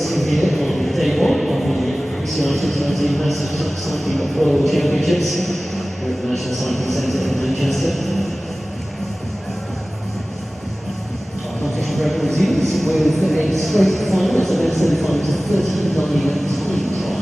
racing here on day one of the UCI 2019 Massive Cycling World Championships with the National Cycling Centre in Manchester. Our competition record resumes with a straight final, so then semi-final to 39 time trial.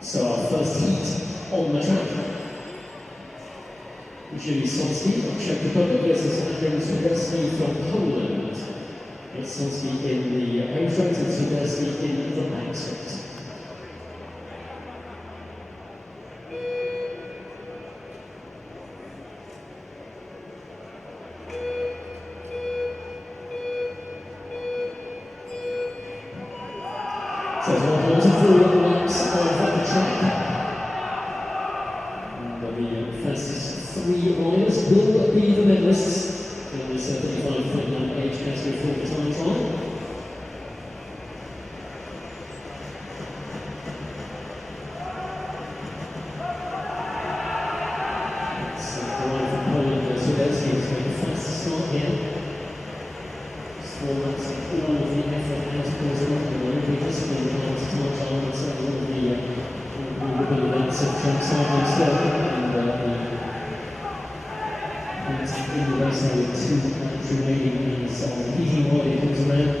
So our first heat on the track. Julie Sonsky of Czech Republic versus Arnaud Duble from Poland. It's Sonsky in the home straight and Duble in the back straight. So it's 144 laps of the track. And the first three riders will be the medalists in this 35.9 age category for the time trial. So the rider from Poland, Soulaine, has made a fast start here. Small laps of all of the effort out of course not the road. We just made the last time trial and so one of the ribbon events of track cycling circuit and in the race now with 2 laps remaining as the heating body comes around.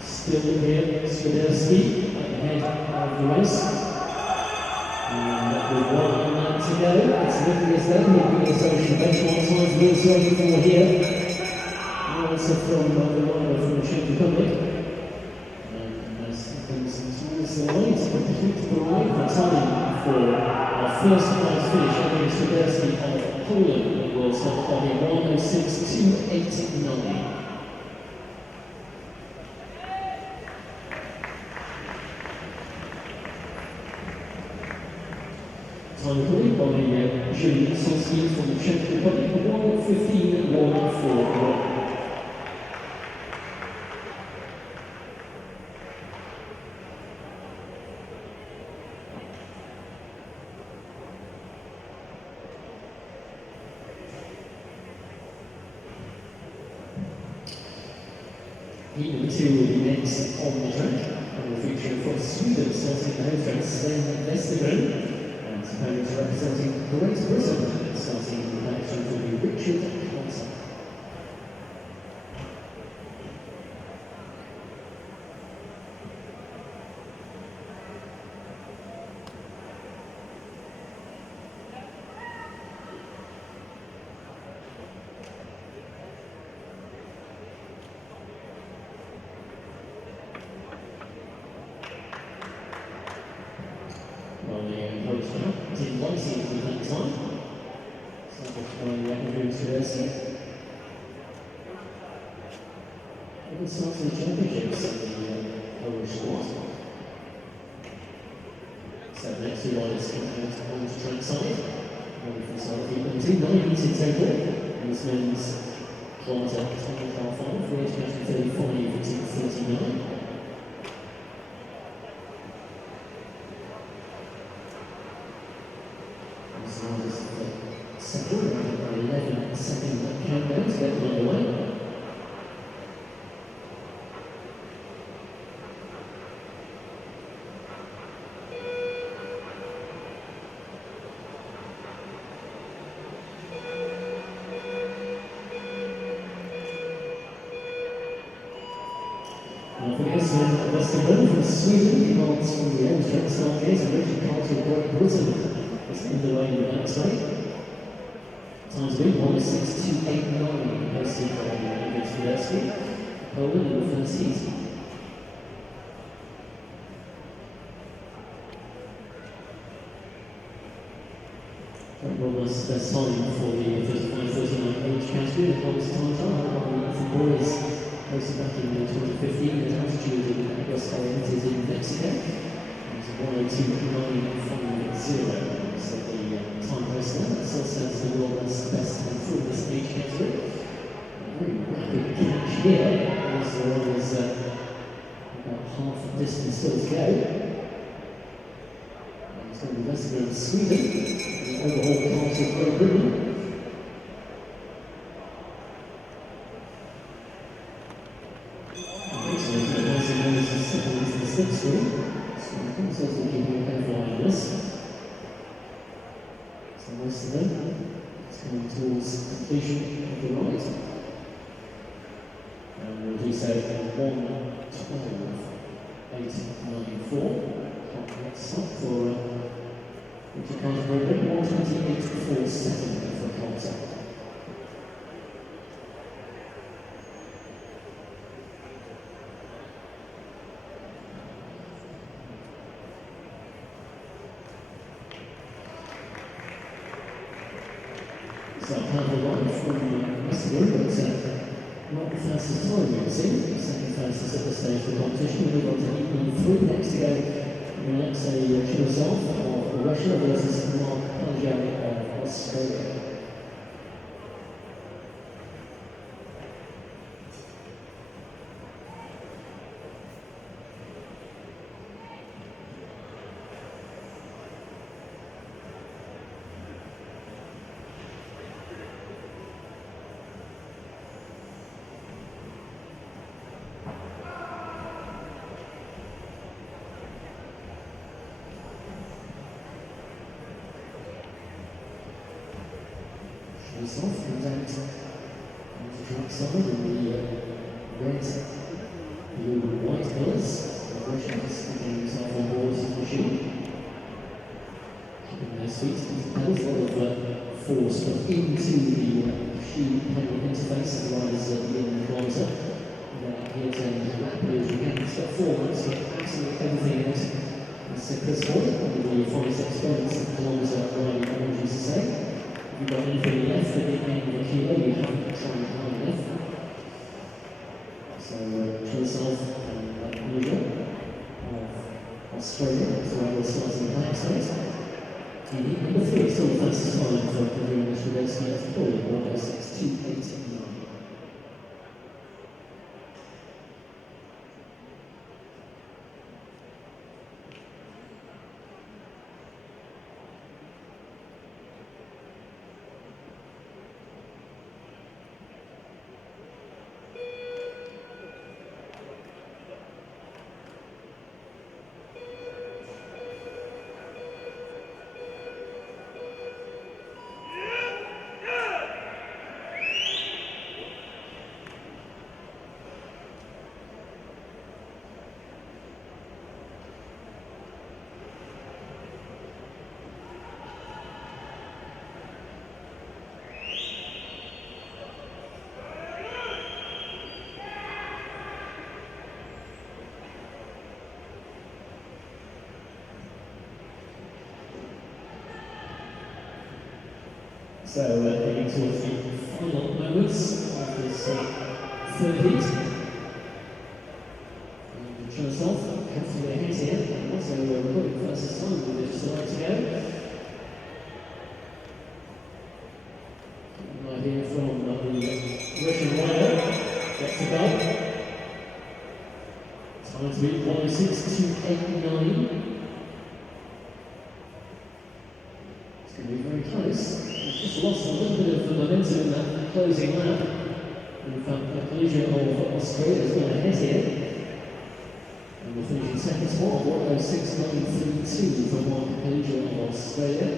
Still here, Swiderski at the head of the race. And with 1 lap to go, it's looking as though we'll be associated benchmark times we're searching for here. Also from the rider from the Czech Republic. And as things towards the right, the Pfluke parade, the time for our first prize finish against Dirks of Poland will start by the 106.289. Time recorded by Julie Sonsky from the Czech Republic, 1:15.141. Heat 2 will be next on the track, and will feature from Sweden starting the home track, Soulaine and opponents representing Great Britain, starting the back track will be Richard Hunter. Didn't want to see it for that time. So by Arnaud Duble. It starts the championships in the Polish squad. So next to Wiles on the track side. From the side of the 9 metres in total. And this men's kilometre time car final for 8:35 to 39. Second, 11-second countdown to get underway. For this Westerborn from Sweden, commands from the end track start gate, and Richard Carter of Great Britain is underway in the back straight. Times being 1:62.89, posted by Geoffroy, Poland in the first heat. That was best time for the 55-39 age category. The Polish time trial for boys posted back in 2015 at altitude in Aguas Calientes in Mexico. It was 1:02.950. So the time post there, that still stands the world's best time for this age category. A very rapid catch here, as there was about half the distance still to go. It's going to be Westerborn in Sweden, the overhaul part of Great Britain. Sixth room, so I think it's also keeping a careful eye on this. So most of them, it's coming towards completion of the ride. And we'll do so in 1:12.894. Next stop for Richard Carter Broken, 1:28.47 for Carter. So powerful ride from Westerborn, but not the fastest time we've seen. Second fastest at this stage of the competition. We've got to heat 3 next to go. Next, Geoffroy of Russia versus Mark Pajak of Australia. Yourself comes out on the track side in the red, blue and white colours. Russia just getting himself on board his machine. Keeping those feet into the pedals, a lot of force put into the machine pedal interface as well as in the kilometre. Here to rapidly as you can step forward, so absolutely everything in it. As Chris Ford, the finest experience of kilometre riding, I want you to say. If you've got anything left at the end of the kilo, you haven't tried hard enough. So, to yourself, like usual, of Australia, so I will start in the back straight. Number 3 still the fastest time for during this race. That's the ball, 106.289. So heading towards the final moments of this third heat. And Chelsea comfortably ahead here, and also recording fastest time with just a way to go. Right here from the Russian rider, gets the goal. Time to beat 106.289. It's going to be very close. Just lost a little bit of momentum in that closing lap. In fact, the collision of Austria has gone ahead here. And we're finishing second spot, 106.932 for Mark Collision of Australia.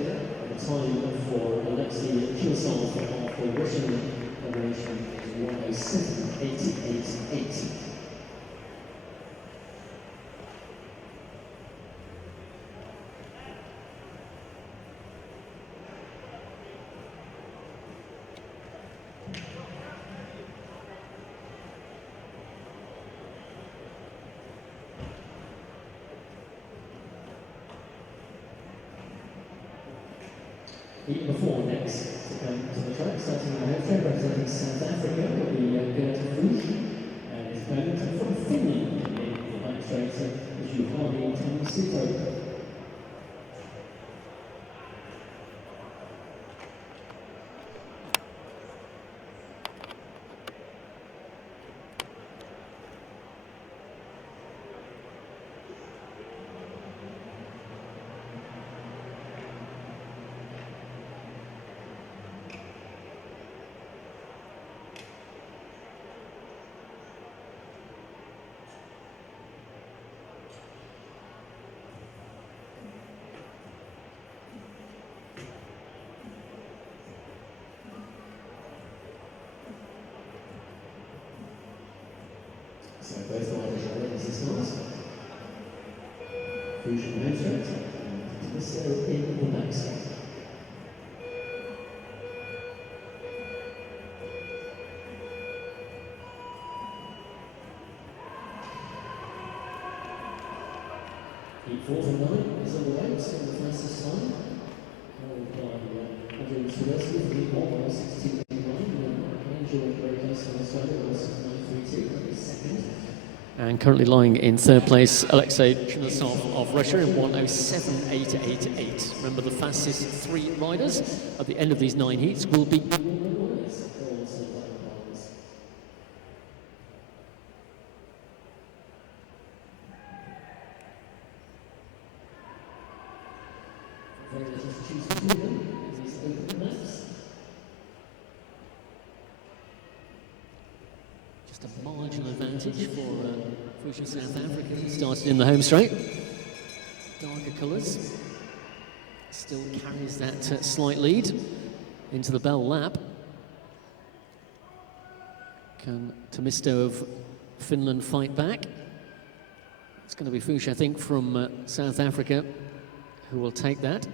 And the time for Alexei Chilsov of the Russian Federation is 107.888. Heat before next to come to the track, starting in the home track, representing South Africa, will be Pfluke, and his opponent from Finland in the back straight, Geoffroy. So both riders are ready to start. Fusion home straight, and Twister in the back straight. Heat 4 from 9 is on the way, still the fastest time. Held by Arnaud Duble for Heat 1, 1:16.89, Angel very close to Australia, 1:69.32, that is second. And currently lying in third place, Alexei Chernysov of Russia in 1:07.888. Remember, the fastest 3 riders at the end of these 9 heats will be very little to choose between them in these open laps. Just a marginal advantage for Fusion South Africa, who started in the home straight. Darker colours. Still carries that slight lead into the bell lap. Can Tomisto of Finland fight back? It's going to be Fuchs, I think, from South Africa, who will take that.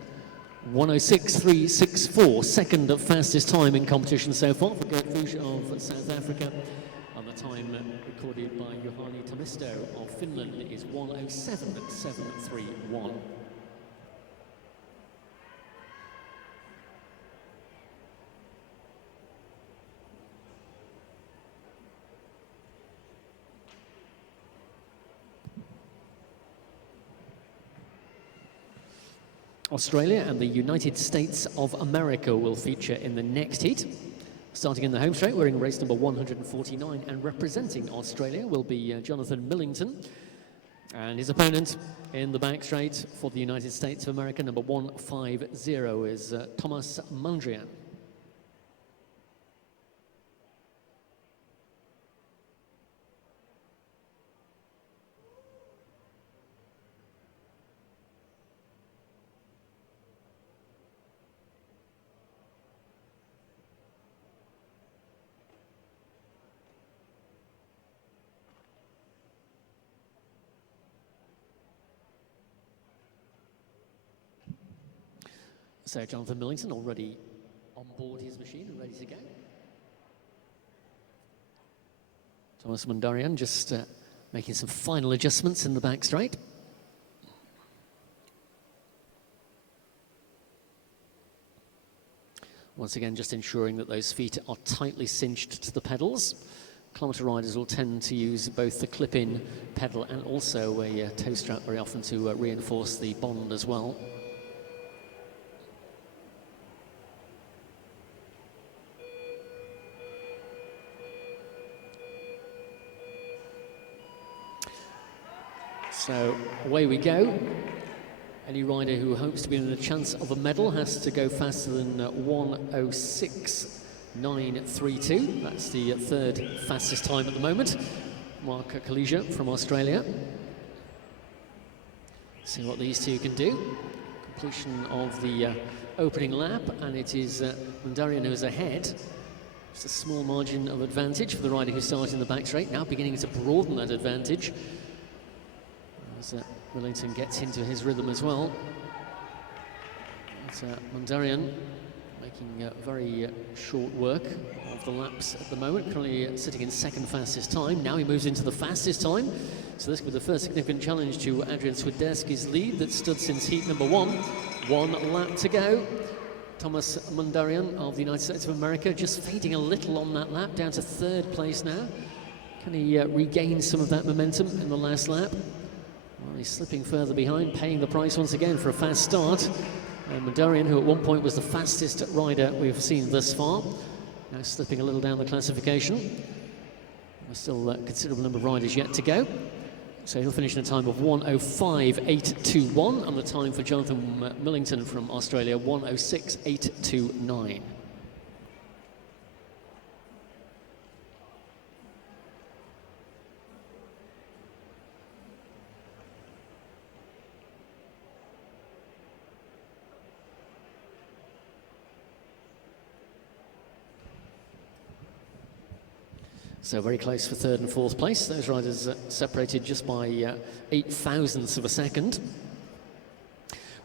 1:06.364, second fastest time in competition so far for Fuchs of South Africa. And the time recorded by Juhani Tomisto of Finland is 1:07.731. Australia and the United States of America will feature in the next heat. Starting in the home straight, wearing race number 149, and representing Australia will be Jonathan Millington. And his opponent in the back straight for the United States of America, number 150, is Thomas Mundrian. So Jonathan Millington already on board his machine and ready to go. Thomas Mundarian just making some final adjustments in the back straight. Once again, just ensuring that those feet are tightly cinched to the pedals. Kilometre riders will tend to use both the clip-in pedal and also a toe strap very often to reinforce the bond as well. So away we go. Any rider who hopes to be in a chance of a medal has to go faster than 1:06.932. That's the third fastest time at the moment. Mark Kalija from Australia. See what these two can do. Completion of the opening lap, and it is Mundarian who's ahead. Just a small margin of advantage for the rider who started in the back straight, now beginning to broaden that advantage. As Millington gets into his rhythm as well. It's Mundarian making very short work of the laps at the moment, currently sitting in second fastest time. Now he moves into the fastest time. So this will be the first significant challenge to Adrian Swiderski's lead that stood since heat number 1. 1 lap to go. Thomas Mundarian of the United States of America just fading a little on that lap, down to third place now. Can he regain some of that momentum in the last lap? Well, he's slipping further behind, paying the price once again for a fast start. And Mundarian, who at one point was the fastest rider we've seen thus far, now slipping a little down the classification. There's still a considerable number of riders yet to go. So he'll finish in a time of 1:05.821, and the time for Jonathan Millington from Australia, 1:06.829. So very close for third and fourth place. Those riders separated just by 8 thousandths of a second.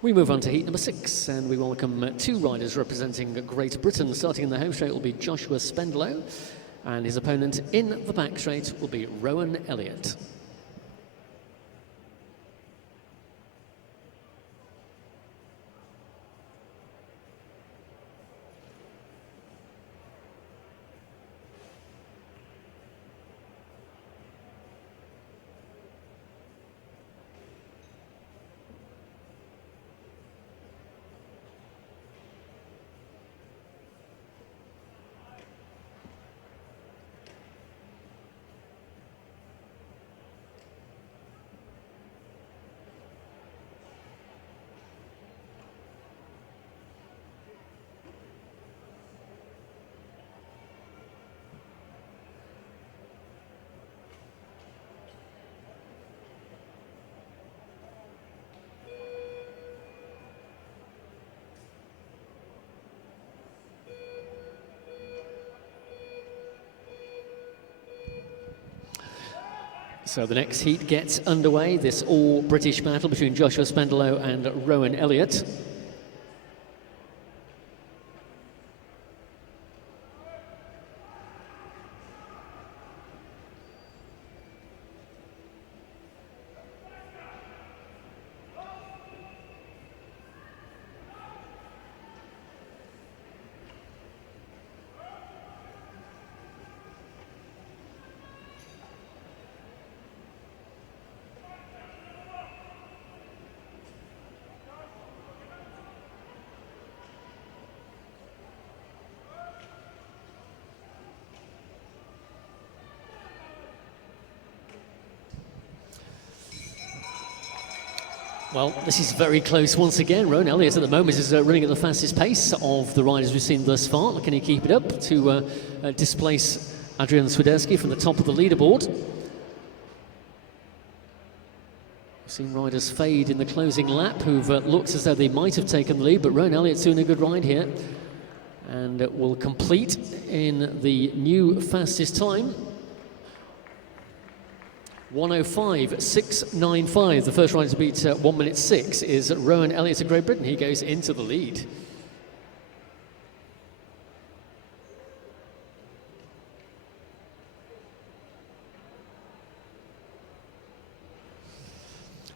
We move on to heat number 6, and we welcome 2 riders representing Great Britain. Starting in the home straight will be Joshua Spendlow, and his opponent in the back straight will be Rowan Elliott. So the next heat gets underway, this all-British battle between Joshua Spendlow and Rowan Elliott. Well, this is very close once again. Rowan Elliott at the moment is running at the fastest pace of the riders we've seen thus far. Can he keep it up to displace Adrian Swiderski from the top of the leaderboard? We've seen riders fade in the closing lap who've looked as though they might have taken the lead, but Rowan Elliott's doing a good ride here and will complete in the new fastest time. 1:05.695. The first rider to beat 1 minute 6 is Rowan Elliott of Great Britain. He goes into the lead.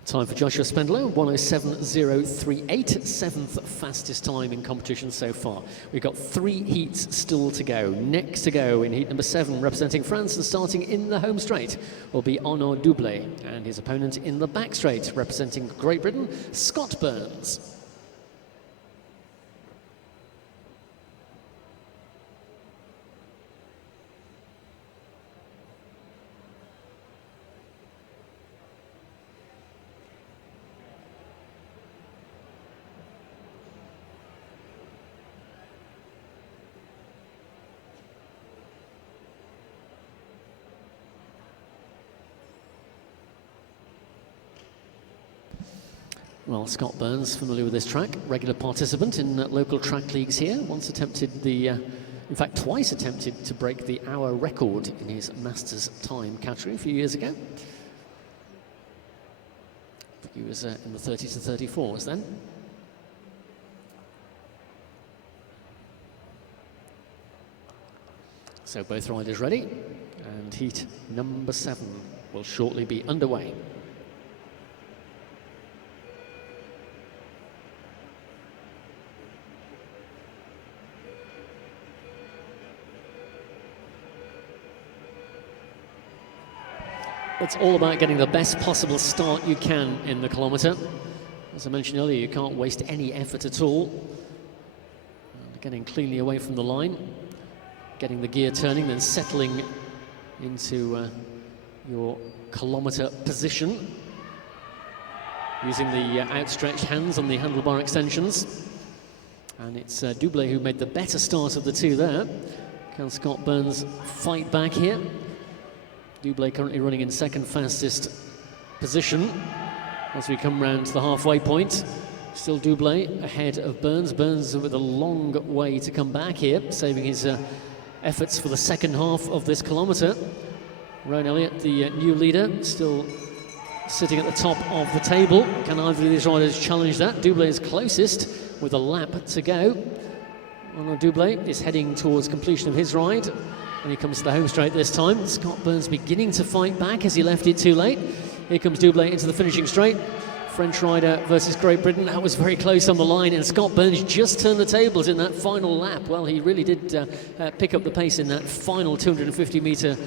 Time for Joshua Spendler, 1:07.038, seventh fastest time in competition so far. We've got 3 heats still to go. Next to go in heat number 7, representing France and starting in the home straight, will be Arnaud Duble, and his opponent in the back straight, representing Great Britain, Scott Burns. Well, Scott Burns, familiar with this track, regular participant in local track leagues here, once attempted the, in fact twice attempted to break the hour record in his Masters time category a few years ago. He was in the 30s to 34s then. So both riders ready, and heat number 7 will shortly be underway. It's all about getting the best possible start you can in the kilometre. As I mentioned earlier, you can't waste any effort at all. And getting cleanly away from the line, getting the gear turning, then settling into your kilometre position, using the outstretched hands on the handlebar extensions. And it's Duble who made the better start of the two there. Can Scott Burns fight back here? Duble currently running in second fastest position as we come round to the halfway point. Still Duble ahead of Burns. Burns with a long way to come back here, saving his efforts for the second half of this kilometre. Rowan Elliott, the new leader, still sitting at the top of the table. Can either of these riders challenge that? Duble is closest with a lap to go. Arnaud Duble is heading towards completion of his ride. And he comes to the home straight this time. Scott Burns beginning to fight back as he left it too late. Here comes Duble into the finishing straight. French rider versus Great Britain. That was very close on the line, and Scott Burns just turned the tables in that final lap. Well, he really did pick up the pace in that final 250-metre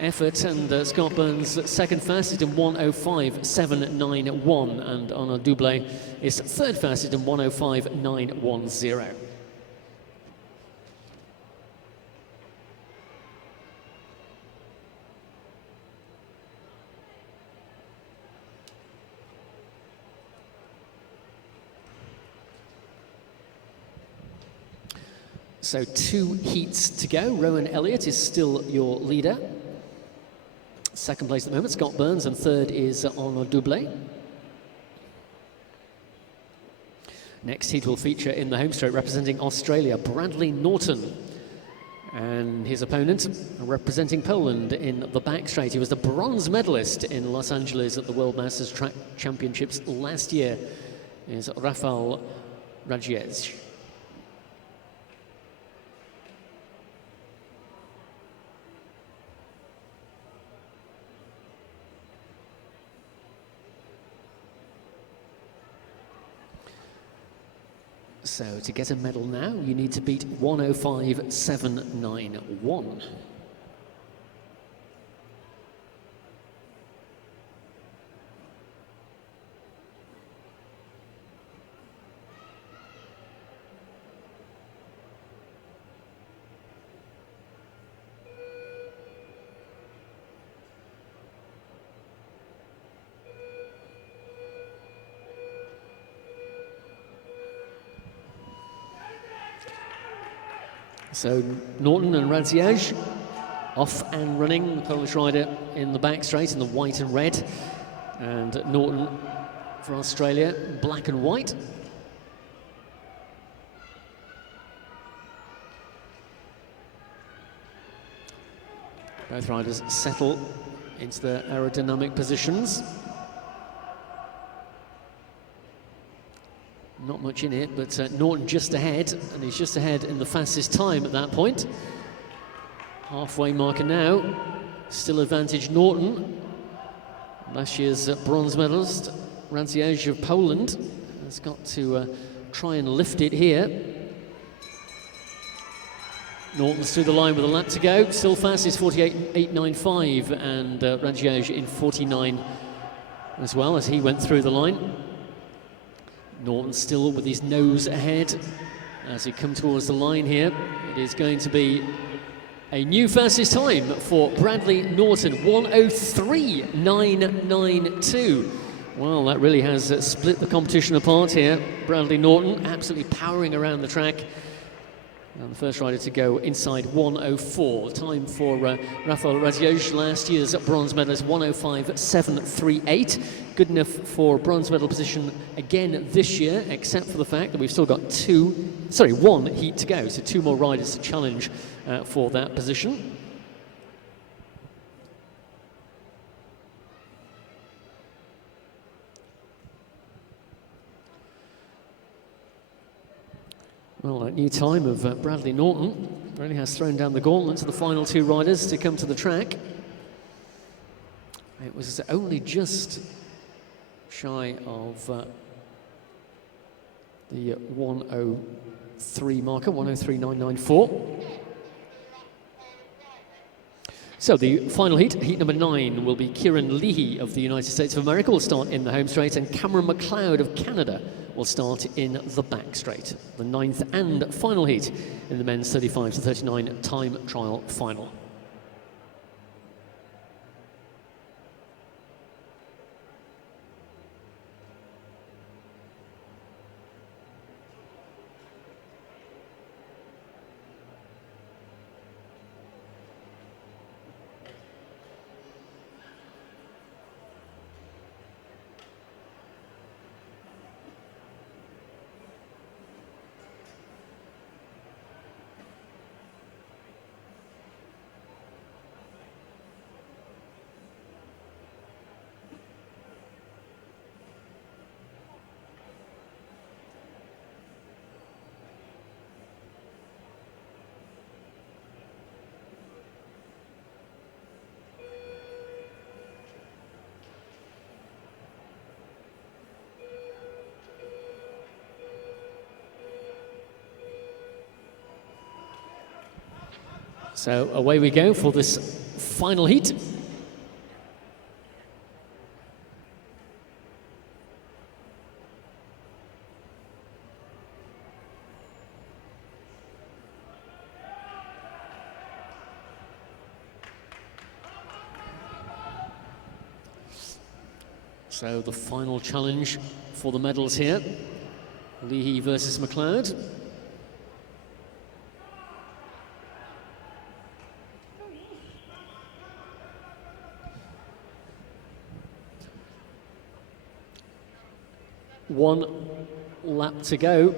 effort, and Scott Burns second fastest in 1:05.791, and Arnaud Duble is third fastest in 1:05.910. So 2 heats to go. Rowan Elliott is still your leader. Second place at the moment, Scott Burns, and third is Arnaud Duble. Next heat will feature in the home straight, representing Australia, Bradley Norton. And his opponent, representing Poland in the back straight. He was the bronze medalist in Los Angeles at the World Masters Track Championships last year, is Rafał Radziecz. So to get a medal now, you need to beat 1:05.791. So Norton and Radziej off and running, the Polish rider in the back straight in the white and red, and Norton for Australia, black and white. Both riders settle into their aerodynamic positions. Not much in it, but Norton just ahead, and he's just ahead in the fastest time at that point. Halfway marker now, still advantage Norton. Last year's bronze medalist, Radziej of Poland, has got to try and lift it here. Norton's through the line with a lap to go, still fastest 48.895, and Radziej in 49 as well as he went through the line. Norton still with his nose ahead as he comes towards the line here. It is going to be a new fastest time for Bradley Norton, 1:03.992. Well, that really has split the competition apart here. Bradley Norton absolutely powering around the track. And the first rider to go inside 1:04. Time for Rafał Radziej, last year's bronze medalist, 1:05.738. Good enough for bronze medal position again this year, except for the fact that we've still got one heat to go, so two more riders to challenge for that position. Well, that new time of Bradley Norton really has thrown down the gauntlet to the final two riders to come to the track. It was only just shy of the 1:03 marker, 1:03.994. So the final heat, heat number 9, will be Kieran Leahy of the United States of America will start in the home straight, and Cameron McLeod of Canada will start in the back straight. The 9th and final heat in the men's 35 to 39 time trial final. So away we go for this final heat. So the final challenge for the medals here, Leahy versus McLeod. One lap to go.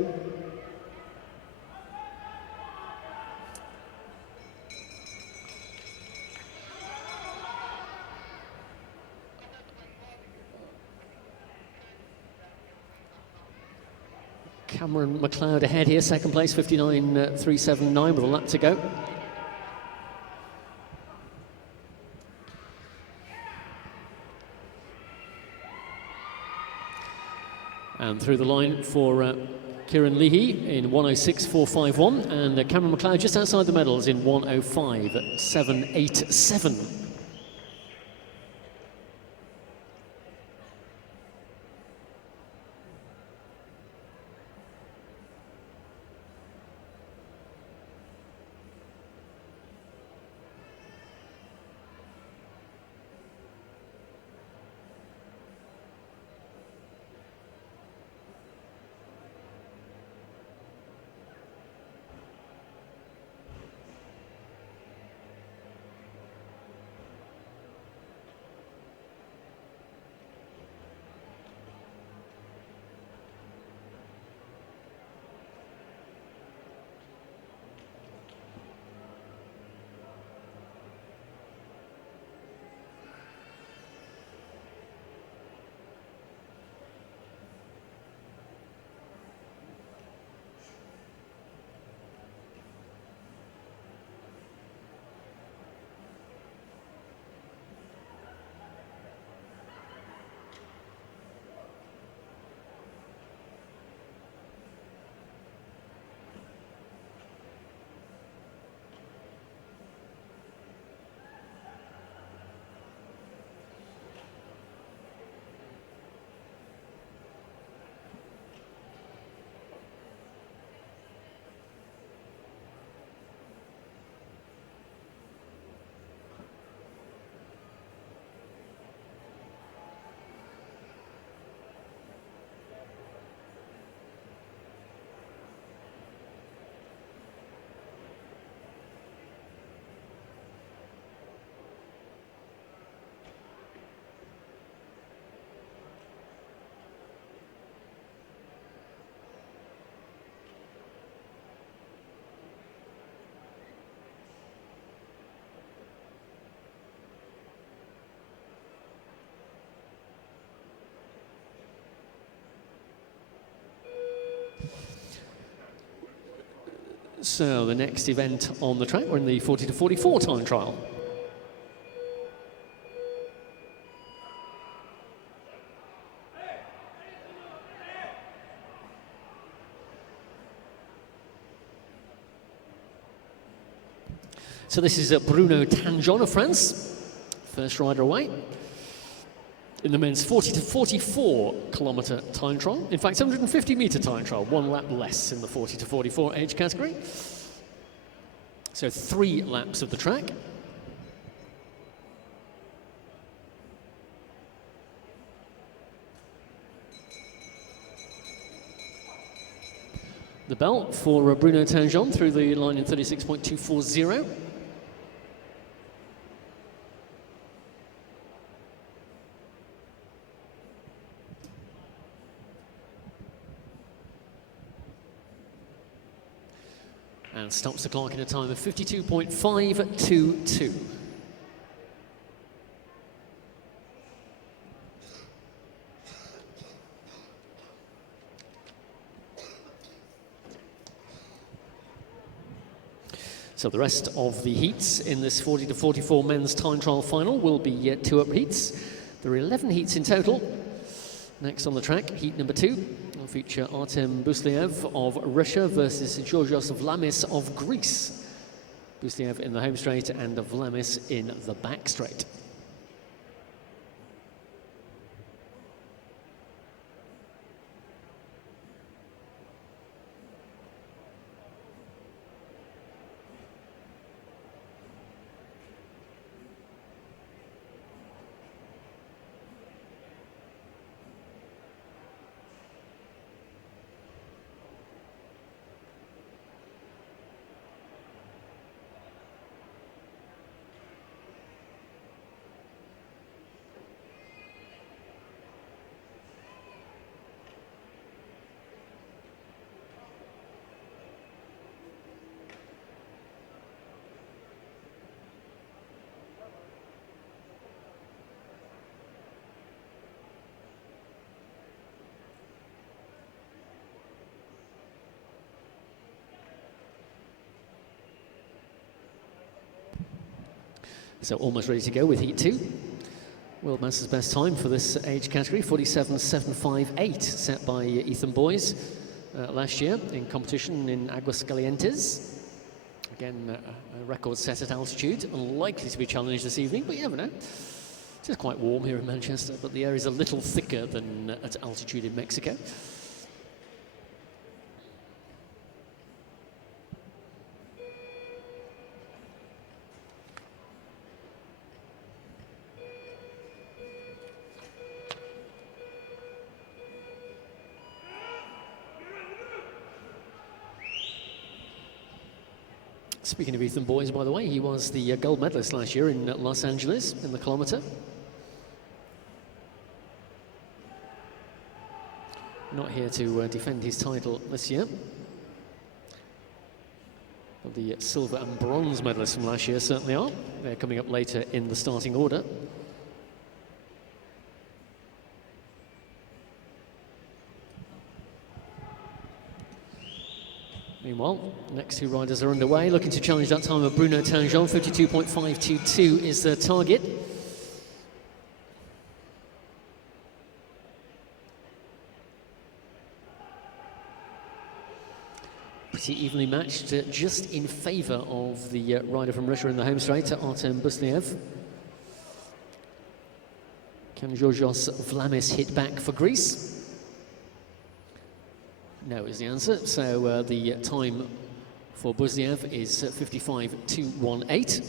Cameron McLeod ahead here, second place, 59.379 with a lap to go. And through the line for Kieran Leahy in 1:06.451, and Cameron McLeod just outside the medals in 1:05.787. So the next event on the track, we're in the 40 to 44 time trial. So this is Bruno Tanjon of France, first rider away. In the men's 40 to 44 kilometre time trial. In fact, 150 metre time trial, 1 lap less in the 40 to 44 age category. So 3 laps of the track. The bell for Bruno Tanjon through the line in 36.240. And stops the clock in a time of 52.522. So the rest of the heats in this 40 to 44 men's time trial final will be 2 up heats. There are 11 heats in total. Next on the track, heat number 2 will feature Artem Busliev of Russia versus Georgios Vlamis of Greece. Busliev in the home straight and Vlamis in the back straight. So almost ready to go with heat 2. World Masters best time for this age category, 47.758, set by Ethan Boys last year in competition in Aguascalientes. Again, a record set at altitude, unlikely to be challenged this evening, but you never know. It's just quite warm here in Manchester, but the air is a little thicker than at altitude in Mexico. Speaking of Ethan Boys, by the way, he was the gold medalist last year in Los Angeles in the kilometre. Not here to defend his title this year. But the silver and bronze medalists from last year certainly are. They're coming up later in the starting order. Meanwhile, next 2 riders are underway, looking to challenge that time of Bruno Tanjon. 52.522 is the target. Pretty evenly matched, just in favour of the rider from Russia in the home straight, Artem Busliev. Can Georgios Vlamis hit back for Greece? No is the answer. So the time for Busliev is 55.218.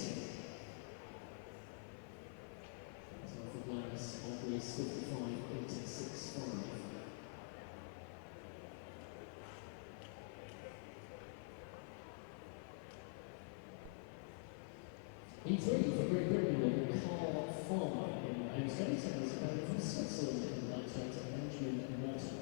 In 3 for Great Britain, Carl Farmer in the home straight, and there's a man from Switzerland in the back straight, Benjamin Norton.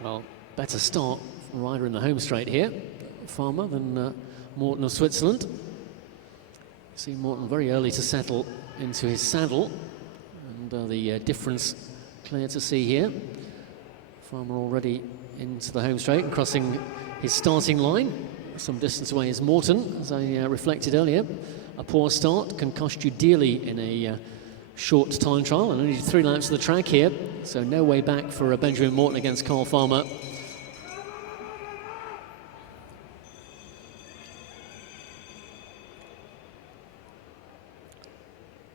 Well, better start rider in the home straight here, Farmer, than Morton of Switzerland. See Morton very early to settle into his saddle, and the difference clear to see here. Farmer already into the home straight and crossing his starting line. Some distance away is Morton, as I reflected earlier. A poor start can cost you dearly in a short time trial, and only 3 laps of the track here, so no way back for Benjamin Morton against Carl Farmer.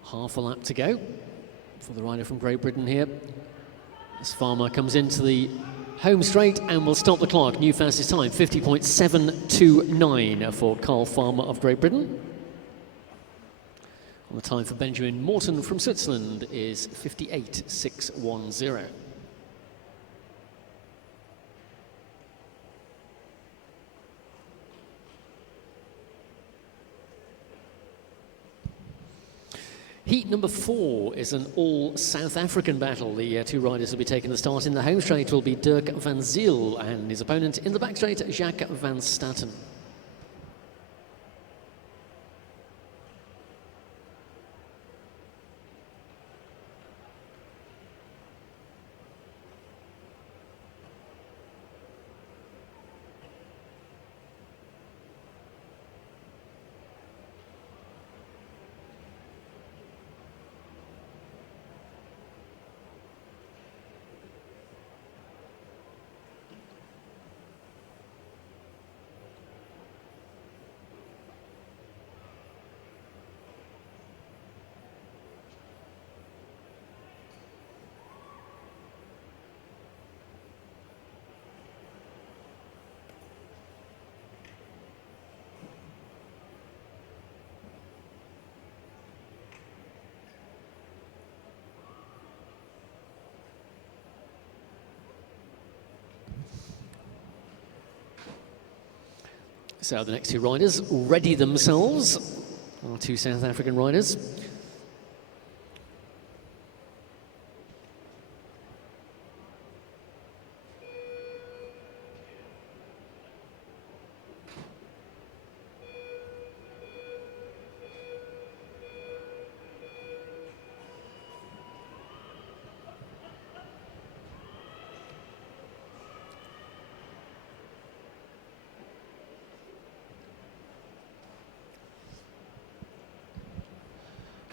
Half a lap to go for the rider from Great Britain here, as Farmer comes into the home straight and will stop the clock. New fastest time, 50.729 for Carl Farmer of Great Britain. And the time for Benjamin Morton from Switzerland is 58.610. Heat number 4 is an all South African battle. The 2 riders will be taking the start. In the home straight will be Dirk van Zyl and his opponent in the back straight, Jacques van Staten. So the next 2 riders ready themselves, our 2 South African riders.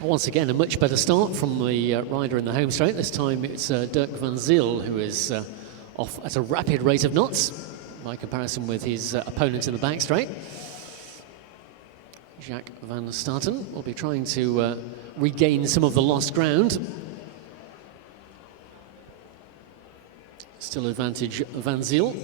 Once again, a much better start from the rider in the home straight. This time it's Dirk van Zyl, who is off at a rapid rate of knots by comparison with his opponent in the back straight. Jacques van Staten will be trying to regain some of the lost ground. Still advantage van Zyl.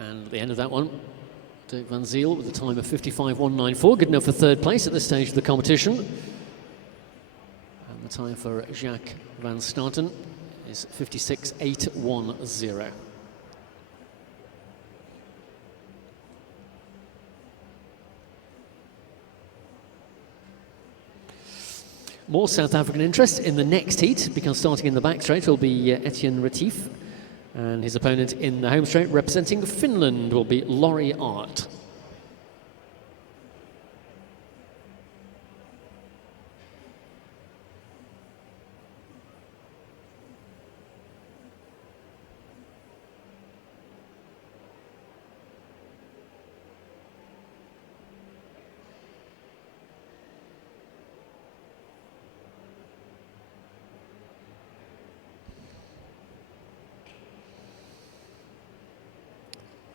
And at the end of that one, Dirk van Zyl with a time of 55.194, good enough for 3rd place at this stage of the competition. And the time for Jacques van Staten is 56.810. More South African interest in the next heat, because starting in the back straight will be Etienne Retief. And his opponent in the home straight representing Finland will be Laurie Art.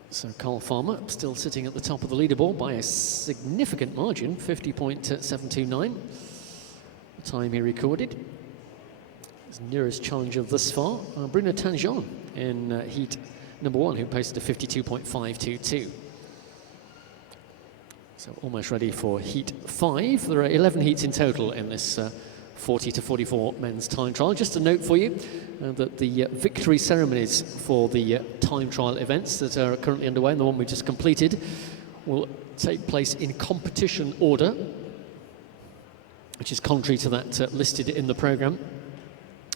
So Carl Farmer still sitting at the top of the leaderboard by a significant margin, 50.729, the time he recorded. His nearest challenger thus far, Bruno Tangeon in heat number 1, who posted a 52.522. So almost ready for heat 5. There are 11 heats in total in this 40 to 44 men's time trial. Just a note for you that the victory ceremonies for the time trial events that are currently underway and the one we just completed will take place in competition order, which is contrary to that listed in the programme.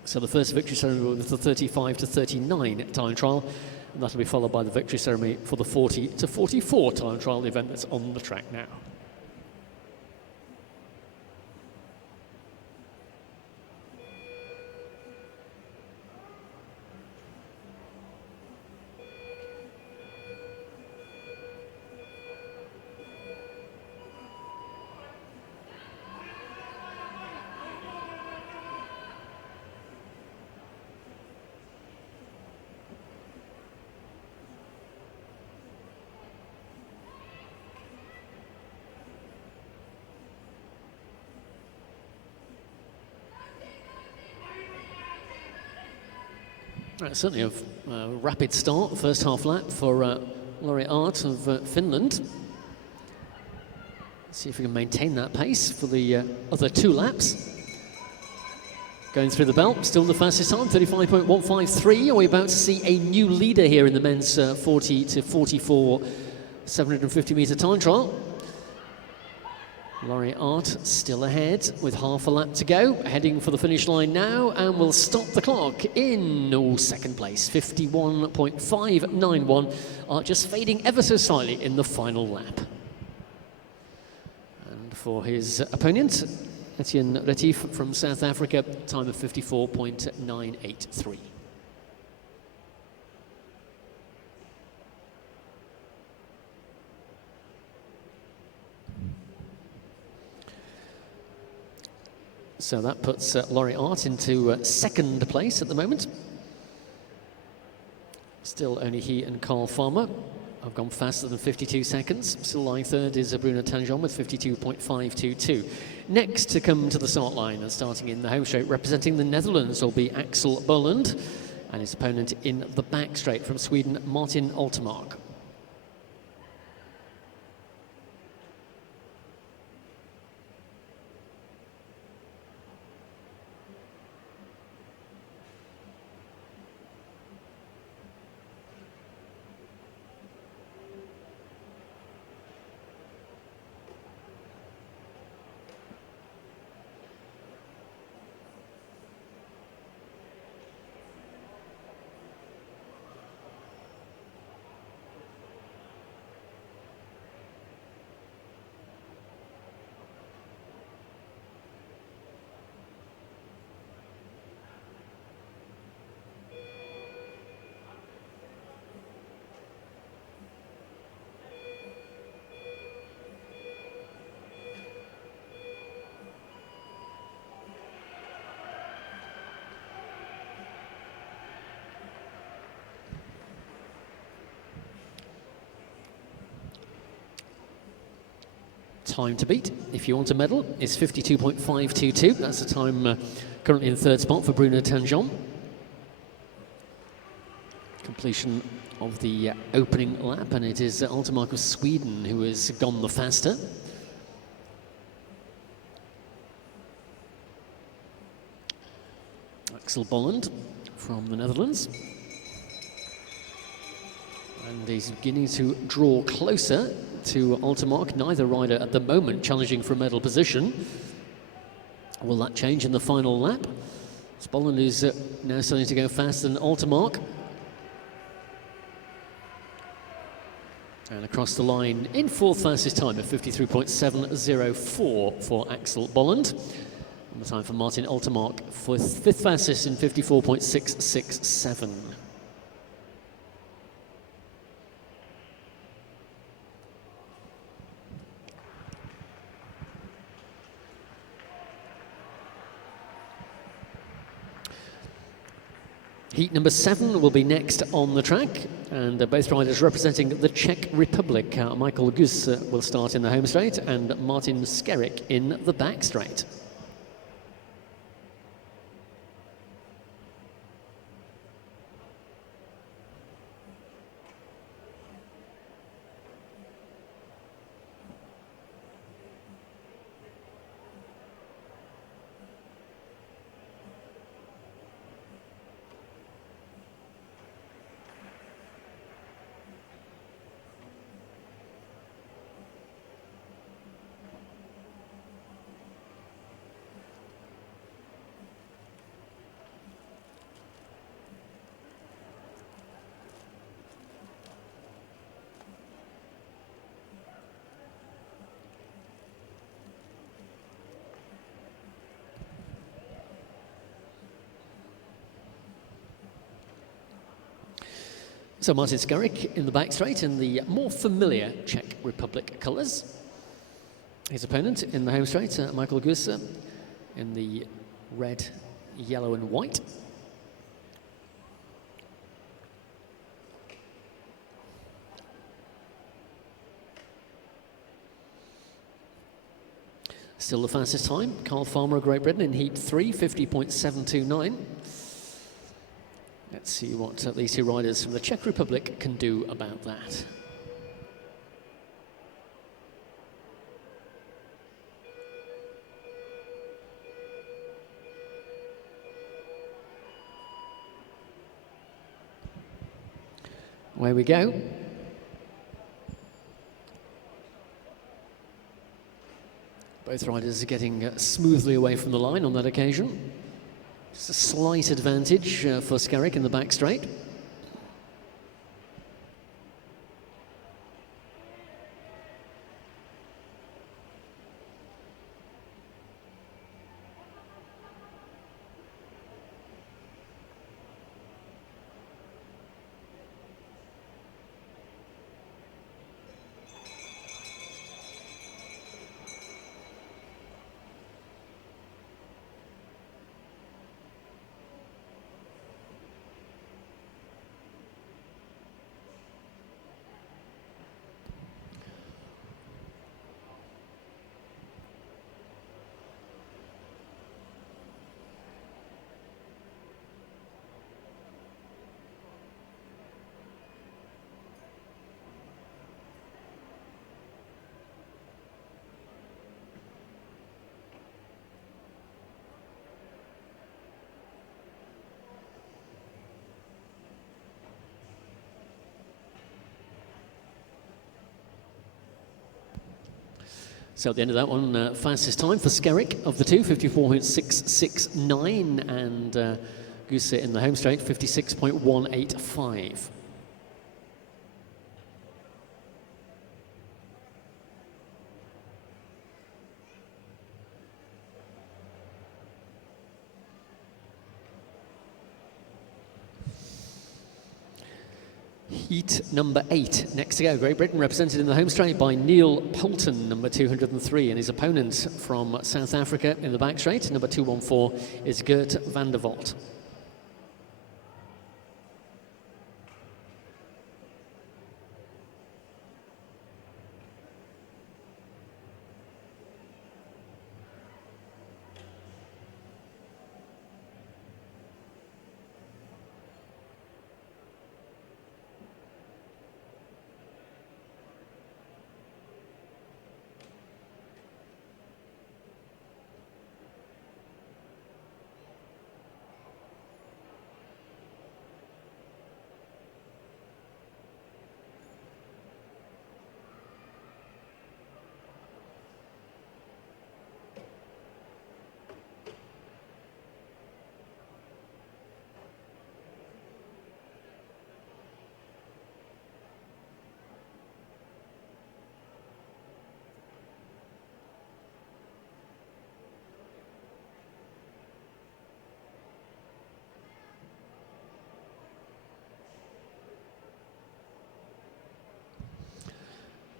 So the first victory ceremony was the 35 to 39 time trial, and that'll be followed by the victory ceremony for the 40 to 44 time trial, the event that's on the track now. Certainly a rapid start, first half lap for Laurie Art of Finland. Let's see if we can maintain that pace for the other 2 laps. Going through the belt, still the fastest time, 35.153. Are we about to see a new leader here in the men's 40 to 44 750 metre time trial? Laurie Art still ahead with half a lap to go, heading for the finish line now, and will stop the clock in second place, 51.591. Art just fading ever so slightly in the final lap. And for his opponent, Etienne Retief from South Africa, time of 54.983. So that puts Laurie Art into second place at the moment. Still only he and Carl Farmer have gone faster than 52 seconds. Still lying third is Bruno Tanjon with 52.522. Next to come to the start line and starting in the home straight, representing the Netherlands, will be Axel Bolland, and his opponent in the back straight from Sweden, Martin Altemark. Time to beat, if you want a medal, is 52.522. That's the time currently in third spot for Bruno Tanjon. Completion of the opening lap, and it is Altemark of Sweden who has gone the faster. Axel Bolland from the Netherlands. And he's beginning to draw closer to Altemark. Neither rider at the moment challenging for a medal position. Will that change in the final lap? Bolland is now starting to go faster than Altemark. And across the line in fourth fastest time at 53.704 for Axel Bolland. And the time for Martin Altemark for fifth fastest in 54.667. Heat number 7 will be next on the track, and both riders representing the Czech Republic. Michael Gus will start in the home straight and Martin Skerrick in the back straight. So Martin Skarek in the back straight in the more familiar Czech Republic colours. His opponent in the home straight, Michael Gusse, in the red, yellow and white. Still the fastest time, Carl Farmer of Great Britain in Heat 3, 50.729. Let's see what these two riders from the Czech Republic can do about that. Away we go. Both riders are getting smoothly away from the line on that occasion. Just a slight advantage for Skarek in the back straight. So at the end of that one, fastest time for Skarek of the two, 54.669, and Gusse in the home straight, 56.185. Heat number 8, next to go. Great Britain represented in the home straight by Neil Poulton, number 203, and his opponent from South Africa in the back straight, number 214, is Geert van der Walt.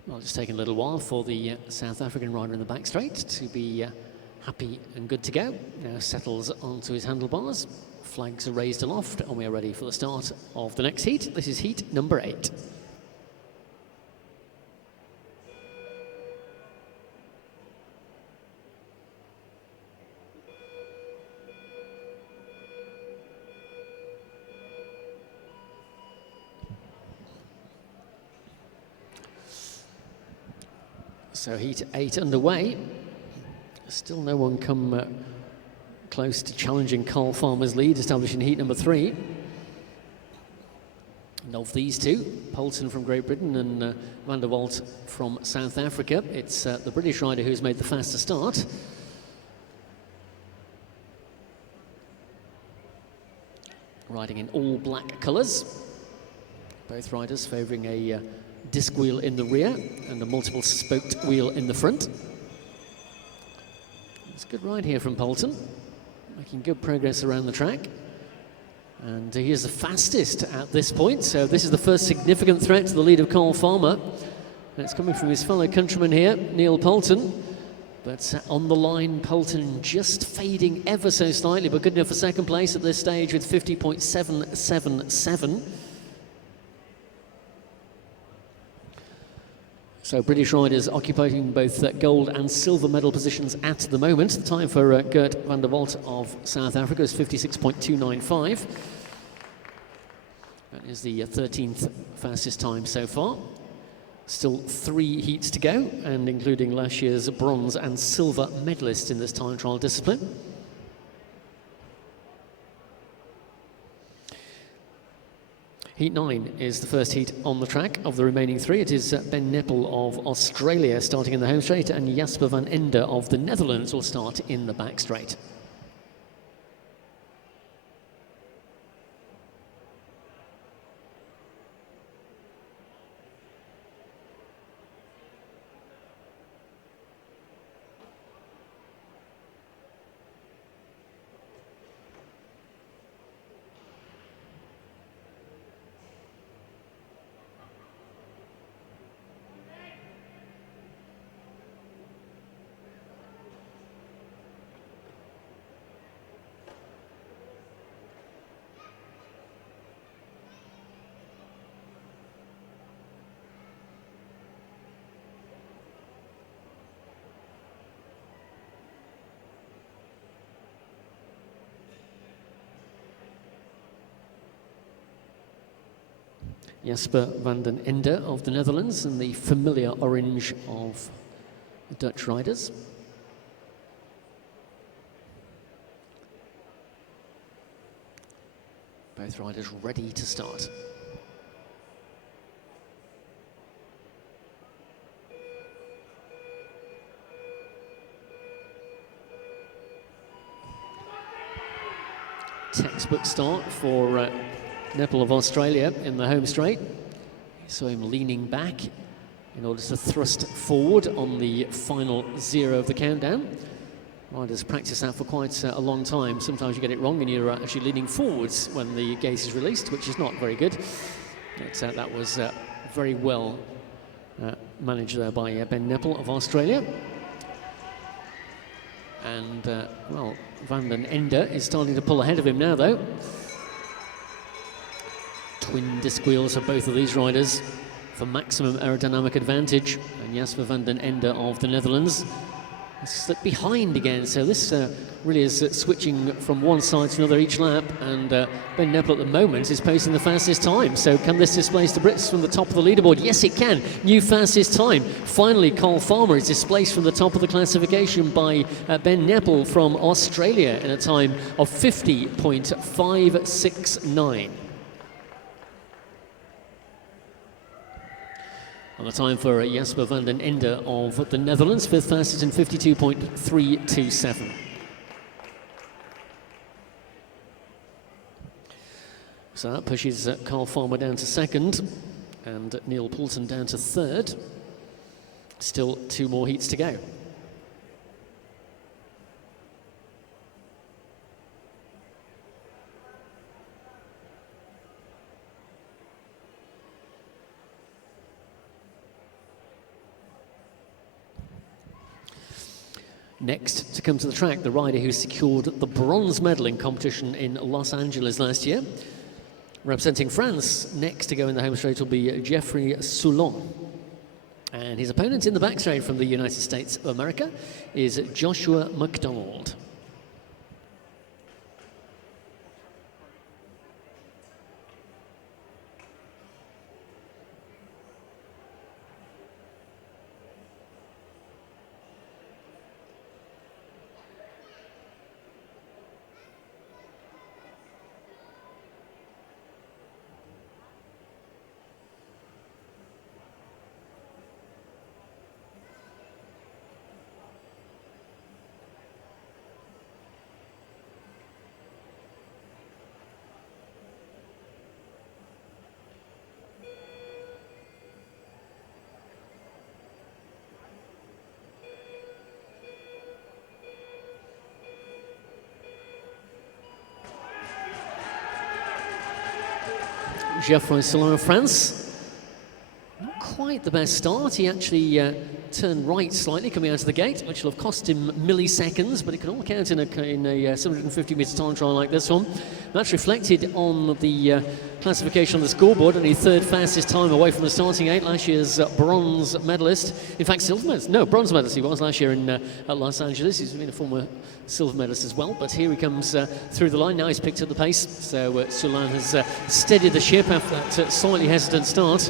Well, just taking a little while for the South African rider in the back straight to be happy and good to go. Now settles onto his handlebars, flags are raised aloft, and we are ready for the start of the next heat. This is heat number 8. So heat 8 underway. Still no one come close to challenging Carl Farmer's lead, establishing heat number 3. And of these two, Poulton from Great Britain and van der Walt from South Africa, it's the British rider who's made the faster start. Riding in all black colours. Both riders favouring a disc wheel in the rear and a multiple spoked wheel in the front. It's a good ride here from Poulton, making good progress around the track. And he is the fastest at this point, so this is the first significant threat to the lead of Cole Farmer. And it's coming from his fellow countryman here, Neil Poulton. But on the line, Poulton just fading ever so slightly, but good enough for second place at this stage with 50.777. So British riders occupying both gold and silver medal positions at the moment. The time for Gert van der Walt of South Africa is 56.295. That is the 13th fastest time so far. Still 3 heats to go, and including last year's bronze and silver medalists in this time trial discipline. Heat 9 is the first heat on the track. Of the remaining 3, it is Ben Neppl of Australia starting in the home straight, and Jasper van Ende of the Netherlands will start in the back straight. Jasper van den Ende of the Netherlands in the familiar orange of the Dutch riders. Both riders ready to start. Textbook start for Neppl of Australia in the home straight. Saw him leaning back in order to thrust forward on the final 0 of the countdown. Riders practice that for quite a long time. Sometimes you get it wrong and you're actually leaning forwards when the gate is released, which is not very good. But, that was very well managed there by Ben Neppl of Australia. And, well, Van den Ende is starting to pull ahead of him now, though. Twin disc wheels of both of these riders for maximum aerodynamic advantage. And Jasper van den Ende of the Netherlands has slipped behind again. So this really is switching from one side to another each lap. And Ben Neppl at the moment is posting the fastest time. So can this displace the Brits from the top of the leaderboard? Yes, it can. New fastest time. Finally, Cole Farmer is displaced from the top of the classification by Ben Neppl from Australia in a time of 50.569. On the time for Jasper van den Ende of the Netherlands, 5th fastest in 52.327. So that pushes Cole Farmer down to 2nd and Neil Poulton down to 3rd. Still 2 more heats to go. Next to come to the track, the rider who secured the bronze medal in competition in Los Angeles last year. Representing France, next to go in the home straight will be Geoffroy Soulaine. And his opponent in the back straight from the United States of America is Joshua McDonald. Geoffroy, Soulaine of France. Not quite the best start. He actually turned right slightly coming out of the gate, which will have cost him milliseconds, but it can all count in a 750-metre time trial like this one. That's reflected on the classification on the scoreboard, and his third fastest time away from the starting eight. Last year's bronze medalist, in fact silver medalist, no, bronze medalist he was last year at Los Angeles. He's been a former silver medalist as well, but here he comes through the line. Now he's picked up the pace, so Soulaine has steadied the ship after that slightly hesitant start.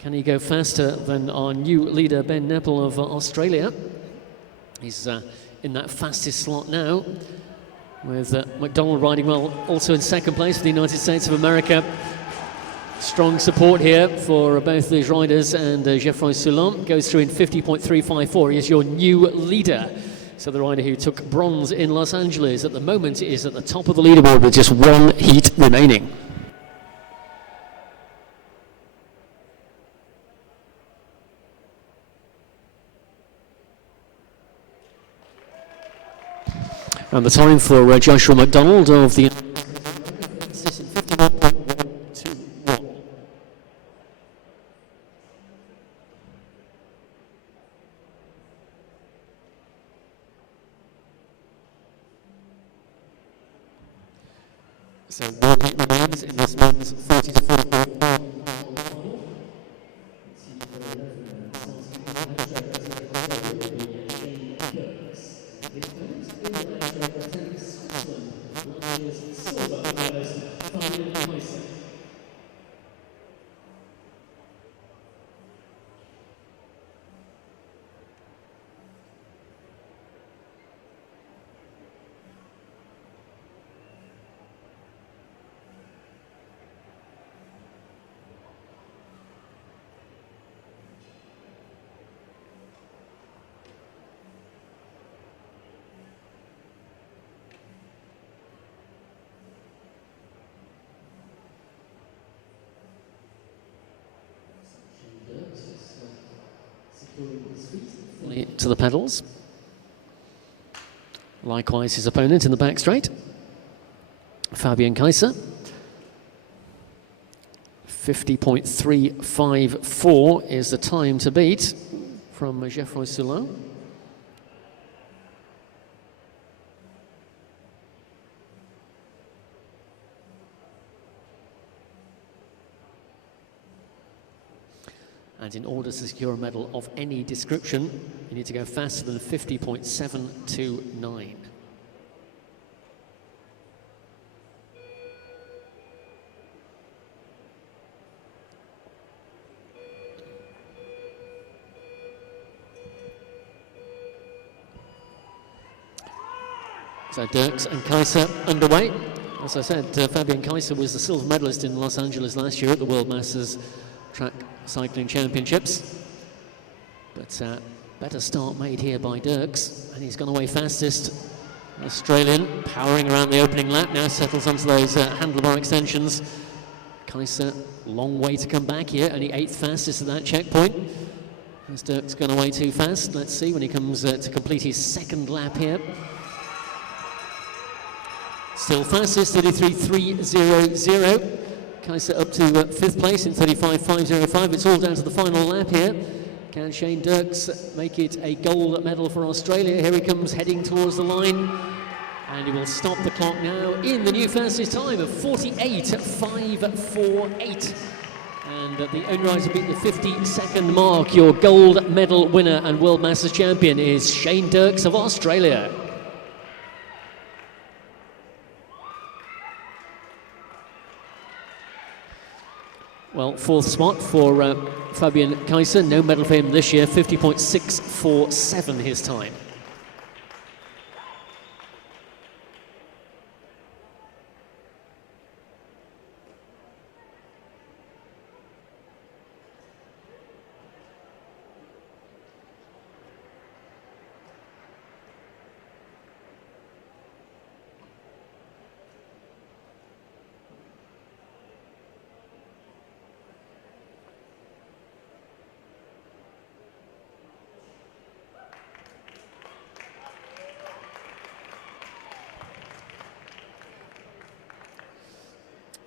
Can he go faster than our new leader, Ben Neppl of Australia? He's in that fastest slot now, with McDonald riding well, also in second place for the United States of America. Strong support here for both these riders, and Geoffroy Soulaine goes through in 50.354. He is your new leader. So the rider who took bronze in Los Angeles at the moment is at the top of the leaderboard with just one heat remaining. And the time for Joshua McDonald of the States in 51.121. So one heat remains in this men's 40 to 44. To the pedals. Likewise his opponent in the back straight, Fabian Kaiser. 50.354 is the time to beat from Geoffroy Soulaine. And in order to secure a medal of any description, you need to go faster than 50.729. So Dirks and Kaiser underway. As I said, Fabian Kaiser was the silver medalist in Los Angeles last year at the World Masters Track Cycling Championships, but better start made here by Dirks, and he's gone away fastest. Australian powering around the opening lap, now settles onto those handlebar extensions. Kaiser, long way to come back here, only 8th fastest at that checkpoint. Has Dirks gone away too fast? Let's see when he comes to complete his second lap here. Still fastest, 33.300. Kaiser up to 5th place in 35.505. It's all down to the final lap here. Can Shane Dirks make it a gold medal for Australia? Here he comes heading towards the line, and he will stop the clock now in the new fastest time of 48.548. And the only rider to beat the 50-second mark, your gold medal winner and World Masters champion, is Shane Dirks of Australia. Well, 4th spot for Fabian Kaiser, no medal for him this year, 50.647 his time.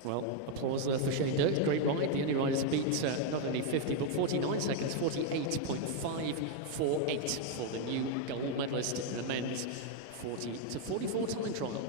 Well, applause there for Shane Dirks. Great ride. The only rider to beat not only 50 but 49 seconds, 48.548 for the new gold medalist in the men's 40 to 44 time trial.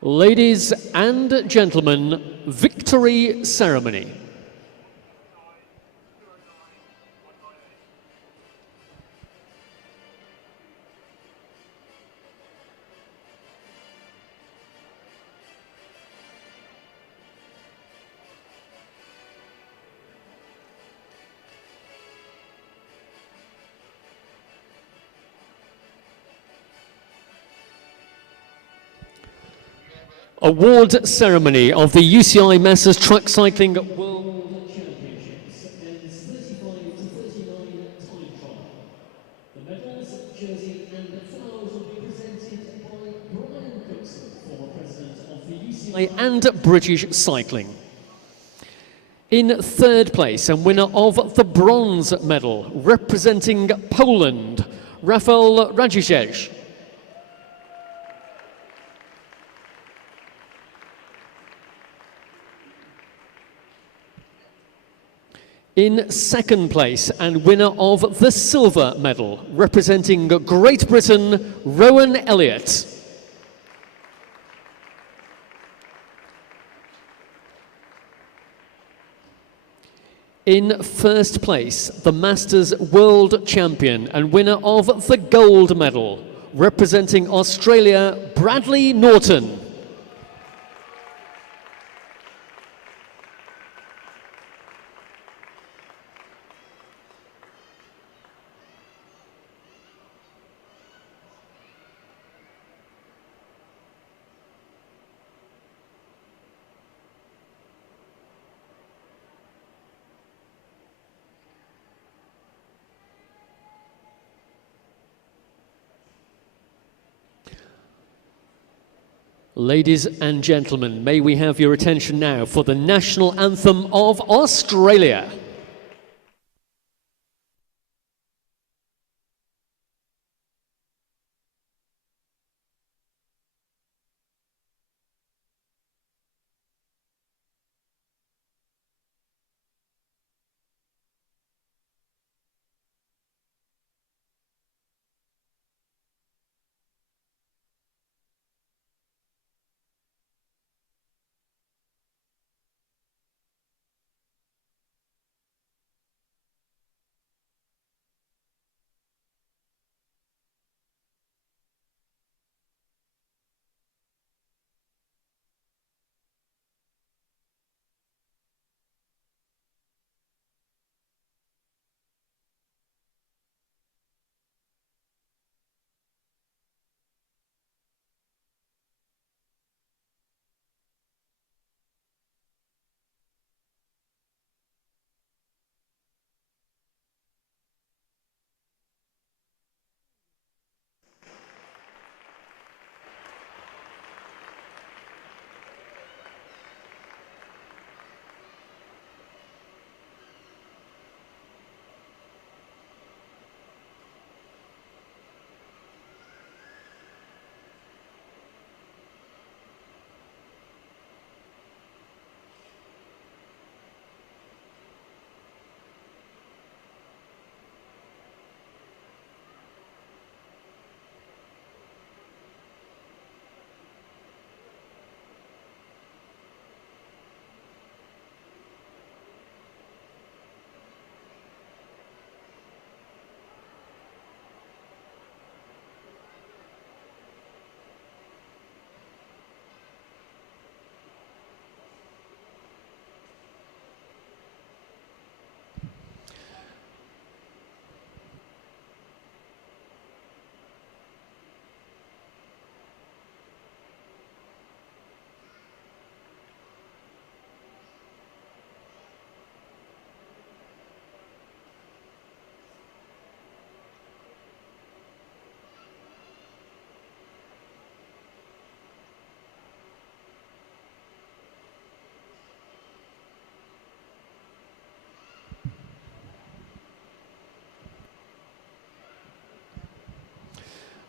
Ladies and gentlemen, victory ceremony. Award ceremony of the UCI Masters Truck Cycling World Championships ends 35 to 39 time trial. The medals, jersey and flowers will be presented by Brian Cookson, former president of the UCI and British Cycling. In third place and winner of the bronze medal, representing Poland, Rafał Radziszek. In second place and winner of the silver medal, representing Great Britain, Rowan Elliott. In first place, the Masters World Champion and winner of the gold medal, representing Australia, Bradley Norton. Ladies and gentlemen, may we have your attention now for the national anthem of Australia.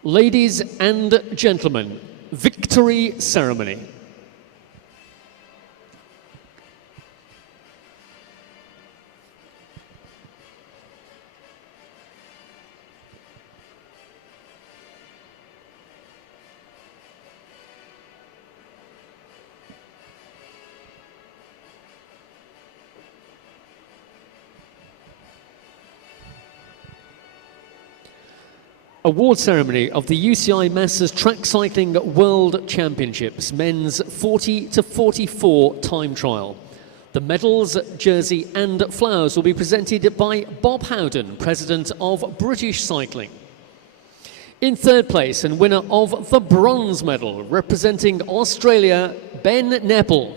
Ladies and gentlemen, victory ceremony. Award ceremony of the UCI Masters Track Cycling World Championships, men's 40 to 44 time trial. The medals, jersey and flowers will be presented by Bob Howden, President of British Cycling. In third place and winner of the bronze medal, representing Australia, Ben Neppl.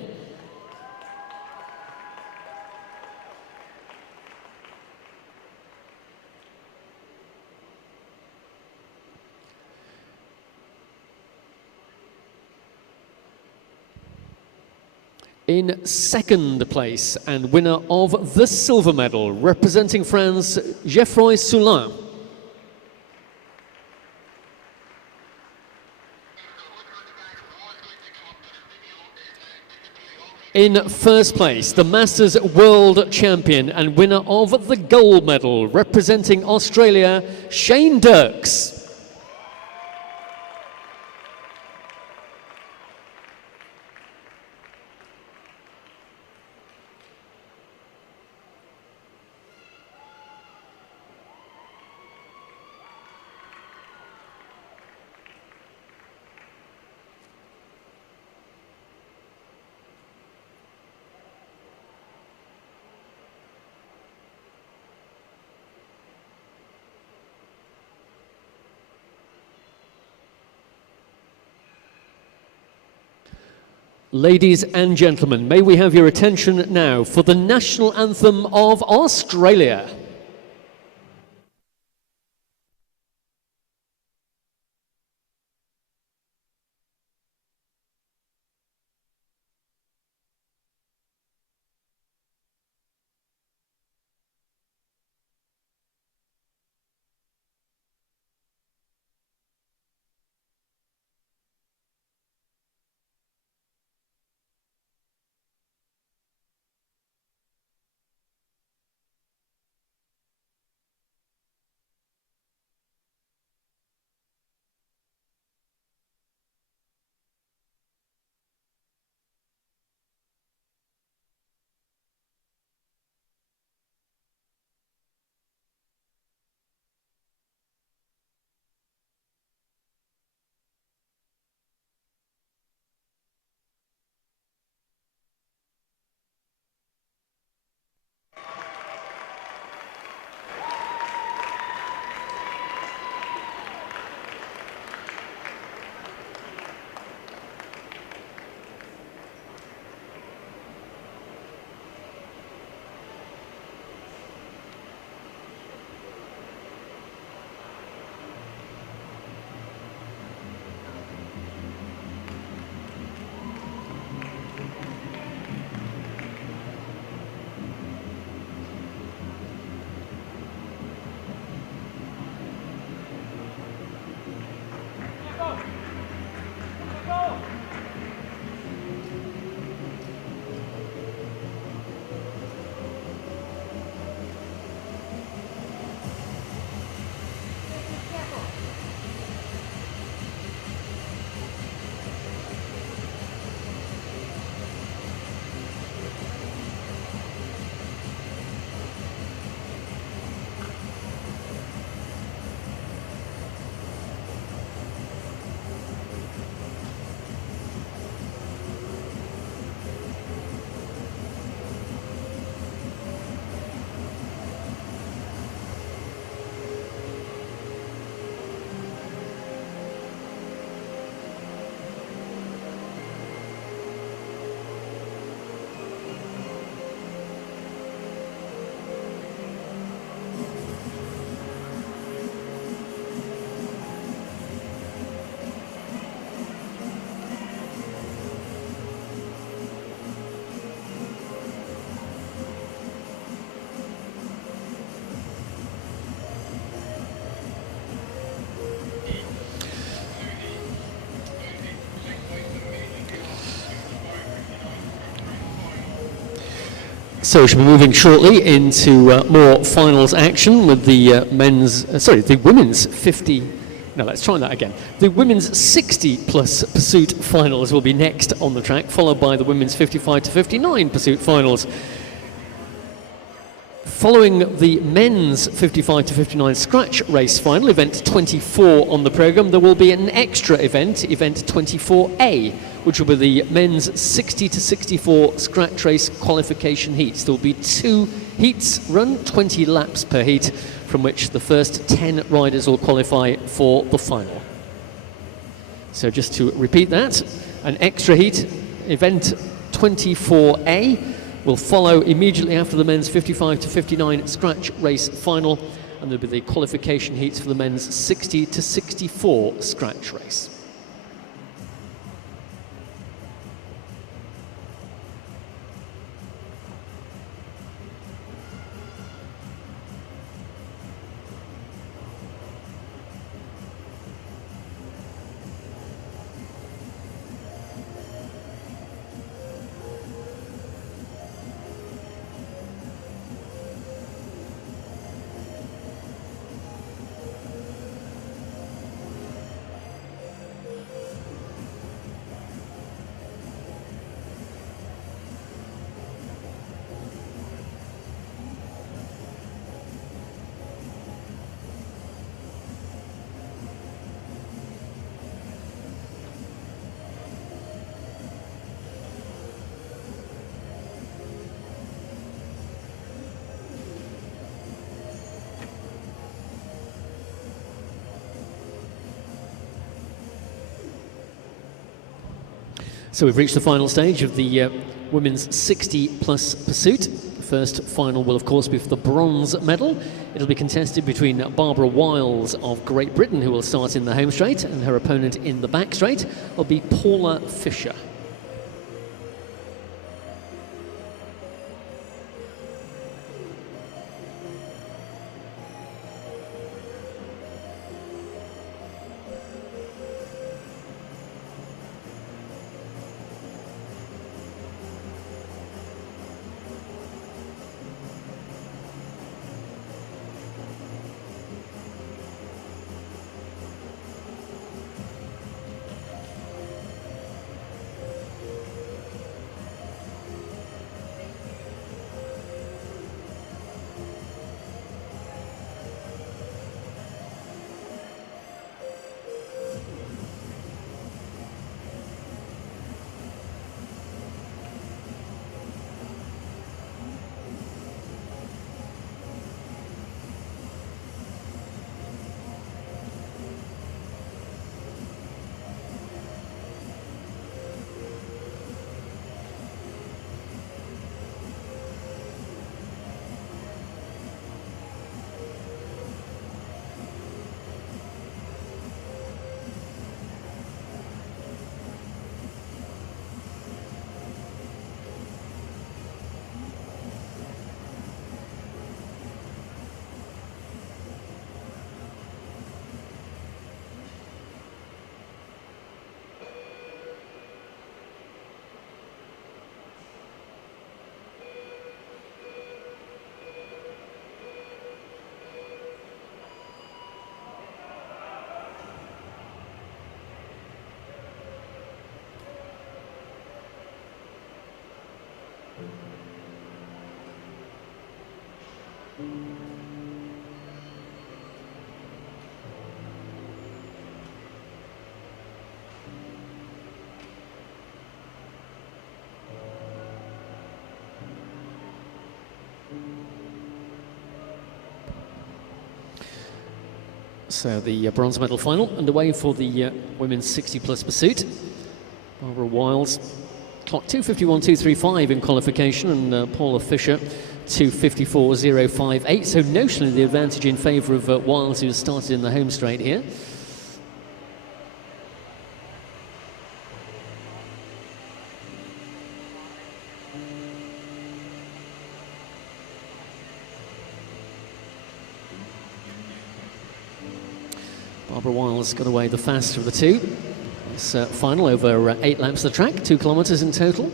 In second place and winner of the silver medal, representing France, Geoffroy Soulaine. In first place, the Masters World Champion and winner of the gold medal, representing Australia, Shane Dirks. Ladies and gentlemen, may we have your attention now for the national anthem of Australia. So we shall be moving shortly into more finals action with the the women's 50. No, let's try that again. The women's 60 plus pursuit finals will be next on the track, followed by the women's 55 to 59 pursuit finals. Following the men's 55 to 59 scratch race final, event 24 on the programme, there will be an extra event, event 24A, which will be the men's 60 to 64 scratch race qualification heats. There will be 2 heats run, 20 laps per heat, from which the first 10 riders will qualify for the final. So just to repeat that, an extra heat, event 24A, will follow immediately after the men's 55 to 59 scratch race final, and there'll be the qualification heats for the men's 60 to 64 scratch race. So we've reached the final stage of the women's 60 plus pursuit. The first final will of course be for the bronze medal. It'll be contested between Barbara Wiles of Great Britain, who will start in the home straight, and her opponent in the back straight will be Paula Fisher. So the bronze medal final underway for the women's 60 plus pursuit. Barbara Wiles clocked 2:51.235 in qualification, and Paula Fisher 2:54.058. So notionally the advantage in favour of Wiles, who started in the home straight here. Barbara Wiles got away the faster of the two. This final over 8 laps of the track, 2 kilometres in total.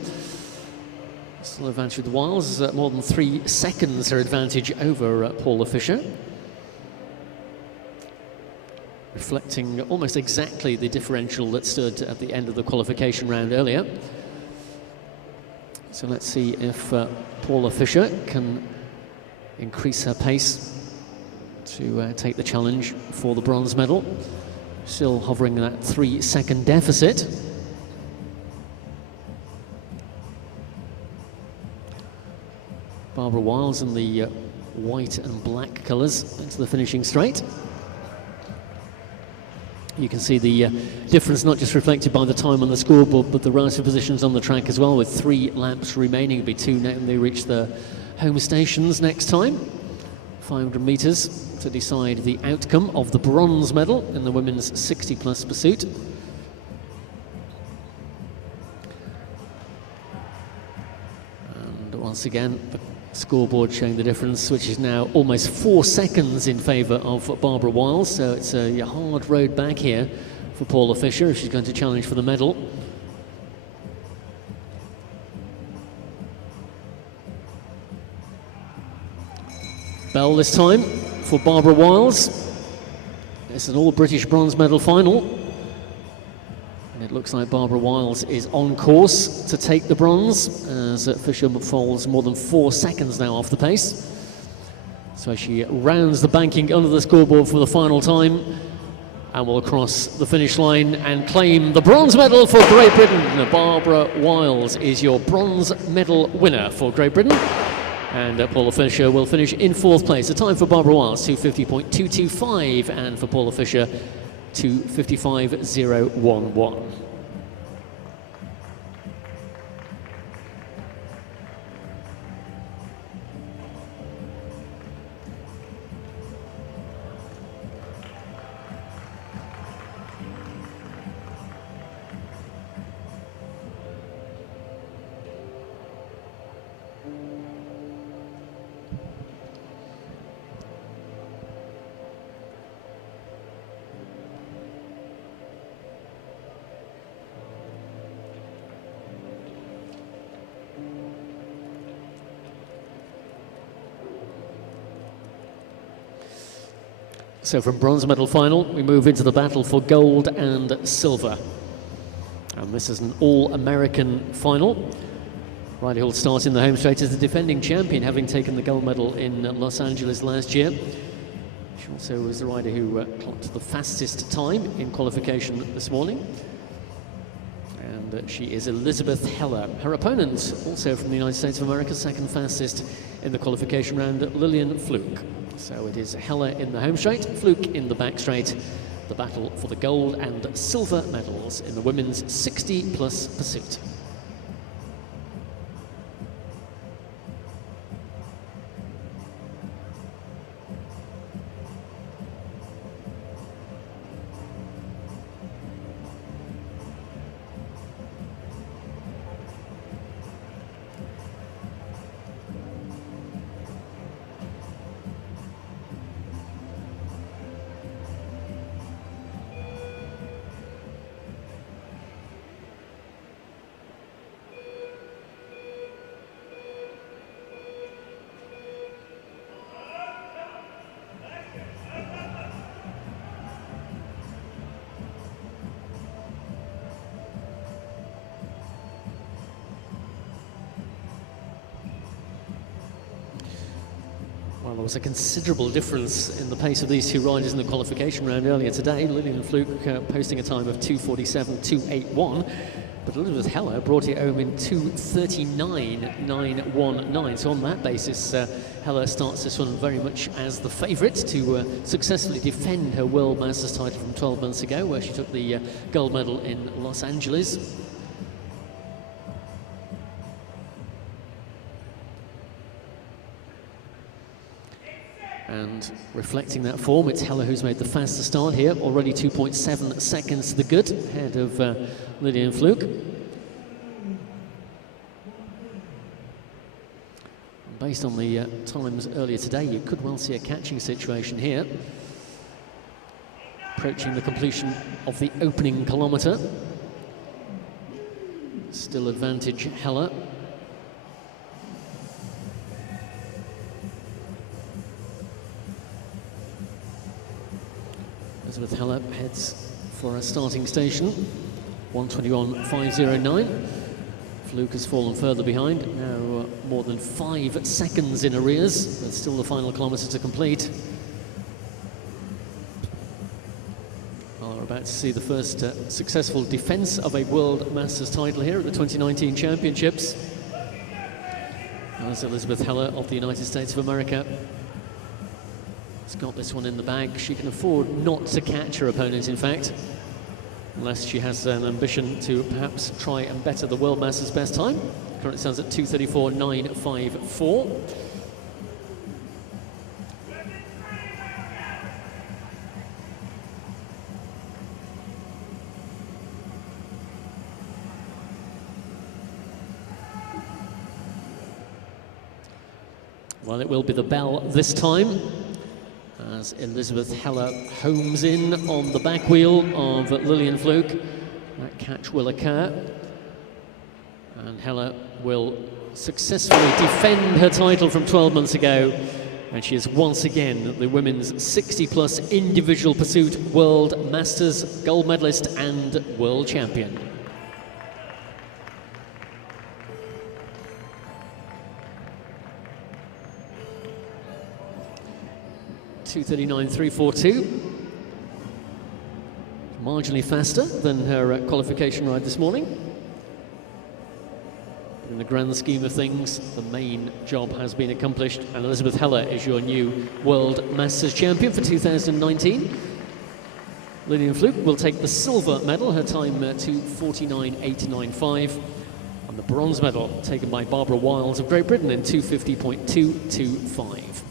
Still advantage with Wiles, more than 3 seconds her advantage over Paula Fisher. Reflecting almost exactly the differential that stood at the end of the qualification round earlier. So let's see if Paula Fisher can increase her pace to take the challenge for the bronze medal. Still hovering in that 3-second deficit. Barbara Wiles in the white and black colours into the finishing straight. You can see the difference not just reflected by the time on the scoreboard, but the relative positions on the track as well, with 3 laps remaining. It'll be 2 now, and they reach the home stations next time. 500 metres to decide the outcome of the bronze medal in the women's 60-plus pursuit. And once again, the scoreboard showing the difference, which is now almost 4 seconds in favour of Barbara Wiles. So it's a hard road back here for Paula Fischer if she's going to challenge for the medal. Bell this time for Barbara Wiles. It's an all-British bronze medal final. And it looks like Barbara Wiles is on course to take the bronze, as Fischer falls more than 4 seconds now off the pace. So she rounds the banking under the scoreboard for the final time and will cross the finish line and claim the bronze medal for Great Britain. Barbara Wiles is your bronze medal winner for Great Britain. And Paula Fischer will finish in 4th place. The time for Barbara Wiles, 2:50.225, and for Paula Fischer, 2:55.011. So from bronze medal final, we move into the battle for gold and silver. And this is an all-American final. Riley Hall starts in the home straight as the defending champion, having taken the gold medal in Los Angeles last year. She also was the rider who clocked the fastest time in qualification this morning. And she is Elizabeth Heller. Her opponent, also from the United States of America, second fastest in the qualification round, Lillian Pfluke. So it is Heller in the home straight, Pfluke in the back straight. The battle for the gold and silver medals in the women's 60-plus pursuit. Well, there was a considerable difference in the pace of these two riders in the qualification round earlier today. Lillian Pfluke posting a time of 2:47.281, but Elizabeth Heller brought it home in 2:39.919. So on that basis, Heller starts this one very much as the favourite to successfully defend her World Masters title from 12 months ago, where she took the gold medal in Los Angeles. And reflecting that form, it's Heller who's made the fastest start here, already 2.7 seconds to the good, ahead of Lillian Pfluke. Based on the times earlier today, you could well see a catching situation here. Approaching the completion of the opening kilometre. Still advantage Heller. Elizabeth Heller heads for a starting station, 1:21.509. Pfluke has fallen further behind, now more than 5 seconds in arrears. There's still the final kilometre to complete. Well, we're about to see the first successful defence of a World Masters title here at the 2019 Championships. As Elizabeth Heller of the United States of America has got this one in the bag. She can afford not to catch her opponent, in fact, unless she has an ambition to perhaps try and better the World Masters best time. Currently stands at 2:34.954. Well, it will be the bell this time, as Elizabeth Heller homes in on the back wheel of Lillian Pfluke. That catch will occur, and Heller will successfully defend her title from 12 months ago, and she is once again the women's 60-plus individual pursuit World Masters gold medalist and world champion. 2:39.342, marginally faster than her qualification ride this morning. But in the grand scheme of things, the main job has been accomplished, and Elizabeth Heller is your new World Masters champion for 2019. Lillian Pfluke will take the silver medal, her time 2:49.895, and the bronze medal taken by Barbara Wiles of Great Britain in 2:50.225.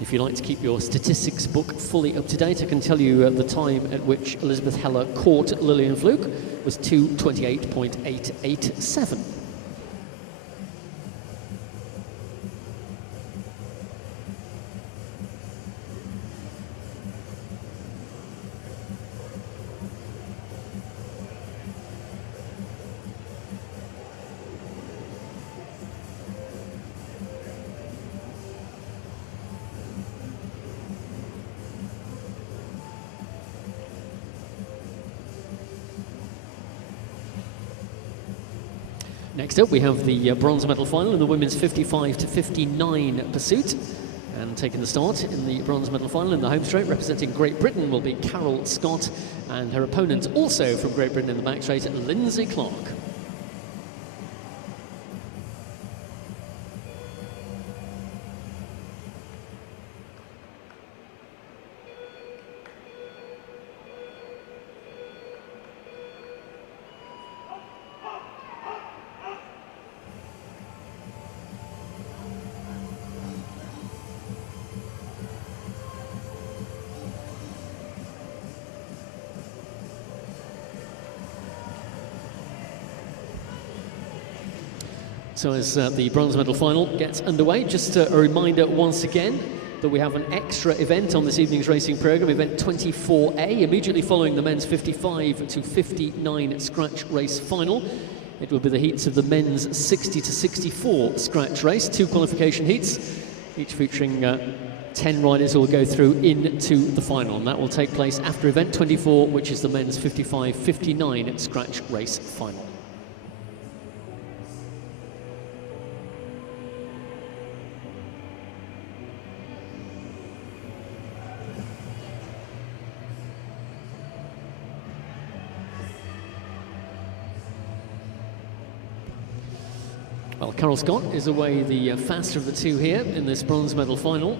If you like to keep your statistics book fully up to date, I can tell you the time at which Elizabeth Heller caught Lillian Pfluke was 2:28.887. Next up, we have the bronze medal final in the women's 55-59 pursuit. And taking the start in the bronze medal final in the home straight, representing Great Britain, will be Carol Scott, and her opponent, also from Great Britain in the back straight, Lindsay Clark. So as the bronze medal final gets underway, just a reminder once again that we have an extra event on this evening's racing programme, event 24A, immediately following the men's 55-59 scratch race final. It will be the heats of the men's 60-64 scratch race, 2 qualification heats, each featuring 10 riders who will go through into the final, and that will take place after event 24, which is the men's 55-59 scratch race final. Well, Carol Scott is away the faster of the two here in this bronze medal final.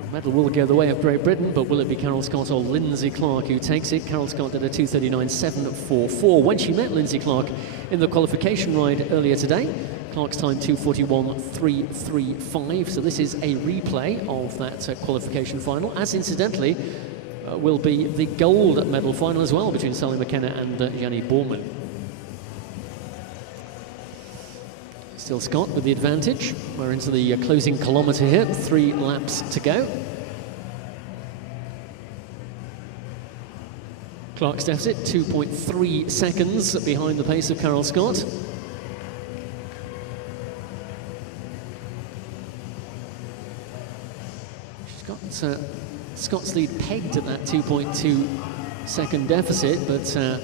The medal will go the way of Great Britain, but will it be Carol Scott or Lindsay Clark who takes it? Carol Scott did a 2:39.744 when she met Lindsay Clark in the qualification ride earlier today. Clark's time 2:41.335, so this is a replay of that qualification final, as incidentally will be the gold medal final as well between Sally McKenna and Yanni Borman. Still Scott with the advantage. We're into the closing kilometre here, 3 laps to go. Clark's deficit, 2.3 seconds behind the pace of Carol Scott. Scott's lead pegged at that 2.2 second deficit, but it's a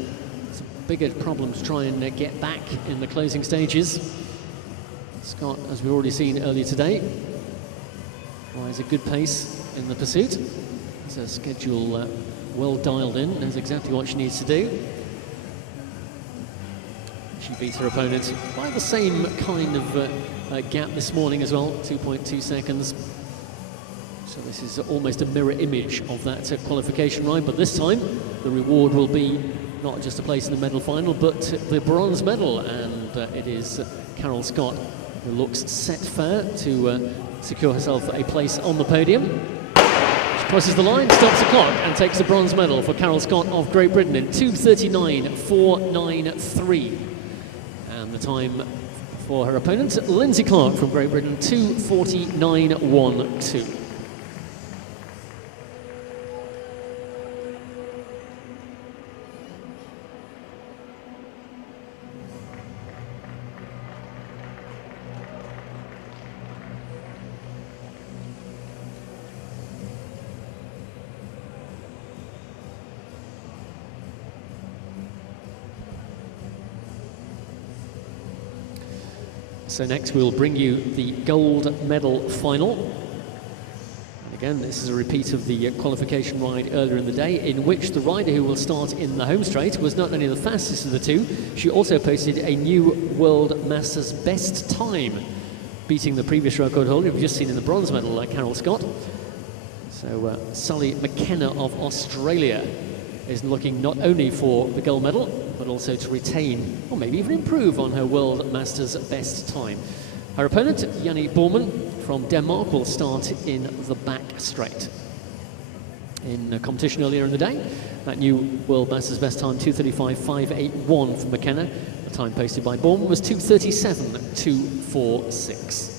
bigger problem to try and get back in the closing stages. Scott, as we've already seen earlier today, flies a good pace in the pursuit. It's a schedule well dialed in, knows exactly what she needs to do. She beats her opponent by the same kind of gap this morning as well, 2.2 seconds. So this is almost a mirror image of that qualification ride, but this time the reward will be not just a place in the medal final, but the bronze medal, and it is Carol Scott who looks set fair to secure herself a place on the podium. She crosses the line, stops the clock, and takes the bronze medal for Carol Scott of Great Britain in 2:39.493. And the time for her opponent, Lindsay Clark from Great Britain, 2:49.12. So next we'll bring you the gold medal final. And again, this is a repeat of the qualification ride earlier in the day, in which the rider who will start in the home straight was not only the fastest of the two, she also posted a new World Masters best time, beating the previous record holder we've just seen in the bronze medal, like Carol Scott. So Sally McKenna of Australia is looking not only for the gold medal, but also to retain, or maybe even improve on her World Masters best time. Her opponent, Janne Borman from Denmark, will start in the back straight. In a competition earlier in the day, that new World Masters best time, 2:35.581 for McKenna. The time posted by Borman was 2:37.246.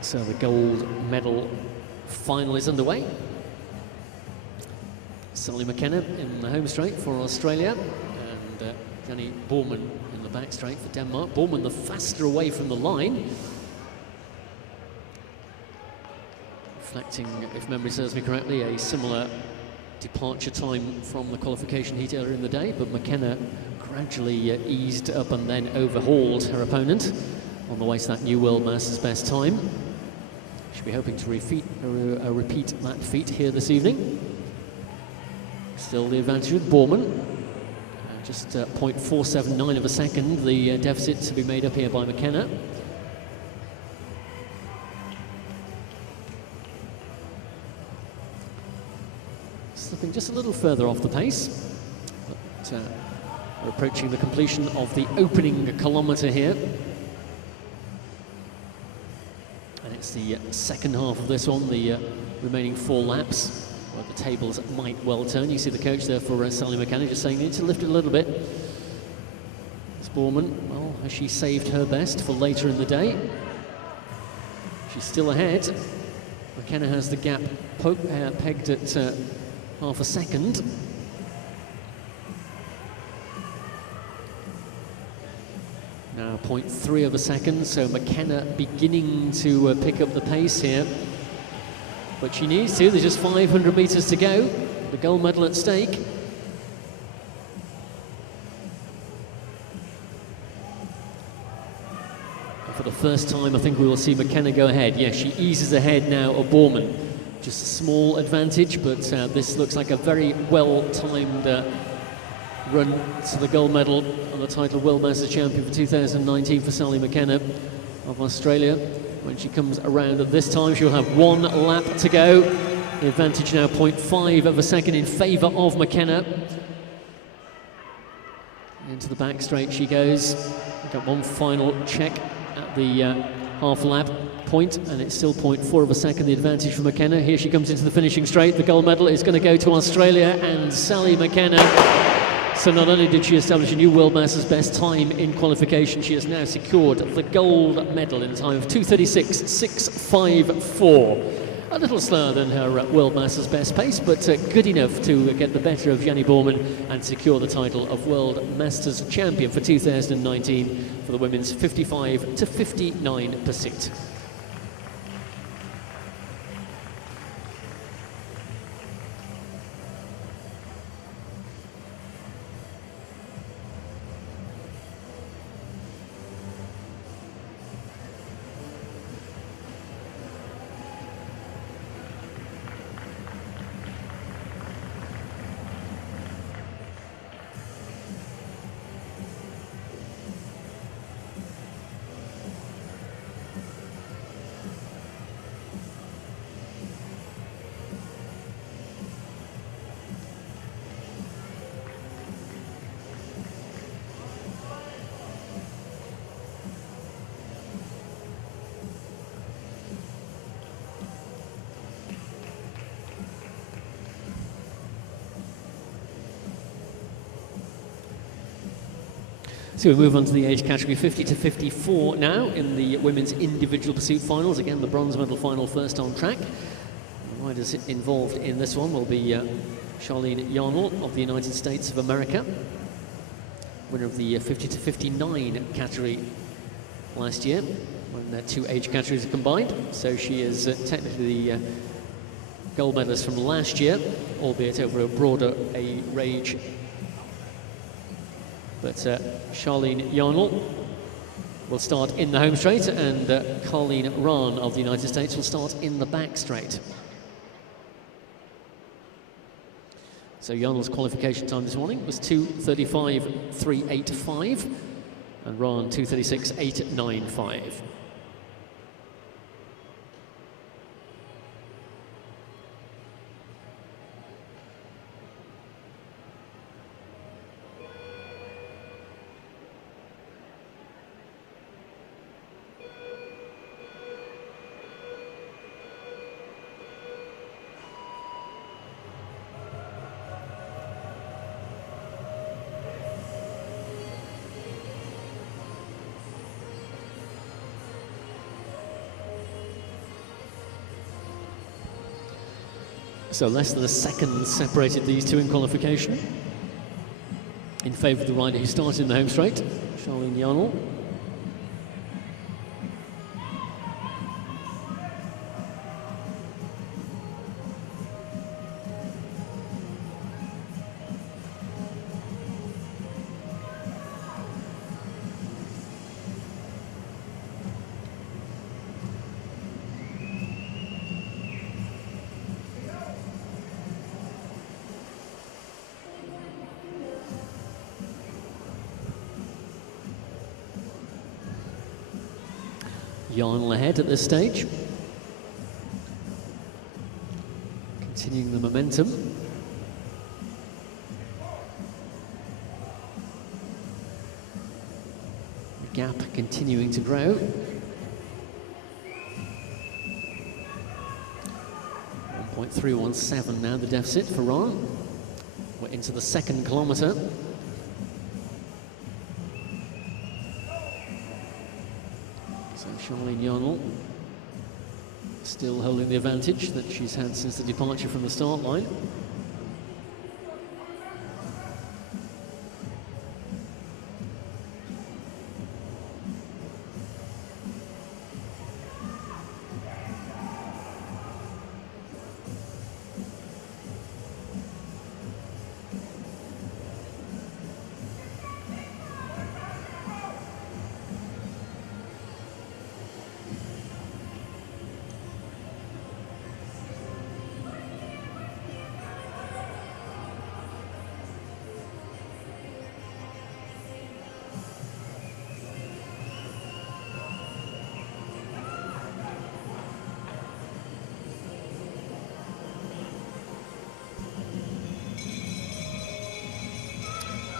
So the gold medal final is underway. Sally McKenna in the home straight for Australia, and Janne Borman in the back straight for Denmark. Borman the faster away from the line, reflecting, if memory serves me correctly, a similar departure time from the qualification heat earlier in the day, but McKenna gradually eased up and then overhauled her opponent on the way to that new World Masters best time. She'll be hoping to repeat that feat here this evening. Still the advantage with Borman. Just 0.479 of a second, the deficit to be made up here by McKenna. Slipping just a little further off the pace, but we're approaching the completion of the opening kilometre here. And it's the second half of this one, the remaining 4 laps, where the tables might well turn. You see the coach there for Sally McKenna just saying, need to lift it a little bit. It's Borman, well, has she saved her best for later in the day? She's still ahead. McKenna has the gap pegged at half a second. Now 0.3 of a second, so McKenna beginning to pick up the pace here. But she needs to, there's just 500 metres to go. The gold medal at stake. For the first time, I think we will see McKenna go ahead. Yes, she eases ahead now of Borman. Just a small advantage, but this looks like a very well-timed run to the gold medal on the title World Masters Champion for 2019 for Sally McKenna of Australia. When she comes around at this time, she'll have 1 lap to go. The advantage now 0.5 of a second in favour of McKenna. Into the back straight she goes. Got one final check at the half lap point, and it's still 0.4 of a second the advantage for McKenna. Here she comes into the finishing straight. The gold medal is going to go to Australia and Sally McKenna. So not only did she establish a new World Masters best time in qualification, she has now secured the gold medal in a time of 2:36.654. A little slower than her World Masters best pace, but good enough to get the better of Gianni Borman and secure the title of World Masters Champion for 2019 for the women's 55 to 59 pursuit. So we move on to the age category 50 to 54 now in the women's individual pursuit finals. Again, the bronze medal final first on track. The riders involved in this one will be Charlene Yarnell of the United States of America, winner of the 50 to 59 category last year when their 2 age categories are combined. So she is technically the gold medalist from last year, albeit over a broader age. But Charlene Yarnell will start in the home straight, and Colleen Rahn of the United States will start in the back straight. So Yarnell's qualification time this morning was 2:35.385, and Rahn 2:36.895. So less than a second separated these two in qualification in favour of the rider who started in the home straight, Charlene Yarnell. Yarnell ahead at this stage, continuing the momentum. The gap continuing to grow. 1.317 now the deficit for Rahn. We're into the second kilometre. Charlene Yarnell still holding the advantage that she's had since the departure from the start line.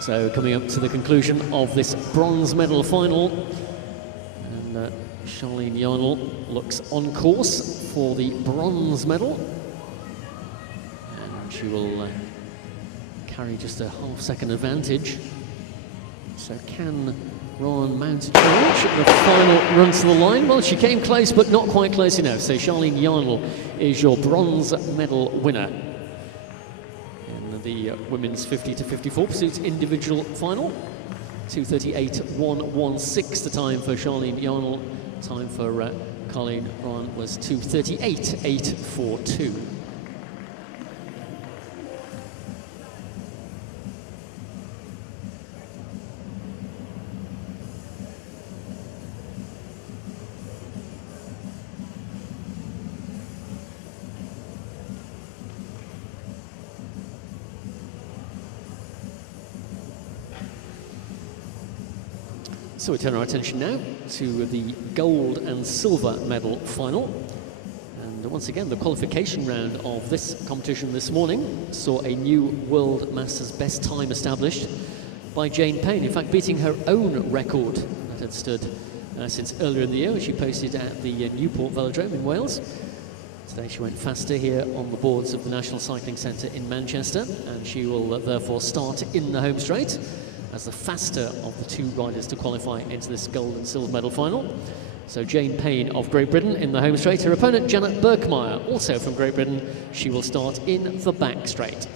So coming up to the conclusion of this bronze medal final, and Charlene Yarnell looks on course for the bronze medal, and she will carry just a half-second advantage. So can Rowan mount a challenge at the final run to the line? Well, she came close, but not quite close enough. So Charlene Yarnell is your bronze medal winner in the women's 50 to 54 pursuit individual final. 2:38.116 the time for Charlene Yarnell. Time for Colleen Rowan was 2:38.842. So we turn our attention now to the gold and silver medal final. And once again, the qualification round of this competition this morning saw a new World Masters best time established by Jane Payne, in fact beating her own record that had stood since earlier in the year, which she posted at the Newport Velodrome in Wales. Today she went faster here on the boards of the National Cycling Centre in Manchester, and she will therefore start in the home straight as the faster of the two riders to qualify into this gold and silver medal final. So Jane Payne of Great Britain in the home straight. Her opponent, Janet Birkmeyer, also from Great Britain. She will start in the back straight.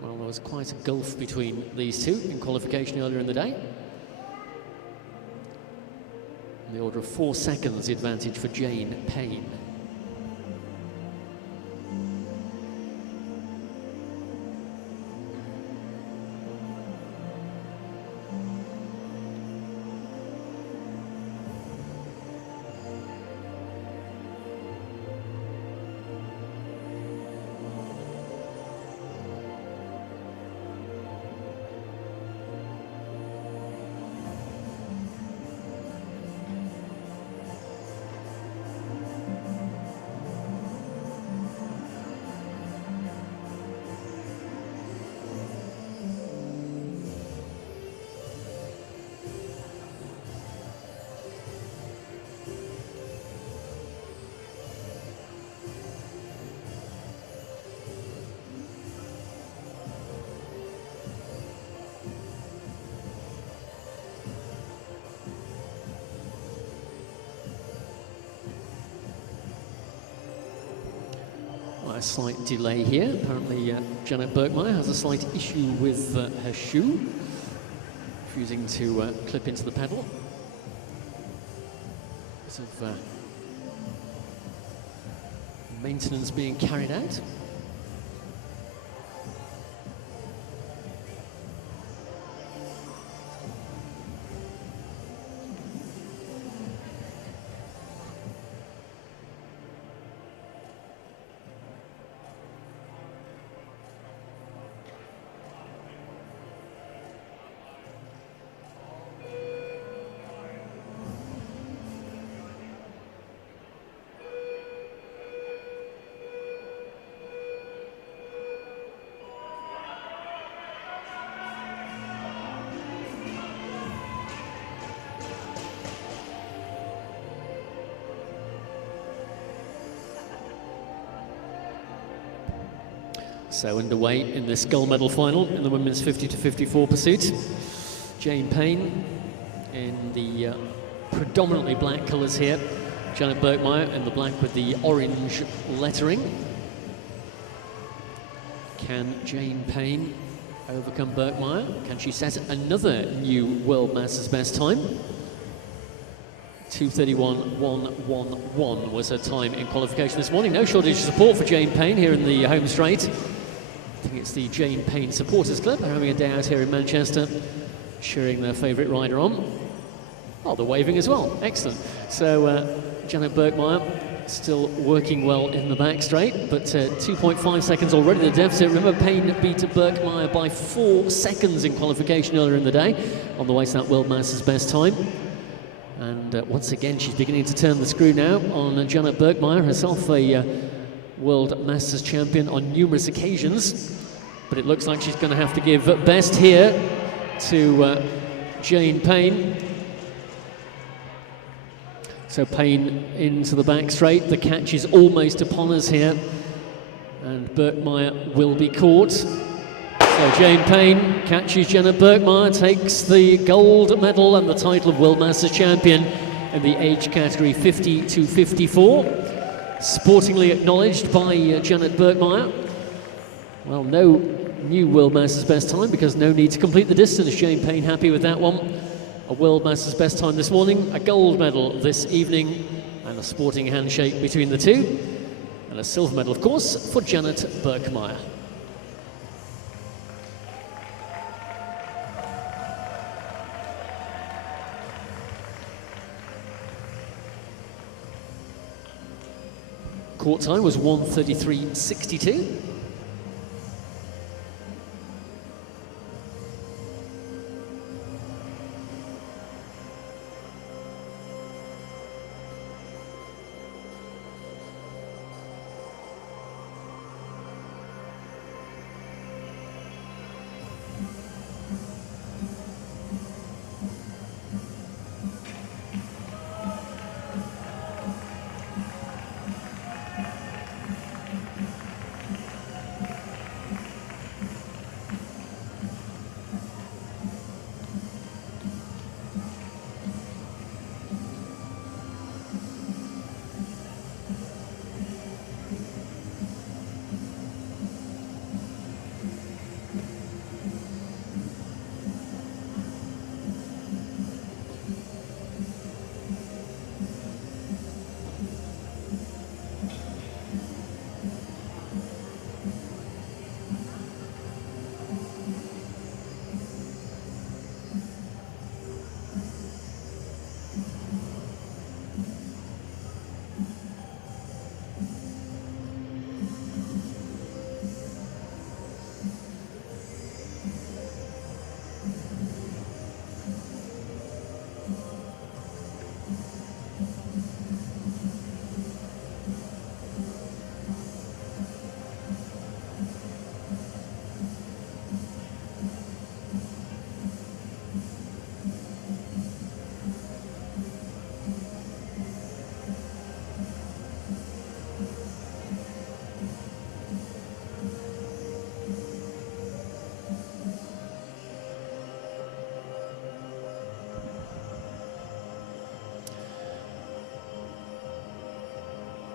Well, there was quite a gulf between these two in qualification earlier in the day. In the order of 4 seconds, the advantage for Jane Payne. A slight delay here. Apparently Janet Birkmeyer has a slight issue with her shoe, refusing to clip into the pedal. Bit of maintenance being carried out. So underway in this gold medal final in the women's 50 to 54 pursuit. Jane Payne in the predominantly black colours here. Janet Birkmeyer in the black with the orange lettering. Can Jane Payne overcome Birkmeyer? Can she set another new World Masters best time? 2:31.111 was her time in qualification this morning. No shortage of support for Jane Payne here in the home straight. I think it's the Jane Payne Supporters Club. They're having a day out here in Manchester, cheering their favourite rider on. Oh, they're waving as well. Excellent. So Janet Birkmeyer still working well in the back straight, but 2.5 seconds already the deficit. Remember, Payne beat Birkmeyer by 4 seconds in qualification earlier in the day, on the way to that World Masters best time. And once again, she's beginning to turn the screw now on Janet Birkmeyer, herself a World Masters champion on numerous occasions. But it looks like she's going to have to give best here to Jane Payne. So Payne into the back straight. The catch is almost upon us here, and Birkmeyer will be caught. So Jane Payne catches Janet Birkmeyer, takes the gold medal and the title of World Masters champion in the age category 50 to 54. Sportingly acknowledged by Janet Birkmeyer. Well, no new World Masters best time because no need to complete the distance. Jane Payne happy with that one. A World Masters best time this morning, a gold medal this evening, and a sporting handshake between the two. And a silver medal, of course, for Janet Birkmeyer. Court time was 1:33.62.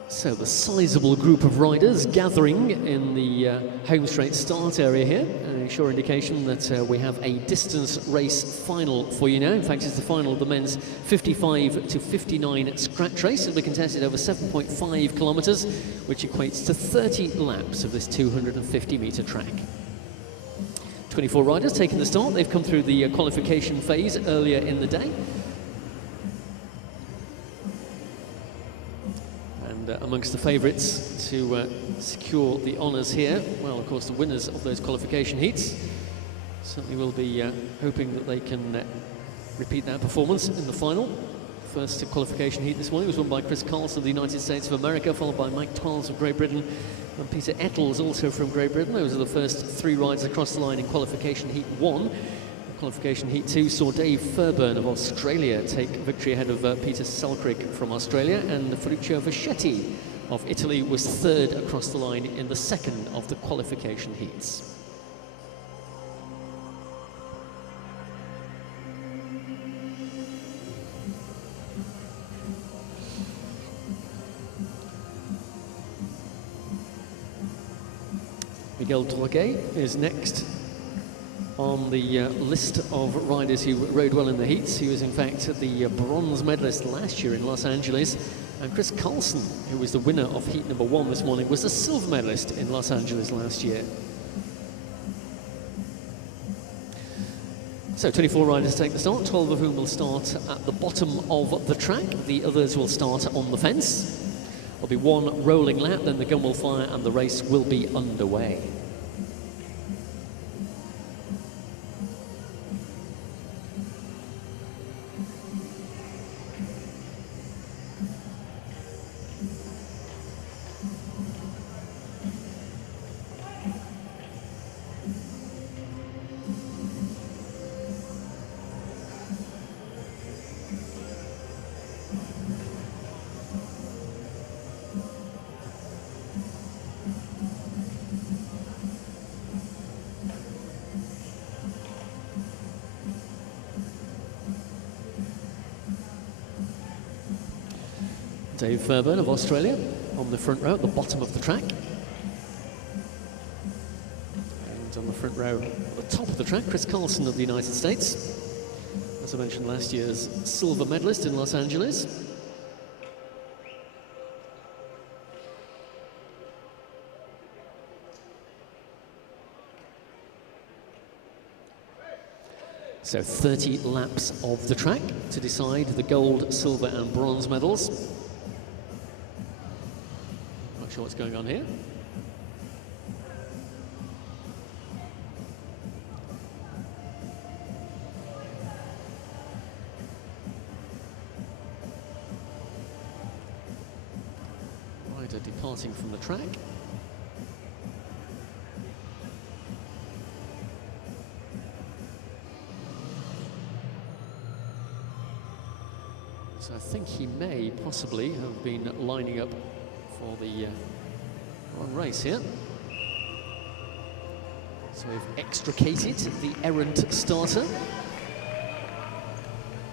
So the sizable group of riders gathering in the home straight start area here, a sure indication that we have a distance race final for you now. In fact, it's the final of the men's 55 to 59 scratch race. It'll be contested over 7.5 kilometres, which equates to 30 laps of this 250-metre track. 24 riders taking the start. They've come through the qualification phase earlier in the day. Amongst the favourites to secure the honours here, well, of course, the winners of those qualification heats certainly will be hoping that they can repeat that performance in the final. First qualification heat this morning was won by Chris Carlson of the United States of America, followed by Mike Twells of Great Britain, and Peter Ettles also from Great Britain. Those are the first 3 riders across the line in qualification heat 1. Qualification heat 2 saw Dave Fairburn of Australia take victory ahead of Peter Selkirk from Australia, and Ferruccio Vaschetti of Italy was 3rd across the line in the 2nd of the qualification heats. Miguel Droguet is next on the list of riders who rode well in the heats. He was in fact the bronze medalist last year in Los Angeles, and Chris Carlson, who was the winner of heat number 1 this morning, was the silver medalist in Los Angeles last year. So 24 riders take the start, 12 of whom will start at the bottom of the track. The others will start on the fence. There'll be one rolling lap, then the gun will fire and the race will be underway. Dave Fairbairn of Australia on the front row at the bottom of the track. And on the front row at the top of the track, Chris Carlson of the United States. As I mentioned, last year's silver medalist in Los Angeles. So 30 laps of the track to decide the gold, silver and bronze medals. Not sure what's going on here. Rider departing from the track. So I think he may possibly have been lining up for the wrong race here. So we've extricated the errant starter.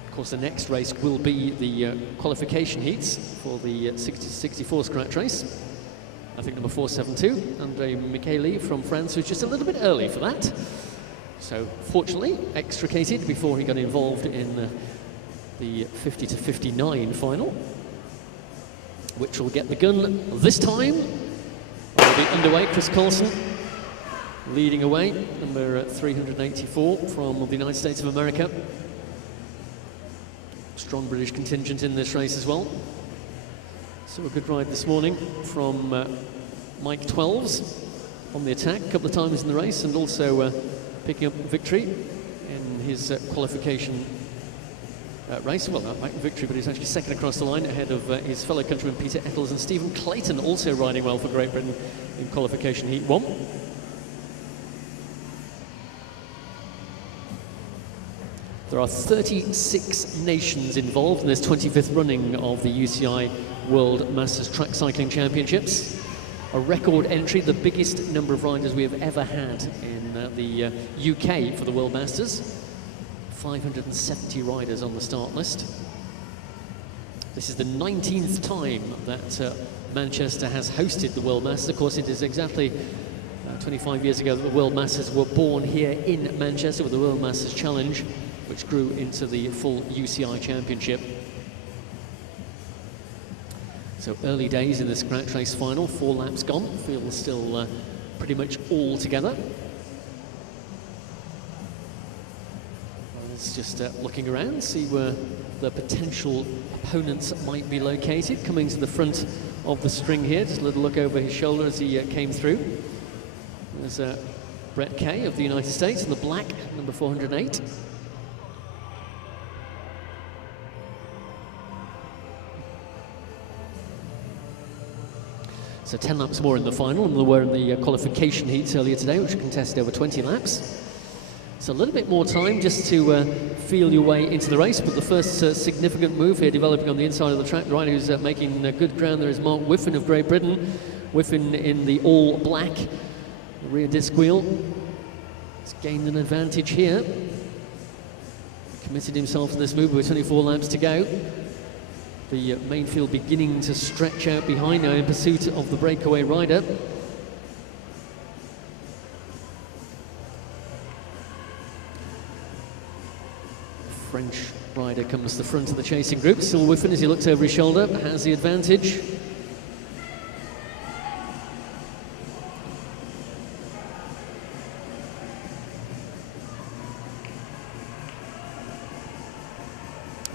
Of course, the next race will be the qualification heats for the 60-64 scratch race. I think number 472, Andre Micheli from France, who's just a little bit early for that. So fortunately, extricated before he got involved in the 50-59 final, which will get the gun this time. Will be underway. Chris Carlson leading away, number 384 from the United States of America. Strong British contingent in this race as well. So a good ride this morning from Mike 12s on the attack a couple of times in the race, and also picking up victory in his qualification race. Well, not victory, but he's actually second across the line ahead of his fellow countrymen Peter Eccles and Stephen Clayton, also riding well for Great Britain in qualification heat 1. There are 36 nations involved in this 25th running of the UCI World Masters Track Cycling Championships. A record entry, the biggest number of riders we have ever had in the UK for the World Masters. 570 riders on the start list. This is the 19th time that Manchester has hosted the World Masters. Of course, it is exactly 25 years ago that the World Masters were born here in Manchester with the World Masters Challenge, which grew into the full UCI Championship. So early days in the scratch race final, 4 laps gone, field is still pretty much all together. Just looking around, see where the potential opponents might be located. Coming to the front of the string here, just a little look over his shoulder as he came through. There's Brett Kay of the United States in the black, number 408. So 10 laps more in the final than there were in the qualification heats earlier today, which contested over 20 laps. So a little bit more time just to feel your way into the race, but the first significant move here developing on the inside of the track. The rider who's making good ground there is Mark Whiffen of Great Britain. Whiffen in the all black rear disc wheel. He's gained an advantage here. Committed himself to this move with 24 laps to go. The main field beginning to stretch out behind now in pursuit of the breakaway rider. French rider comes to the front of the chasing group. Still Whiffen, as he looks over his shoulder, has the advantage.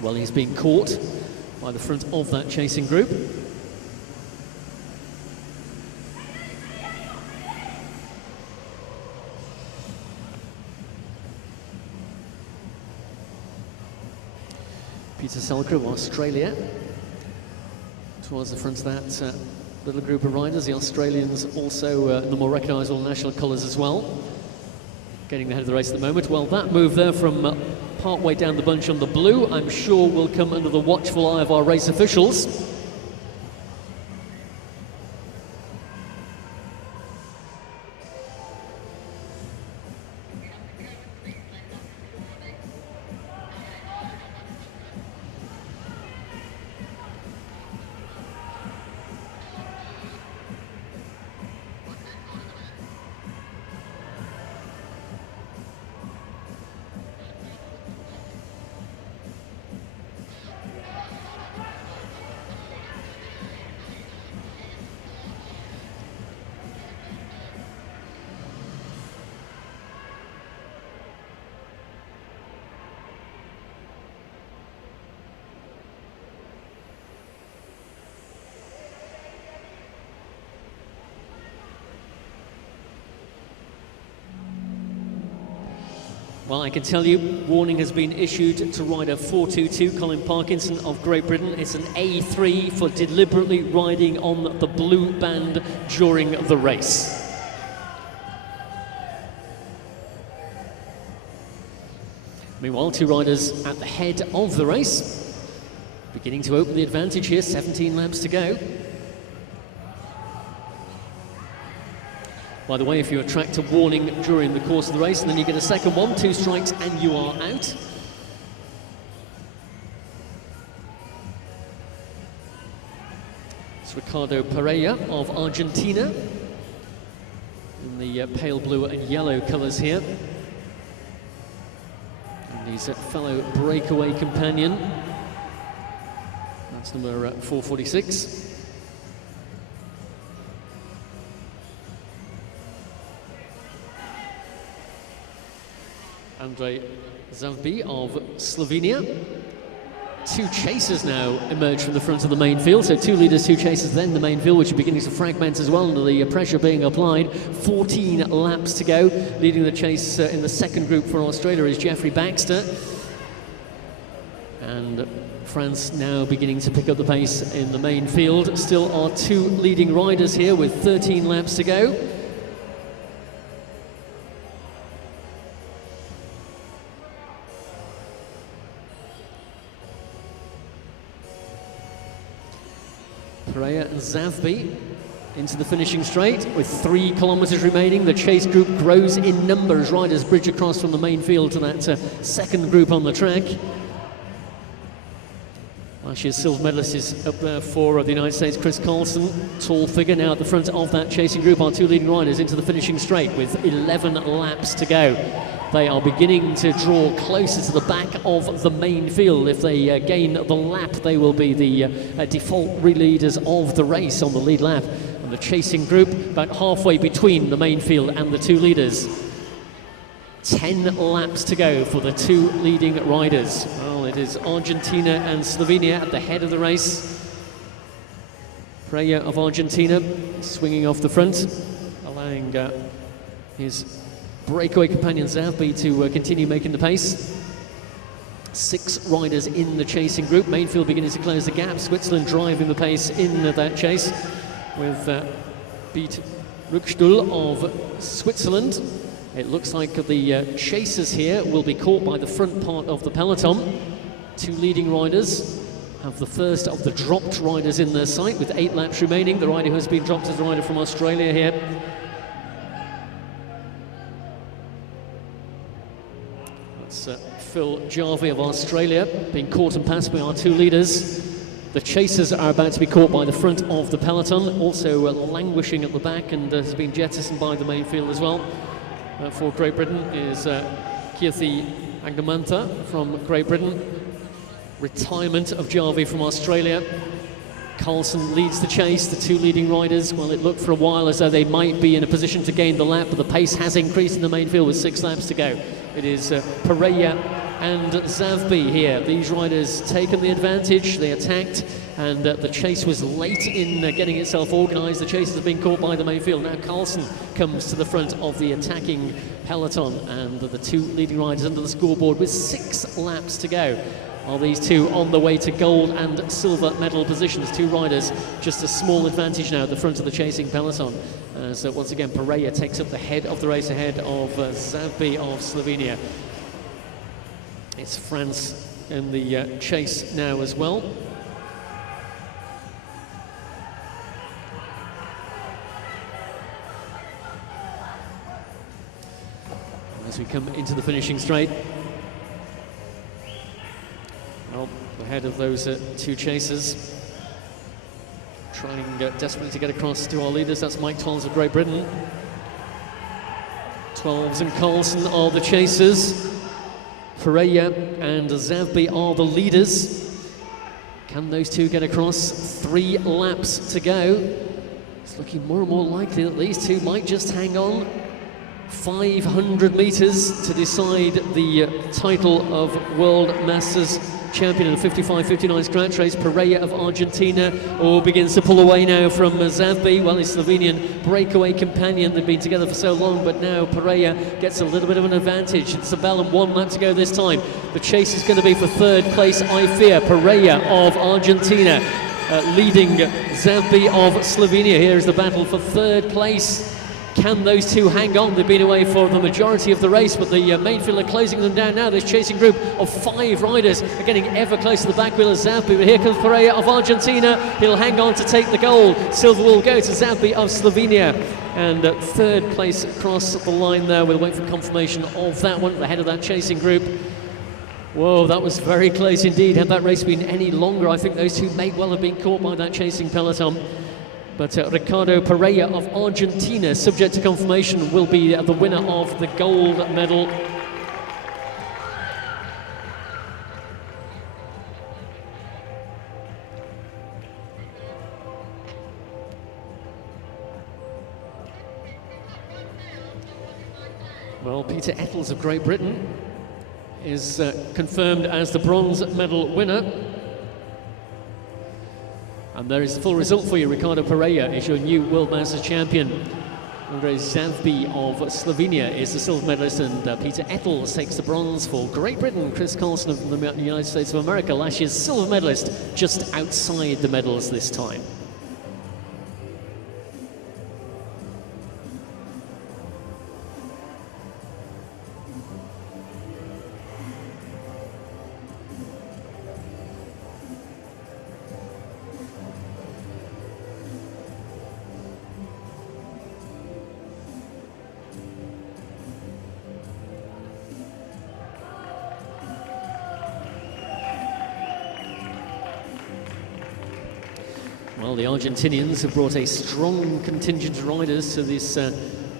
Well, he's being caught by the front of that chasing group. Peter Selker of Australia towards the front of that little group of riders. The Australians also the more recognisable national colours as well, getting the head of the race at the moment. Well, that move there from part way down the bunch on the blue, I'm sure will come under the watchful eye of our race officials. Well, I can tell you, warning has been issued to rider 422, Colin Parkinson of Great Britain. It's an A3 for deliberately riding on the blue band during the race. Meanwhile, two riders at the head of the race, beginning to open the advantage here, 17 laps to go. By the way, if you attract a warning during the course of the race and then you get a second one, 2 strikes and you are out. It's Ricardo Pereira of Argentina in the pale blue and yellow colours here. And his fellow breakaway companion, that's number 446. Arnaud Duble of Slovenia. 2 chasers now emerge from the front of the main field, so 2 leaders, 2 chasers, then the main field, which are beginning to fragment as well under the pressure being applied. 14 laps to go. Leading the chase in the second group for Australia is Geoffroy Baxter. And France now beginning to pick up the pace in the main field. Still are 2 leading riders here with 13 laps to go. Pereira and Duble into the finishing straight with 3 kilometres remaining. The chase group grows in number as riders bridge across from the main field to that second group on the track. Last year's silver medalist is up there for the United States, Chris Carlson. Tall figure now at the front of that chasing group. Our 2 leading riders into the finishing straight with 11 laps to go. They are beginning to draw closer to the back of the main field. If they gain the lap, they will be the default leaders of the race on the lead lap. And the chasing group about halfway between the main field and the 2 leaders. 10 laps to go for the 2 leading riders. Well, it is Argentina and Slovenia at the head of the race. Pereira of Argentina swinging off the front, allowing his breakaway companion Duble to continue making the pace. 6 riders in the chasing group. Mainfield beginning to close the gap. Switzerland driving the pace in that chase with Beat Rückstuhl of Switzerland. It looks like the chasers here will be caught by the front part of the peloton. 2 leading riders have the first of the dropped riders in their sight with 8 laps remaining. The rider who has been dropped is the rider from Australia here. That's Phil Jarvie of Australia being caught and passed by our 2 leaders. The chasers are about to be caught by the front of the peloton, also languishing at the back and has been jettisoned by the main field as well. For Great Britain is Kirthi Agnemantha from Great Britain. Retirement of Jarvie from Australia. Carlson leads the chase, the 2 leading riders. Well, it looked for a while as though they might be in a position to gain the lap, but the pace has increased in the main field with 6 laps to go. It is Pereira and Duble here. These riders taken the advantage, they attacked, and the chase was late in getting itself organised. The chasers have been caught by the main field. Now Carlson comes to the front of the attacking peloton, and the 2 leading riders under the scoreboard with 6 laps to go. are these two on the way to gold and silver medal positions. Two riders, just a small advantage now at the front of the chasing peloton. So once again, Pereira takes up the head of the race ahead of Zavbi of Slovenia. It's France in the chase now as well. As we come into the finishing straight, well, ahead of those two chasers, trying desperately to get across to our leaders. That's Mike 12s of Great Britain. 12s and Carlson are the chasers. Pereira and Zavbi are the leaders. Can those two get across? 3 laps to go. It's looking more and more likely that these two might just hang on. 500 meters to decide the title of World Masters champion in the 55-59 scratch race. Pereira of Argentina begins to pull away now from Zavbi. Well, his Slovenian breakaway companion. They've been together for so long, but now Pereira gets a little bit of an advantage. It's Sabella, 1 lap to go this time. The chase is going to be for 3rd place, I fear. Pereira of Argentina leading Zavbi of Slovenia. Here is the battle for 3rd place. Can those two hang on? They've been away for the majority of the race, but the main field are closing them down now. This chasing group of 5 riders are getting ever closer to the back wheel of Zavbi, but here comes Pereira of Argentina. He'll hang on to take the gold. Silver will go to Zavbi of Slovenia. And 3rd place across the line there. We'll wait for confirmation of that one, the head of that chasing group. Whoa, that was very close indeed. Had that race been any longer, I think those two may well have been caught by that chasing peloton. But Ricardo Pereira of Argentina, subject to confirmation, will be the winner of the gold medal. Well, Peter Ettles of Great Britain is confirmed as the bronze medal winner. And there is the full result for you. Ricardo Pereira is your new World Masters champion. Andrej Zavbi of Slovenia is the silver medalist, and Peter Ettles takes the bronze for Great Britain. Chris Carlson of the United States of America, last year's silver medalist, just outside the medals this time. Well, the Argentinians have brought a strong contingent of riders to this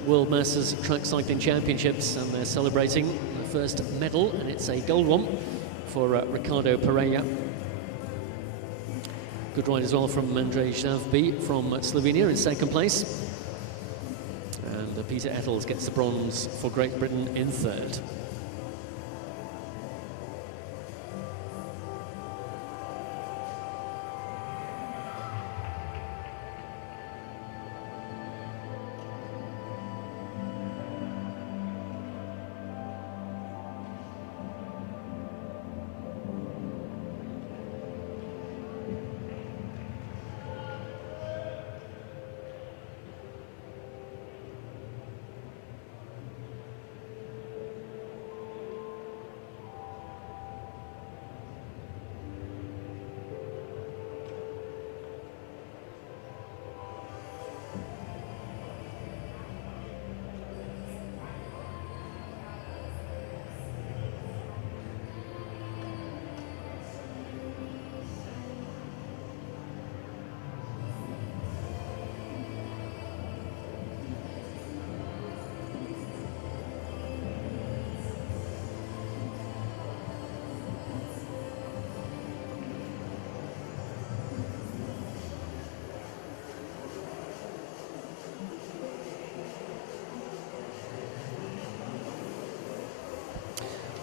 World Masters Track Cycling Championships, and they're celebrating the first medal, and it's a gold one for Ricardo Pereira. Good ride as well from Andrej Zavbi from Slovenia in 2nd place. And Peter Ettles gets the bronze for Great Britain in 3rd.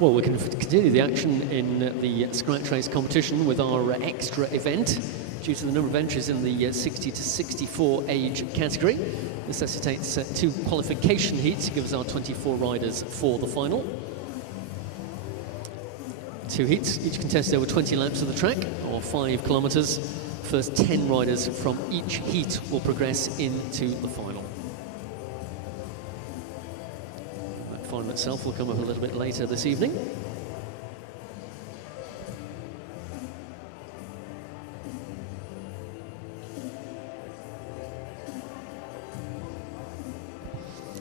Well, we can continue the action in the scratch race competition with our extra event. Due to the number of entries in the 60 to 64 age category, this necessitates 2 qualification heats to give us our 24 riders for the final. two heats, each contested over 20 laps of the track, or 5 kilometres. First 10 riders from each heat will progress into the final. That final itself will come up a little bit later this evening.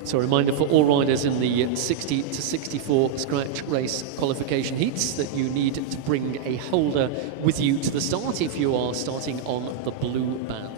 So a reminder for all riders in the 60 to 64 scratch race qualification heats that you need to bring a holder with you to the start if you are starting on the blue band.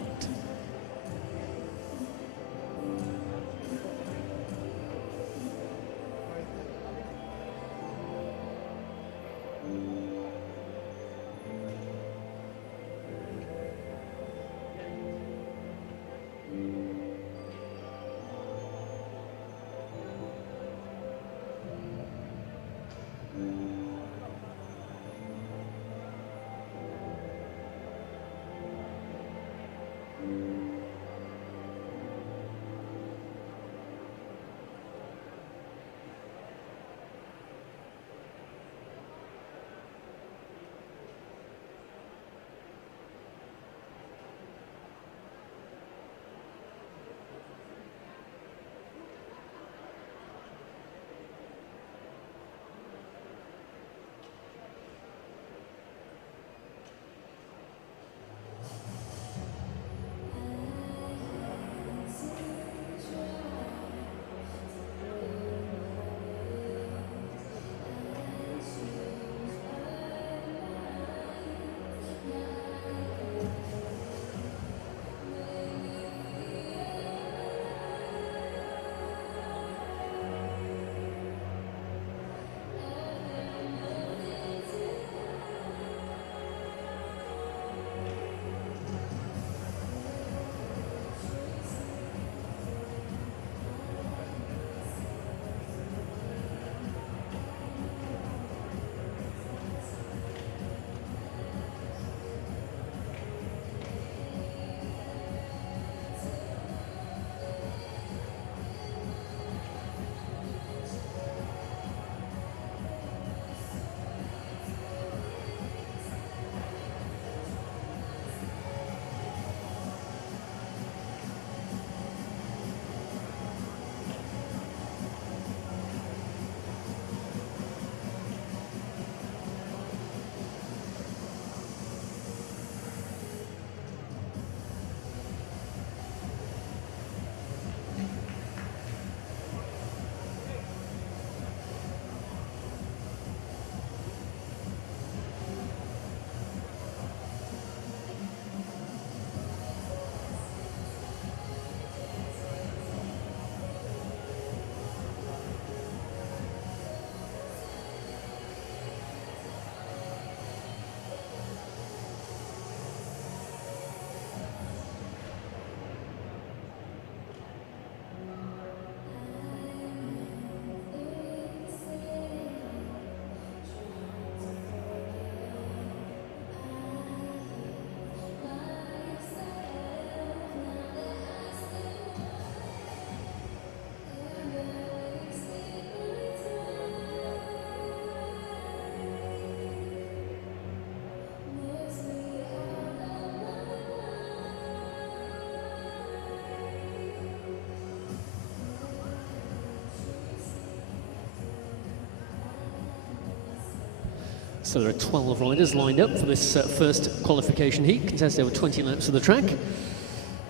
So there are 12 riders lined up for this first qualification heat, contested over 20 laps of the track,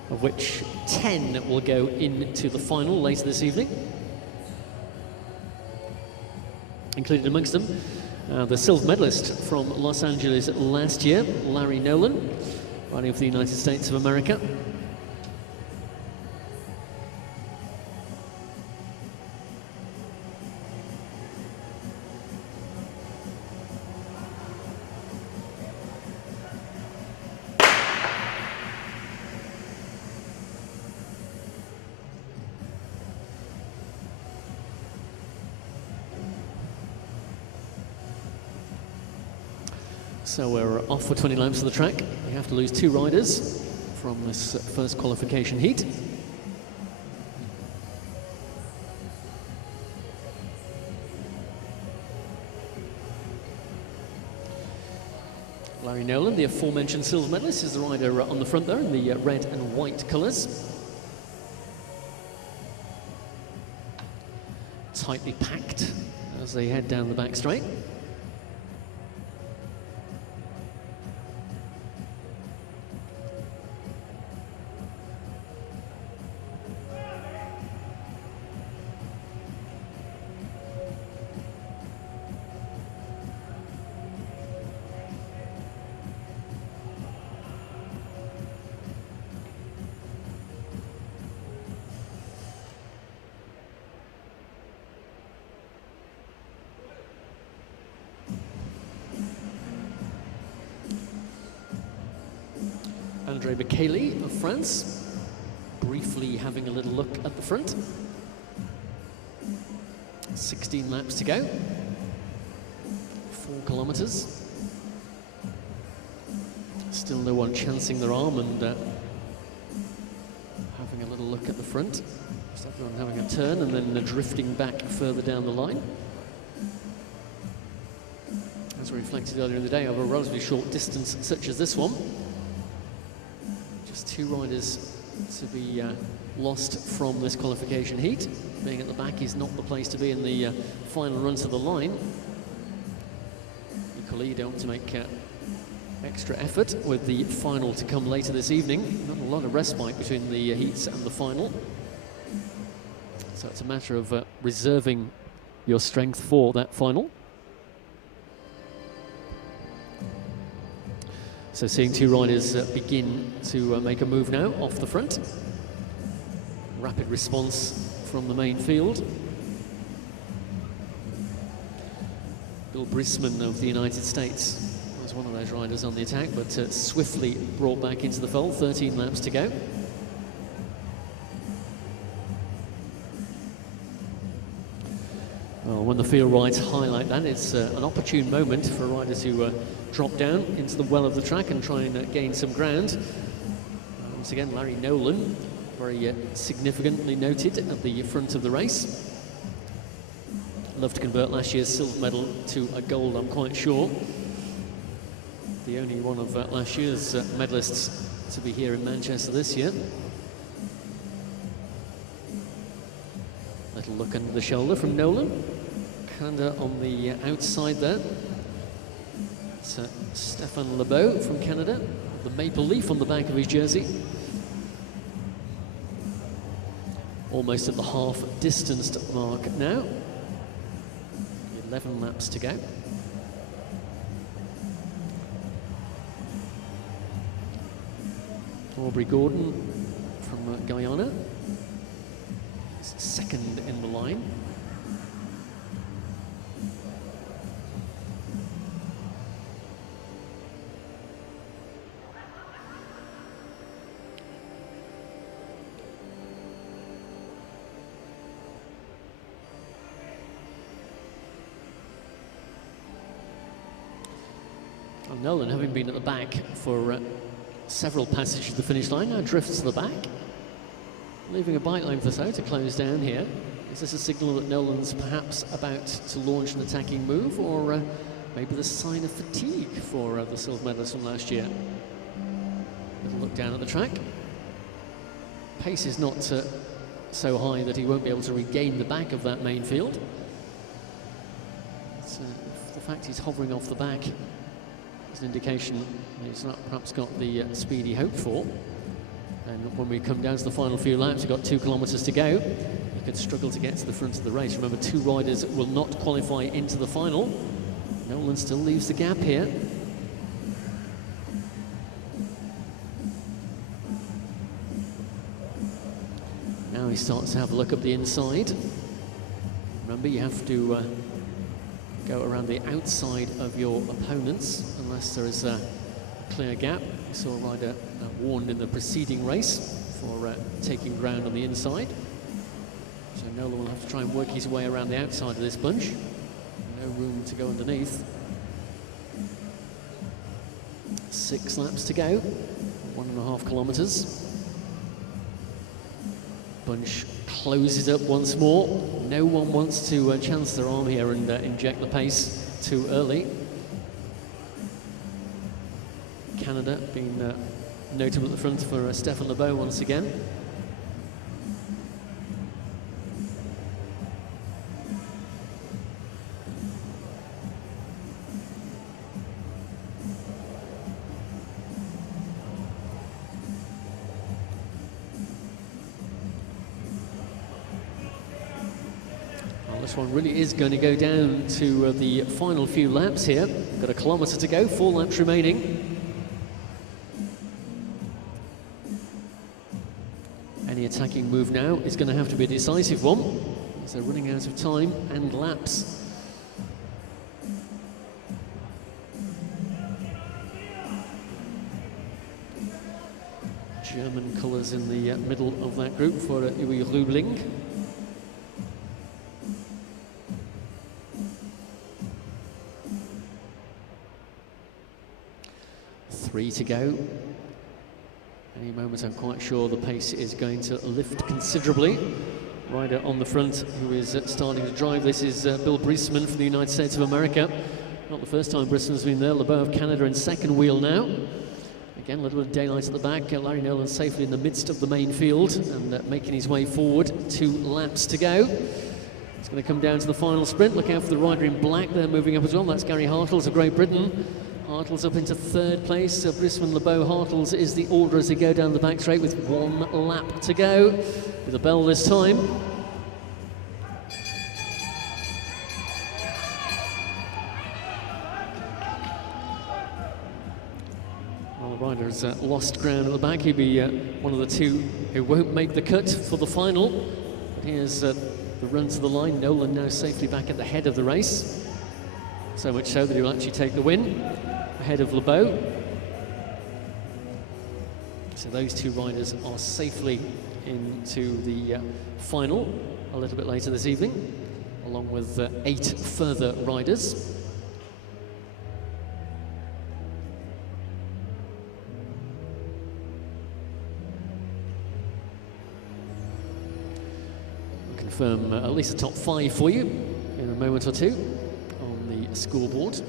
of which 10 will go into the final later this evening. Included amongst them, the silver medalist from Los Angeles last year, Larry Nolan, riding for the United States of America. So we're off for 20 laps of the track. We have to lose 2 riders from this first qualification heat. Larry Nolan, the aforementioned silver medalist, is the rider on the front there in the red and white colours. Tightly packed as they head down the back straight. Andre Bekele of France, briefly having a little look at the front. 16 laps to go, 4 kilometres. Still no one chancing their arm and having a little look at the front. Just everyone having a turn and then drifting back further down the line. As reflected earlier in the day, over a relatively short distance such as this one. Just 2 riders to be lost from this qualification heat. Being at the back is not the place to be in the final run to the line. Equally, you don't want to make extra effort with the final to come later this evening. Not a lot of respite between the heats and the final. So it's a matter of reserving your strength for that final. So seeing 2 riders begin to make a move now off the front. Rapid response from the main field. Bill Brisman of the United States was one of those riders on the attack, but swiftly brought back into the fold. 13 laps to go. Well, when the field rides high like that, it's an opportune moment for a rider to drop down into the well of the track and try and gain some ground. Once again, Larry Nolan, very significantly noted at the front of the race. Loved to convert last year's silver medal to a gold, I'm quite sure. The only one of last year's medalists to be here in Manchester this year. Little look under the shoulder from Nolan. Canada on the outside there. It's Stéphane Lebeau from Canada, the maple leaf on the back of his jersey. Almost at the half distanced mark now. 11 laps to go. Aubrey Gordon from Guyana is second in the line. Nolan, having been at the back for several passages to the finish line, now drifts to the back, leaving a bike length or so to close down here. Is this a signal that Nolan's perhaps about to launch an attacking move, or maybe the sign of fatigue for the silver medalist from last year? Little look down at the track. Pace is not so high that he won't be able to regain the back of that main field. It's, the fact he's hovering off the back is an indication he's not perhaps got the speed he hoped for. And when we come down to the final few laps, you've got 2 kilometres to go. You could struggle to get to the front of the race. Remember, 2 riders will not qualify into the final. Nolan still leaves the gap here. Now he starts to have a look up the inside. Remember, you have to go around the outside of your opponents unless there is a clear gap. We saw a rider warned in the preceding race for taking ground on the inside. So Nolan will have to try and work his way around the outside of this bunch. No room to go underneath. 6 laps to go, 1.5 kilometres. Bunch closes up once more. No one wants to chance their arm here and inject the pace too early. Canada, been notable at the front for Stéphane Lebow once again. This one really is going to go down to the final few laps here. Got a kilometre to go, 4 laps remaining. Any attacking move now is going to have to be a decisive one, as they're running out of time and laps. German colours in the middle of that group for Uwe Rübling. 3 to go. Any moment I'm quite sure the pace is going to lift considerably. Rider on the front who is starting to drive this is Bill Briesman from the United States of America. Not the first time Briesman's been there. Lebow of Canada in second wheel now. Again, a little bit of daylight at the back. Larry Nolan safely in the midst of the main field and making his way forward. 2 laps to go. It's going to come down to the final sprint. Look out for the rider in black there moving up as well. That's Gary Hartles of Great Britain. Hartles up into 3rd place. Briesman, Lebow, Hartles is the order as they go down the back straight with 1 lap to go. With a bell this time. Well, the rider has lost ground at the back. He'll be one of the 2 who won't make the cut for the final. But here's the run to the line. Nolan now safely back at the head of the race. So much so that he'll actually take the win ahead of Lebow. So those 2 riders are safely into the final a little bit later this evening, along with 8 further riders. We'll confirm at least the top 5 for you in a moment or two on the scoreboard.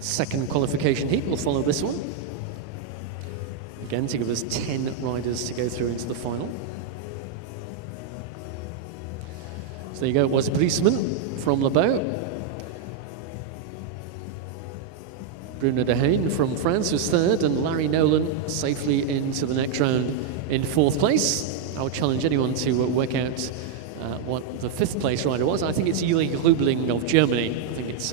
Second qualification heat will follow this one. Again, to give us 10 riders to go through into the final. So there you go, it was Briesman from Lebow. Bruno Dehaene from France was 3rd, and Larry Nolan safely into the next round in 4th place. I would challenge anyone to work out what the 5th place rider was. I think it's Uwe Rübling of Germany. I think it's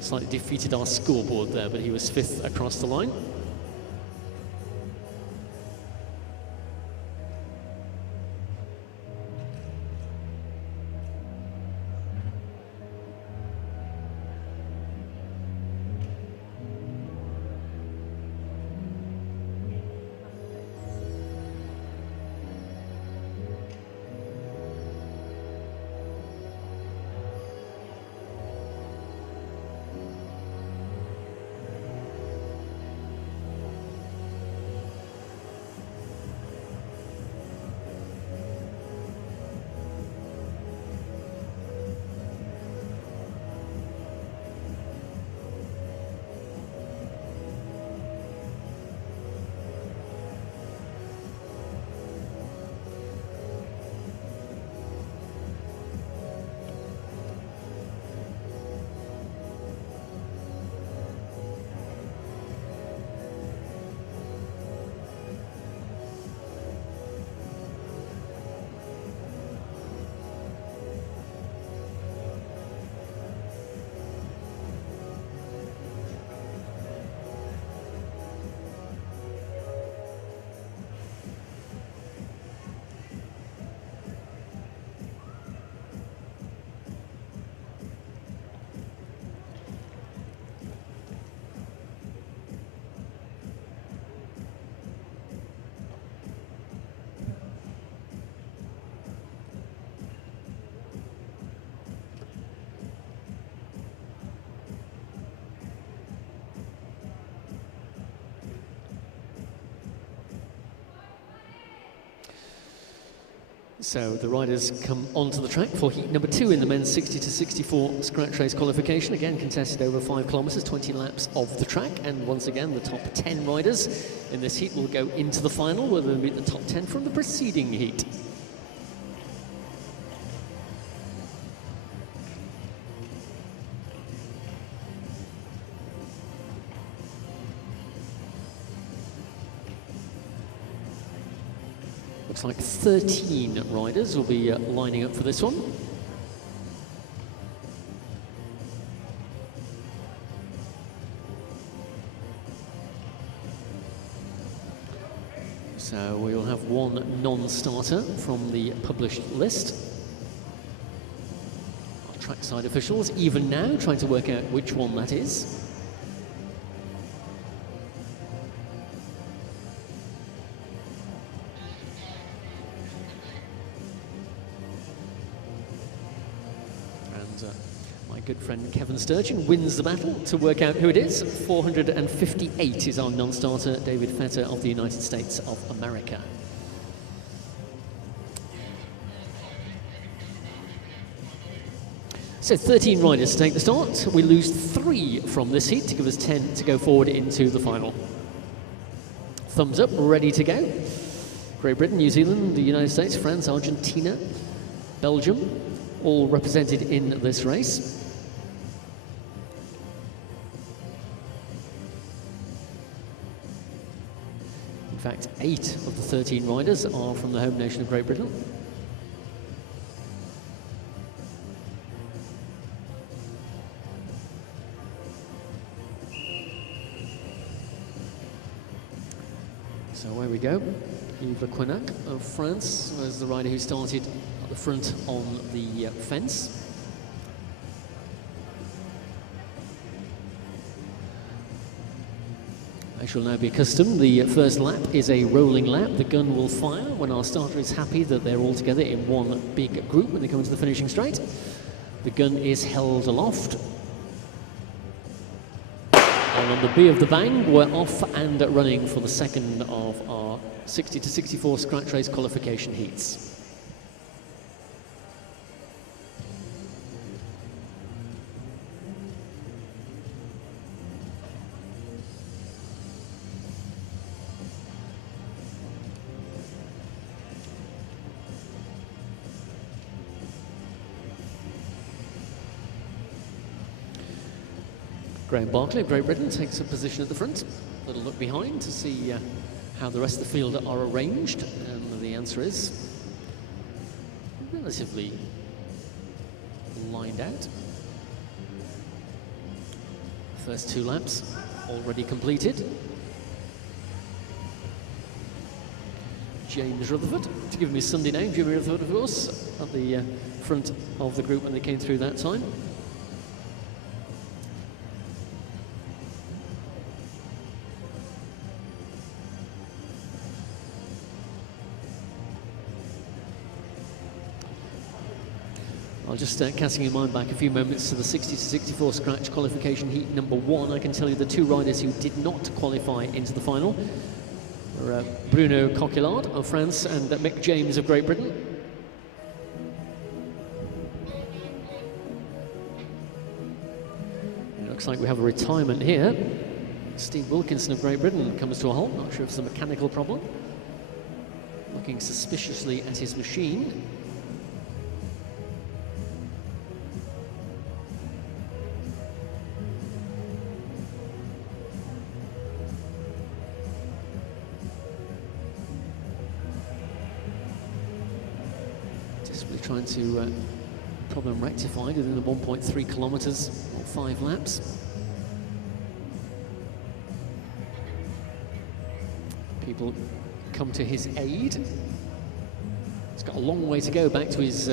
slightly defeated our scoreboard there, but he was 5th across the line. So the riders come onto the track for heat number 2 in the men's 60 to 64 scratch race qualification. Again, contested over 5 kilometres, 20 laps of the track. And once again, the top 10 riders in this heat will go into the final, where they'll meet the top 10 from the preceding heat. Looks like 13 riders will be lining up for this one. So we'll have one non-starter from the published list. Our trackside officials, even now, trying to work out which one that is. My good friend Kevin Sturgeon wins the battle to work out who it is. 458 is our non-starter, David Fetter of the United States of America. So 13 riders to take the start. We lose 3 from this heat to give us 10 to go forward into the final. Thumbs up, ready to go. Great Britain, New Zealand, the United States, France, Argentina, Belgium, all represented in this race. In fact, 8 of the 13 riders are from the home nation of Great Britain. So away we go. Yves Le Quinac of France was the rider who started at the front on the fence. I shall now be accustomed. The first lap is a rolling lap. The gun will fire when our starter is happy that they're all together in one big group when they come into the finishing straight. The gun is held aloft. And on the B of the bang, we're off and running for the second of our 60 to 64 scratch race qualification heats. Graham Barclay of Great Britain takes a position at the front. A little look behind to see how the rest of the field are arranged, and the answer is relatively lined out. First 2 laps already completed. James Rutherford, to give him his Sunday name, Jimmy Rutherford, of course, at the front of the group when they came through that time. I'll just casting your mind back a few moments to the 60 to 64 scratch qualification heat number 1. I can tell you the 2 riders who did not qualify into the final were Bruno Coquillard of France and Mick James of Great Britain. It looks like we have a retirement here. Steve Wilkinson of Great Britain comes to a halt. Not sure if it's a mechanical problem. Looking suspiciously at his machine. Trying to problem rectified within the 1.3 kilometres or 5 laps. People come to his aid. He's got a long way to go back to his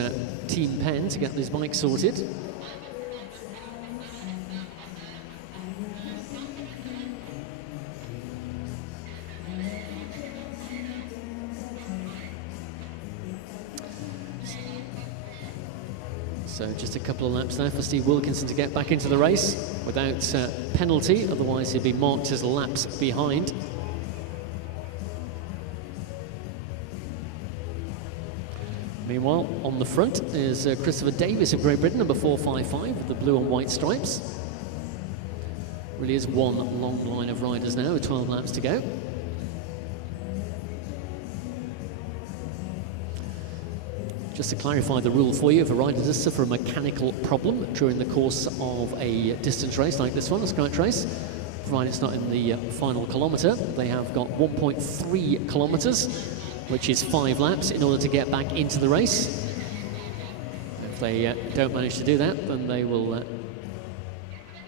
team pen to get this bike sorted. So just a couple of laps there for Steve Wilkinson to get back into the race without penalty, otherwise he'll be marked as laps behind. Meanwhile, on the front is Christopher Davis of Great Britain, number 455, with the blue and white stripes. Really is one long line of riders now, with 12 laps to go. Just to clarify the rule for you, if a rider does suffer a mechanical problem during the course of a distance race like this one, a scratch race, provided it's not in the final kilometre, they have got 1.3 kilometres, which is 5 laps, in order to get back into the race. If they don't manage to do that, then they will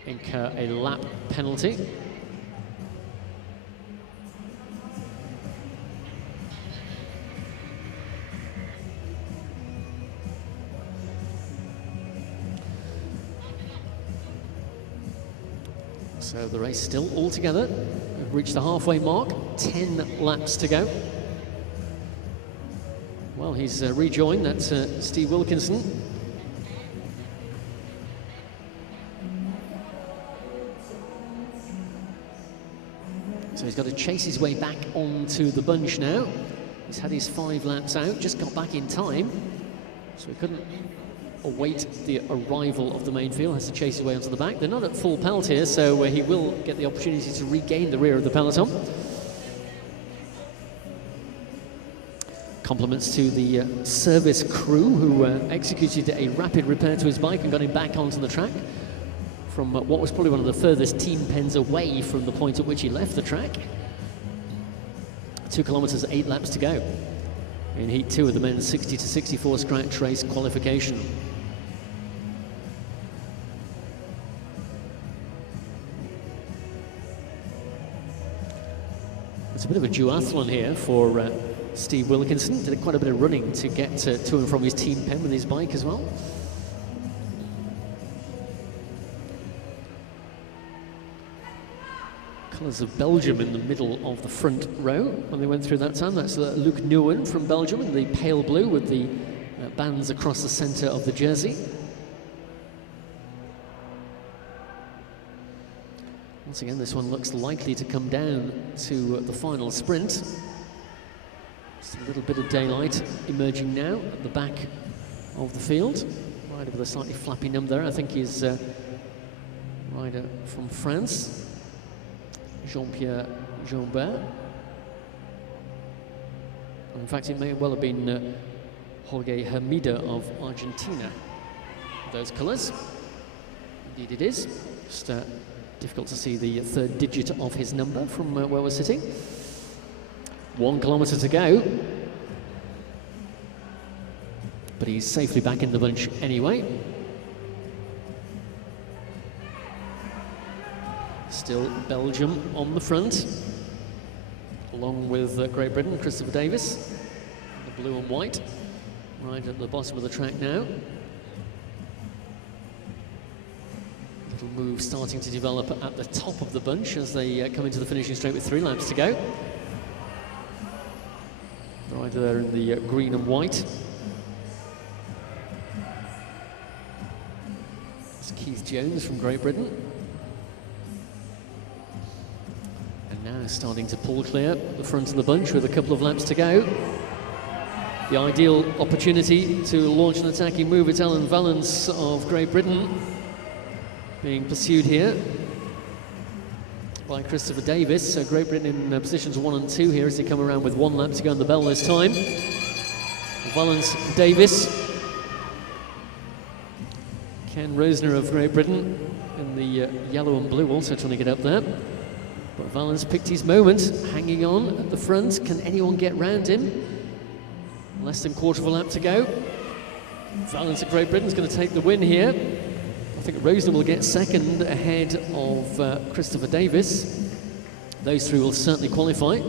incur a lap penalty. So the race still all together. We've reached the halfway mark, 10 laps to go. Well, he's rejoined, that's Steve Wilkinson. So he's got to chase his way back onto the bunch now. He's had his 5 laps out, just got back in time. So he couldn't await the arrival of the main field, has to chase his way onto the back. They're not at full pelt here, so he will get the opportunity to regain the rear of the peloton. Compliments to the service crew who executed a rapid repair to his bike and got him back onto the track from what was probably one of the furthest team pens away from the point at which he left the track. 2 kilometres, 8 laps to go in Heat 2 of the men's 60 to 64 scratch race qualification. It's a bit of a duathlon here for Steve Wilkinson. Did quite a bit of running to get to and from his team pen with his bike as well. Colours of Belgium in the middle of the front row when they went through that time. That's Luc Nieuwen from Belgium in the pale blue with the bands across the centre of the jersey. Once again, this one looks likely to come down to the final sprint. Just a little bit of daylight emerging now at the back of the field. Rider with a slightly flappy number there, I think is rider from France, Jean-Pierre Jambert. In fact, it may well have been Jorge Hermida of Argentina. Those colours. Indeed it is. Just difficult to see the 3rd digit of his number from where we're sitting. 1 kilometre to go. But he's safely back in the bunch anyway. Still Belgium on the front, along with Great Britain, Christopher Davis, the blue and white, right at the bottom of the track now. Little move starting to develop at the top of the bunch as they come into the finishing straight with 3 laps to go. The rider there in the green and white. It's Keith Jones from Great Britain. Now starting to pull clear the front of the bunch with a couple of laps to go. The ideal opportunity to launch an attacking move at Alan Valence of Great Britain being pursued here by Christopher Davis. So Great Britain in positions 1 and 2 here as they come around with 1 lap to go on the bell this time. Valence, Davis. Ken Rosner of Great Britain in the yellow and blue also trying to get up there. But Valence picked his moment, hanging on at the front. Can anyone get round him? Less than quarter of a lap to go. Valence of Great Britain is going to take the win here. I think Rosner will get second ahead of Christopher Davis. Those 3 will certainly qualify.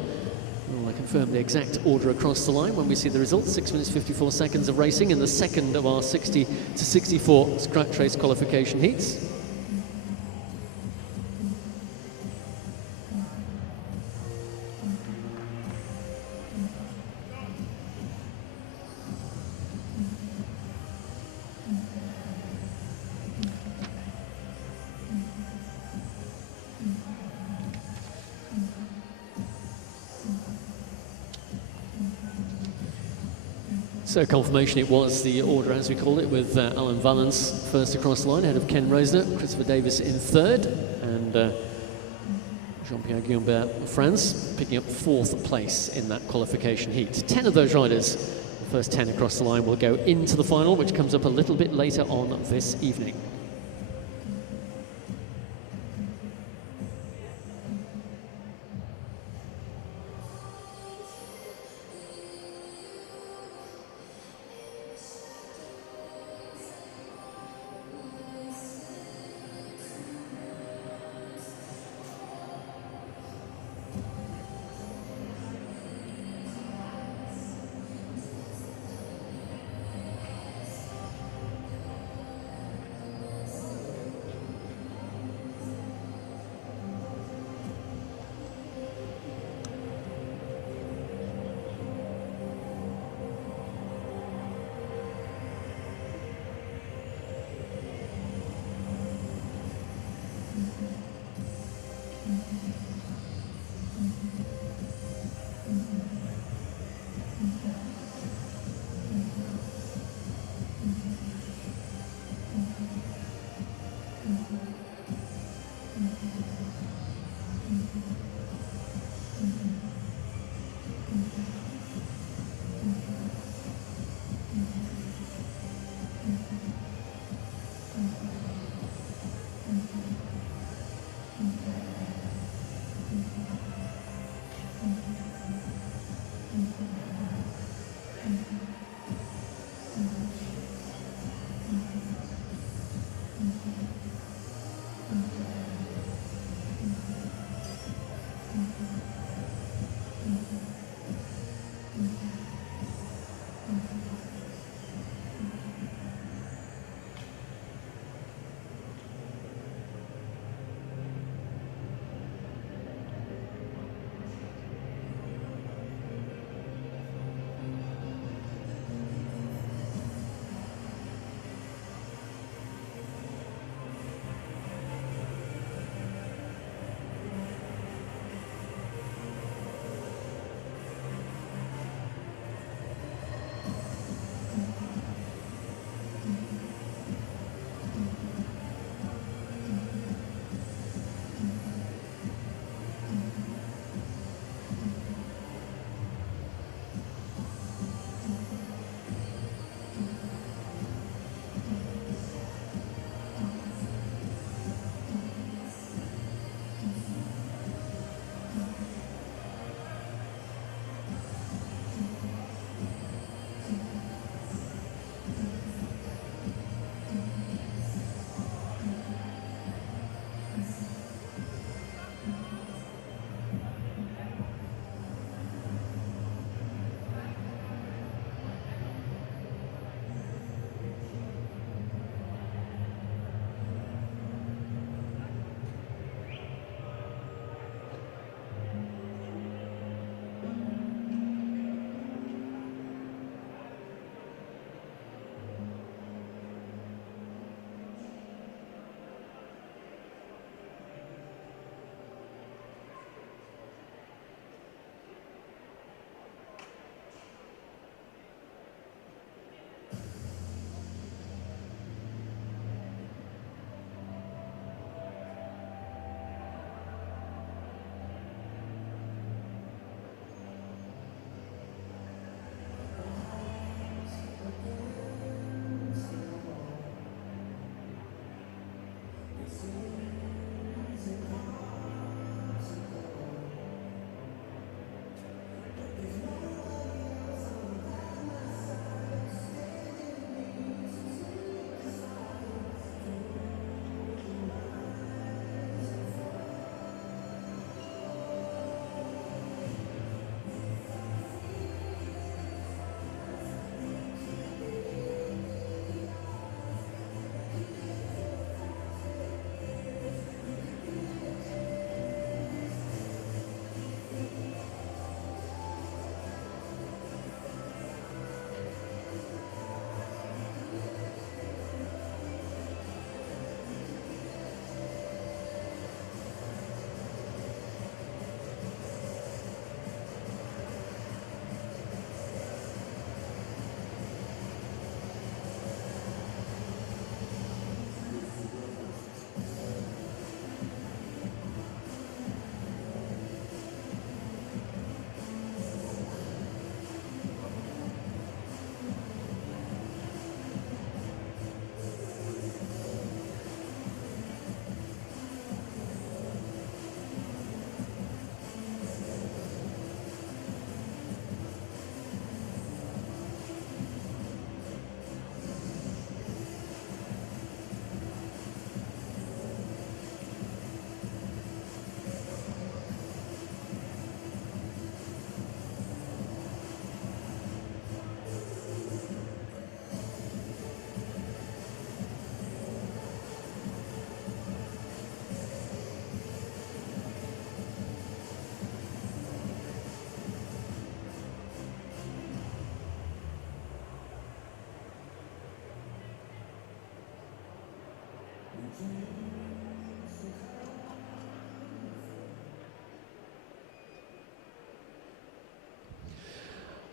We'll confirm the exact order across the line when we see the results. 6 minutes 54 seconds of racing in the second of our 60 to 64 scratch race qualification heats. So confirmation it was the order as we called it, with Alan Valence first across the line ahead of Ken Rosner, Christopher Davis in third, and Jean-Pierre Guimbert of France picking up fourth place in that qualification heat. 10 of those riders, the first 10 across the line, will go into the final, which comes up a little bit later on this evening.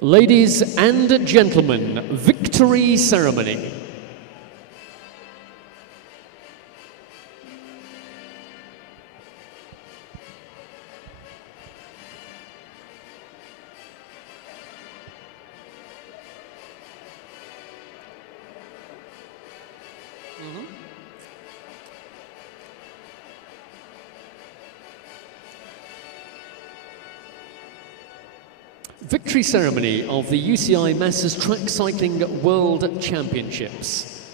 Ladies and gentlemen, victory ceremony. Victory ceremony of the UCI Masters Track Cycling World Championships.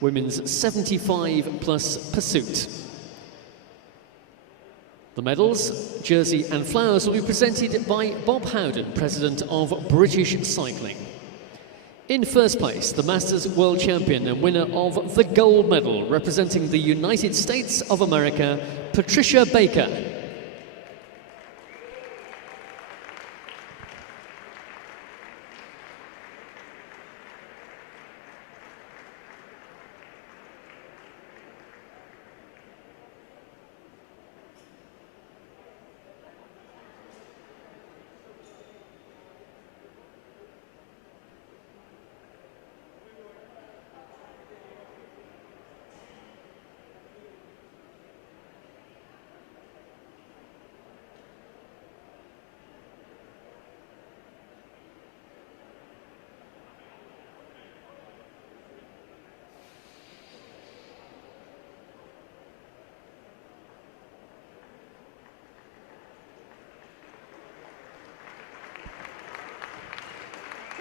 Women's 75 plus pursuit. The medals, jersey and flowers will be presented by Bob Howden, President of British Cycling. In first place, the Masters World Champion and winner of the gold medal, representing the United States of America, Patricia Baker.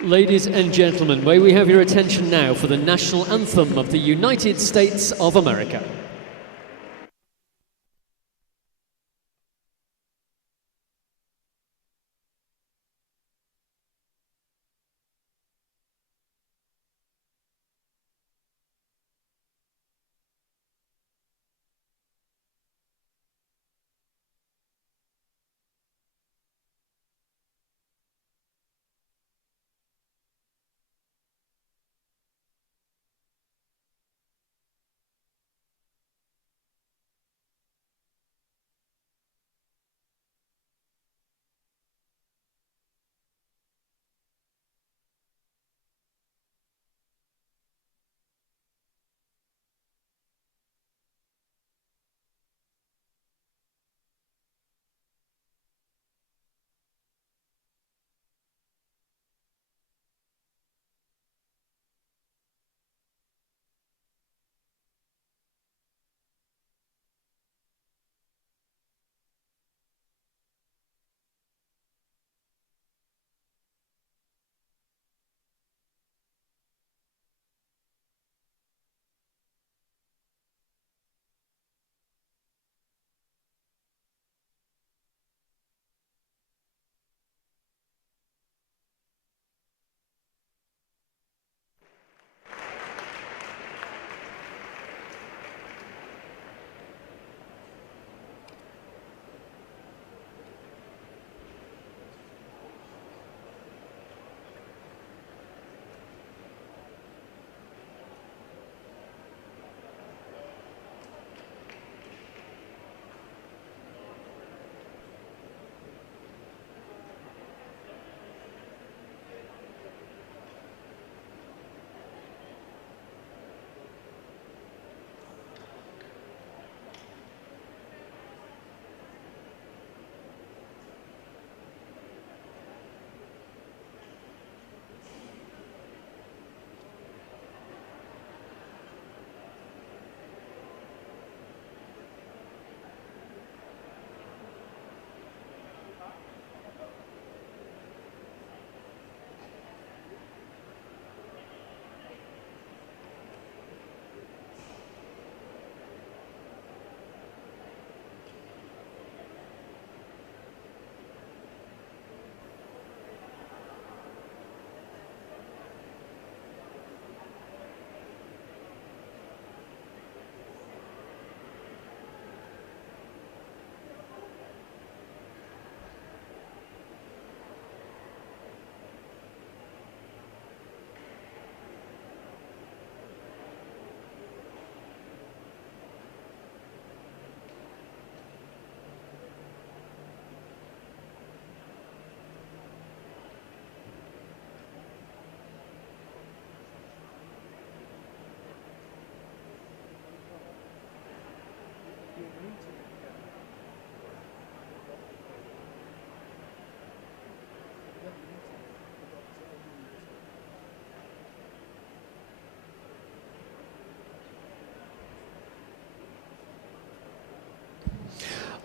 Ladies and gentlemen, may we have your attention now for the national anthem of the United States of America.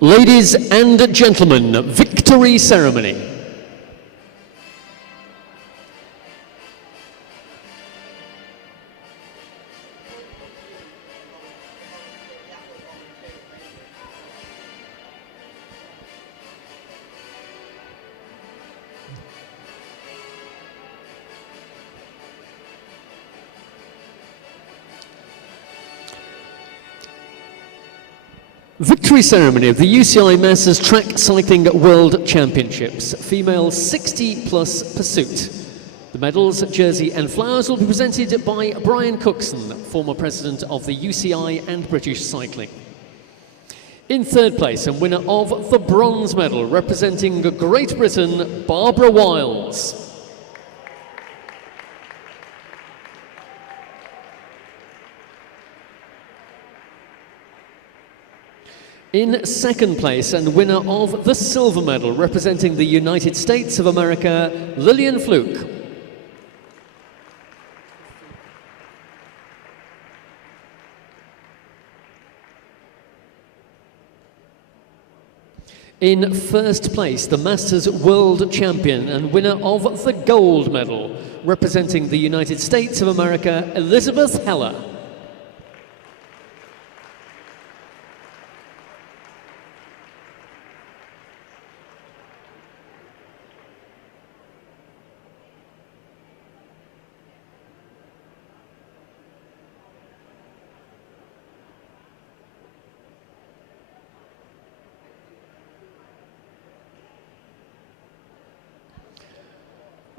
Ladies and gentlemen, victory ceremony. Victory ceremony of the UCI Masters Track Cycling World Championships, female 60 plus pursuit. The medals, jersey and flowers will be presented by Brian Cookson, former president of the UCI and British Cycling. In third place and winner of the bronze medal, representing Great Britain, Barbara Wiles. In second place and winner of the silver medal, representing the United States of America, Lillian Pfluke. In first place, the Masters World Champion and winner of the gold medal, representing the United States of America, Elizabeth Heller.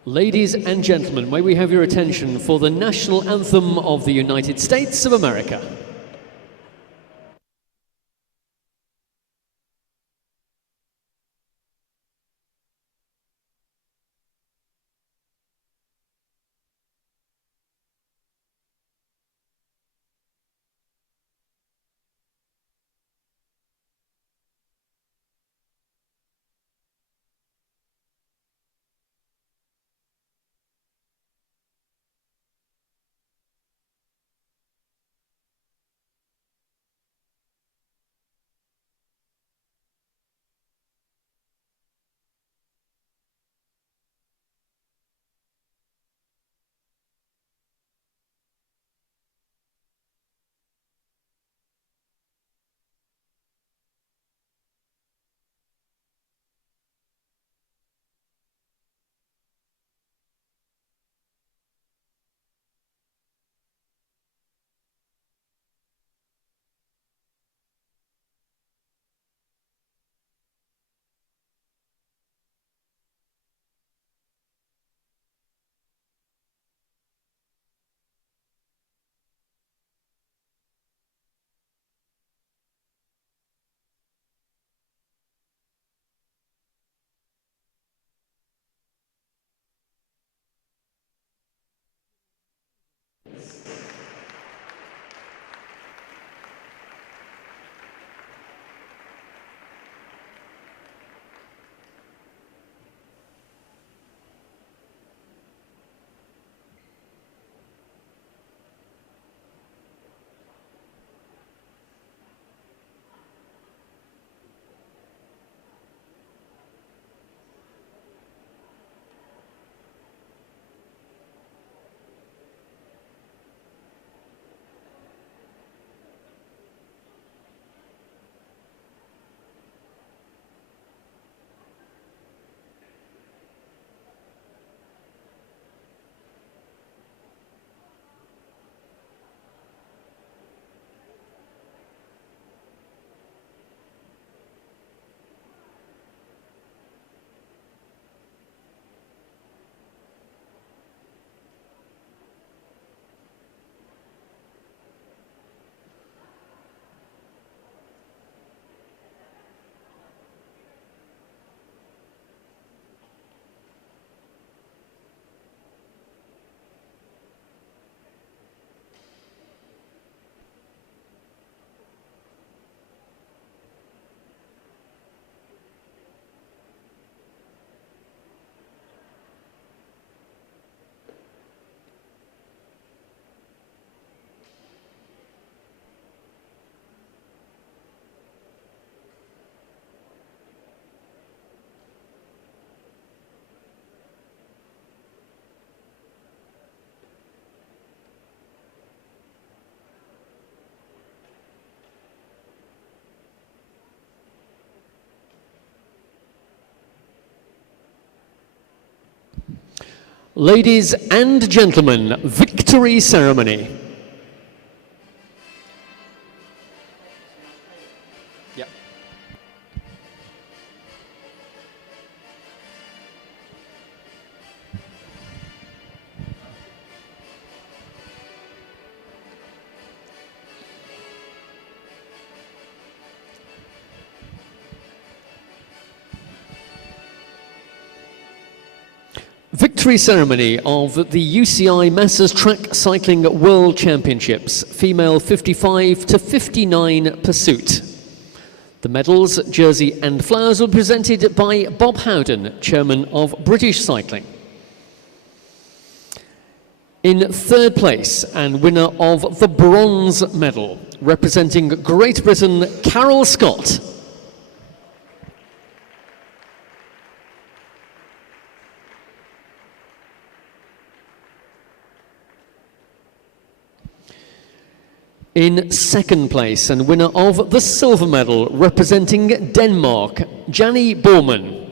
Ladies and gentlemen, may we have your attention for the national anthem of the United States of America. Ladies and gentlemen, victory ceremony. Yep. Victory ceremony of the UCI Masters Track Cycling World Championships, female 55 to 59 pursuit. The medals, jersey and flowers were presented by Bob Howden, chairman of British Cycling. In third place and winner of the bronze medal, representing Great Britain, Carol Scott. In second place and winner of the silver medal, representing Denmark, Janni Borman.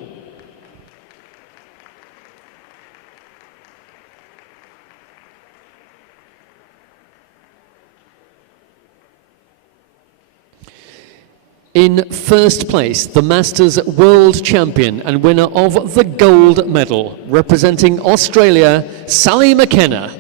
In first place, the Masters World Champion and winner of the gold medal, representing Australia, Sally McKenna.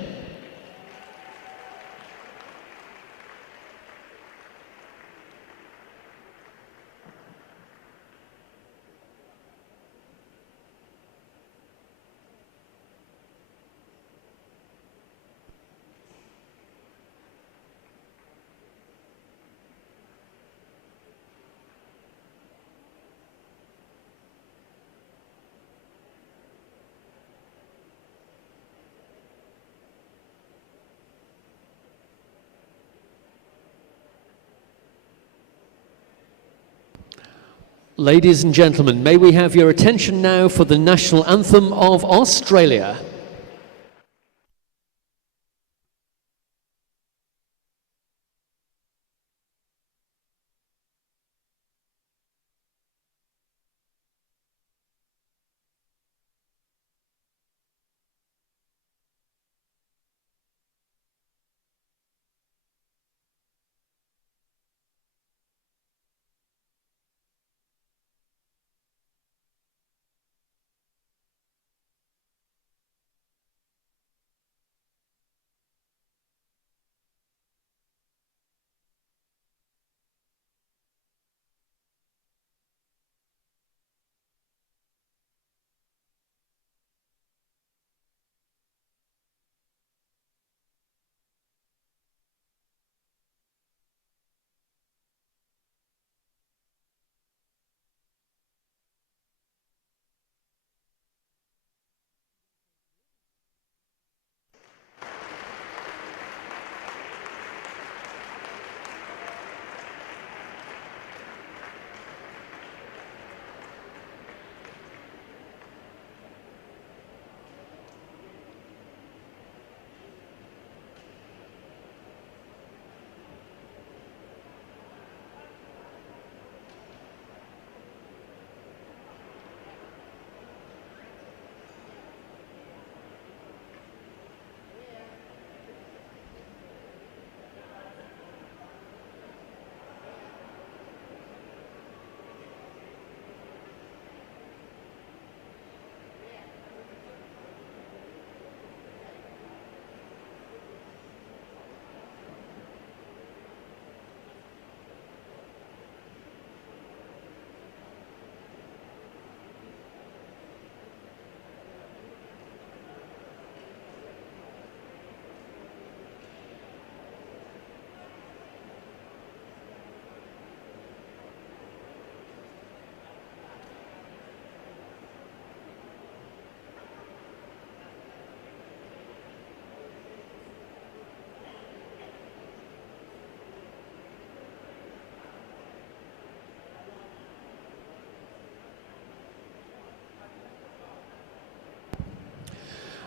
Ladies and gentlemen, may we have your attention now for the national anthem of Australia.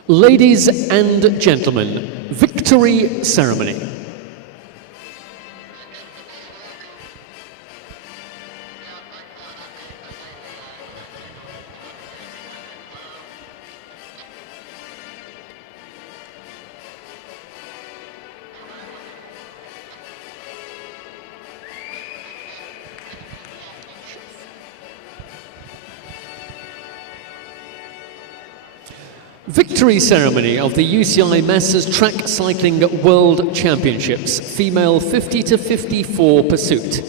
Ladies and gentlemen, victory ceremony. Victory ceremony of the UCI Masters Track Cycling World Championships, female 50 to 54 pursuit.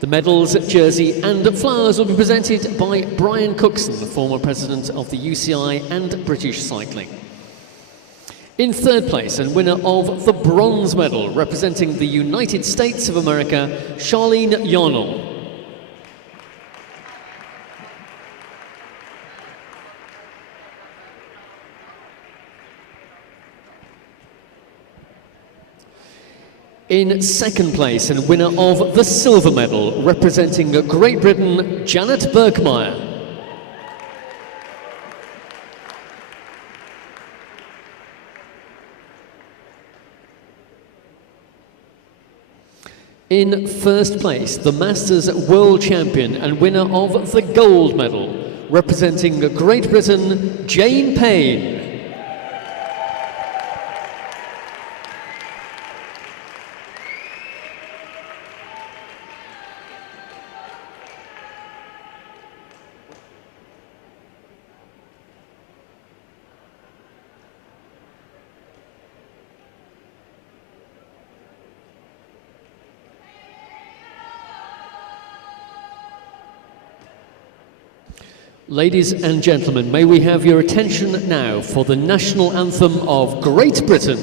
The medals, jersey and flowers will be presented by Brian Cookson, the former president of the UCI and British Cycling. In third place and winner of the bronze medal, representing the United States of America, Charlene Yarnell. In second place and winner of the silver medal, representing Great Britain, Janet Berkmeyer. In first place, the Masters World Champion and winner of the gold medal, representing Great Britain, Jane Payne. Ladies and gentlemen, may we have your attention now for the national anthem of Great Britain.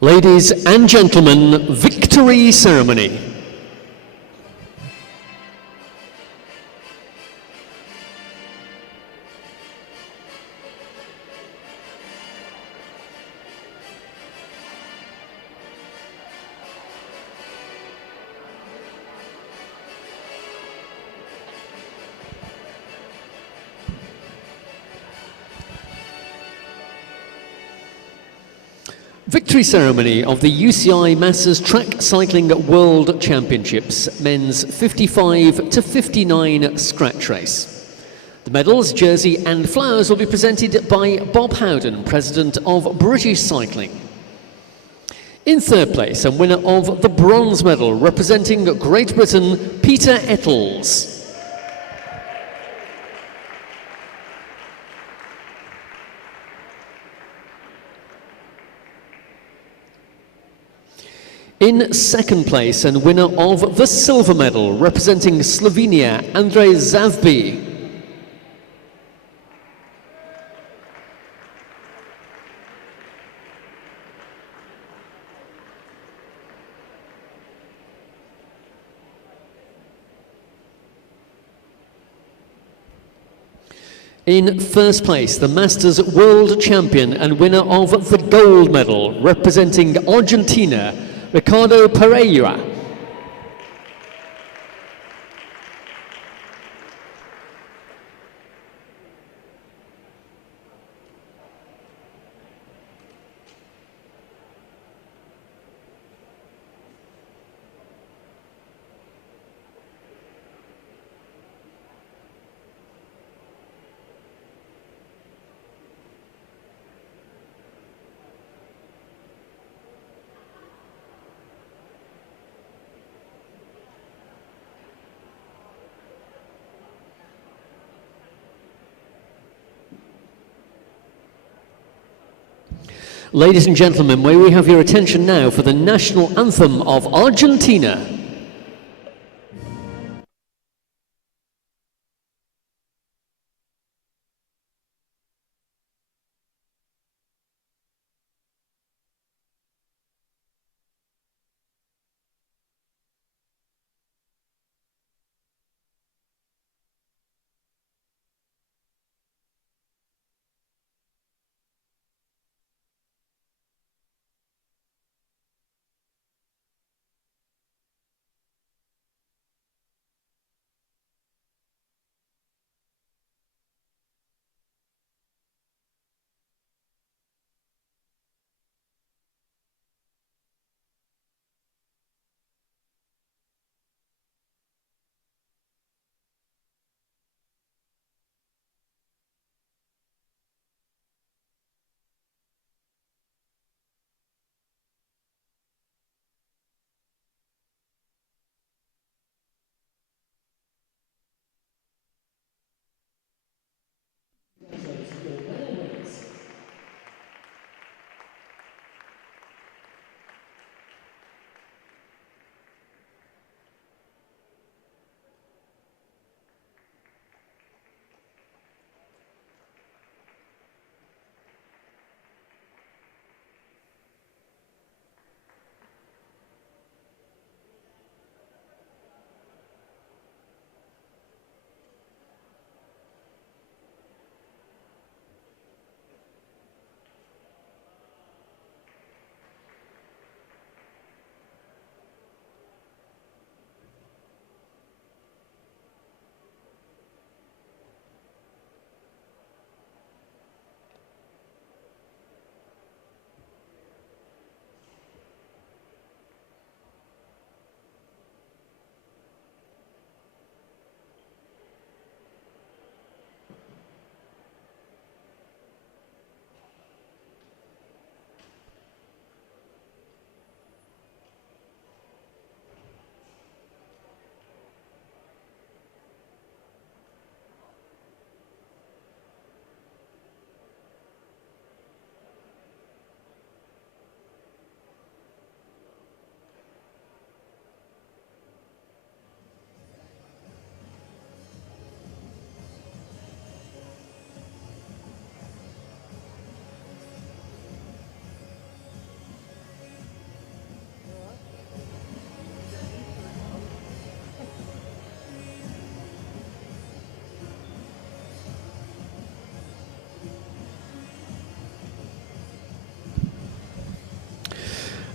Ladies and gentlemen, victory ceremony. Victory ceremony of the UCI Masters Track Cycling World Championships, men's 55 to 59 scratch race. The medals, jersey and flowers will be presented by Bob Howden, President of British Cycling. In third place, and winner of the bronze medal, representing Great Britain, Peter Ettles. In second place, and winner of the silver medal, representing Slovenia, Andrej Zavbi. In first place, the Masters World Champion and winner of the gold medal, representing Argentina, Ricardo Pereira. Ladies and gentlemen, may we have your attention now for the national anthem of Argentina.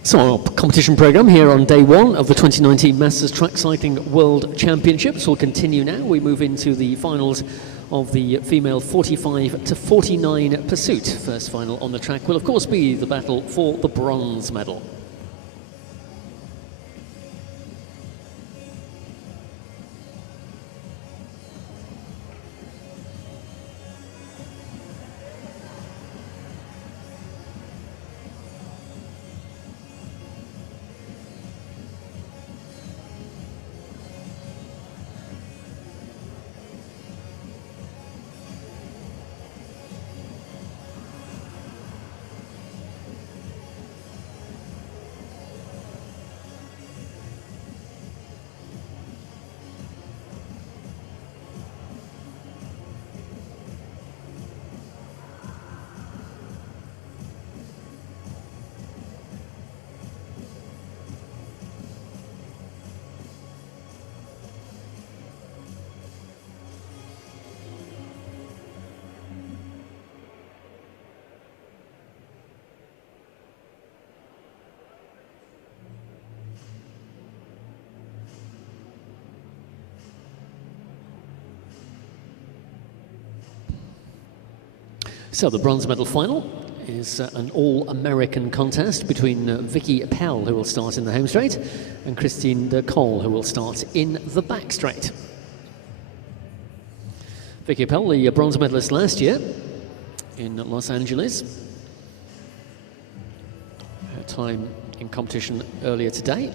So our competition programme here on day one of the 2019 Masters Track Cycling World Championships will continue now. We move into the finals of the female 45 to 49 pursuit. First final on the track will of course be the battle for the bronze medal. So the bronze medal final is an all-American contest between Vicky Appel, who will start in the home straight, and Christine de Cole, who will start in the back straight. Vicky Appel, the bronze medalist last year in Los Angeles. Her time in competition earlier today,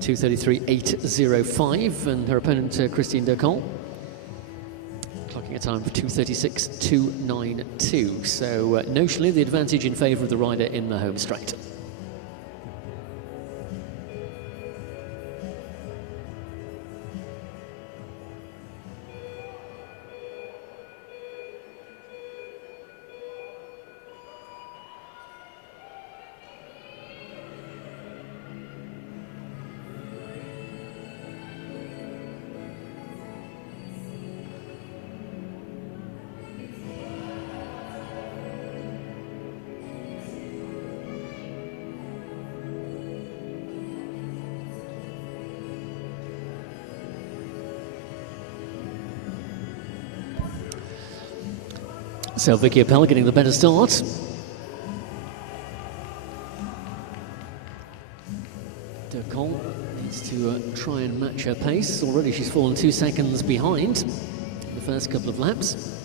2:33.805, and her opponent Christine de Cole clocking a time for 2:36.292. So notionally the advantage in favour of the rider in the home straight. So Vicky Appel getting the better start. De Cole needs to try and match her pace. Already she's fallen 2 seconds behind the first couple of laps.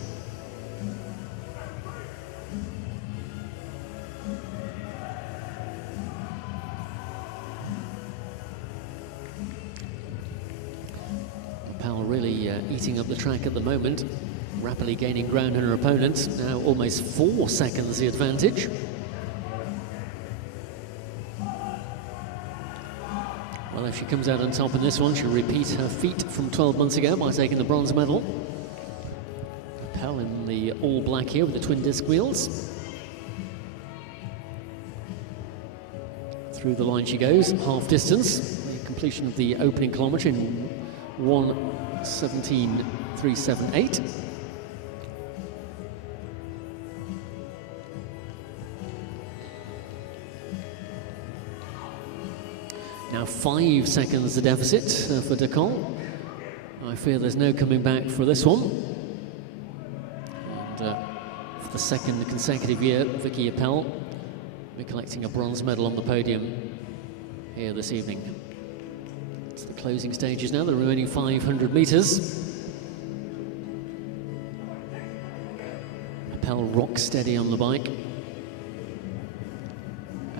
Appel really eating up the track at the moment. Rapidly gaining ground on her opponent, now almost 4 seconds the advantage. Well, if she comes out on top in this one, she'll repeat her feat from 12 months ago by taking the bronze medal. Appel in the all black here with the twin disc wheels. Through the line she goes, half distance. The completion of the opening kilometre in 1:17.378. Now 5 seconds the deficit for de Cole. I fear there's no coming back for this one. And for the second consecutive year, Vicky Appel will be collecting a bronze medal on the podium here this evening. It's the closing stages now, the remaining 500 metres. Appel rock steady on the bike.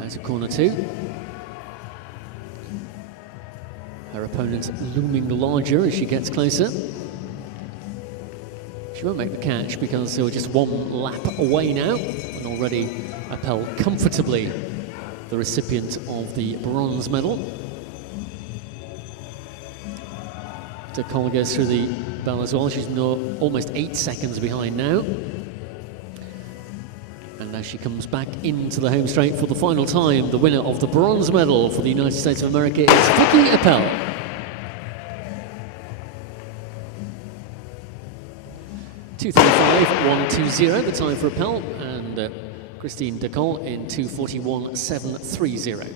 Out of corner 2. Her opponent looming larger as she gets closer. She won't make the catch because they were just 1 lap away now, and already Appel comfortably the recipient of the bronze medal. De Cole goes through the bell as well. She's almost 8 seconds behind now. And as she comes back into the home straight for the final time, the winner of the bronze medal for the United States of America is Vicky Appel. (2:35.120) the time for Appel, and Christine de Cole in 2:41.730.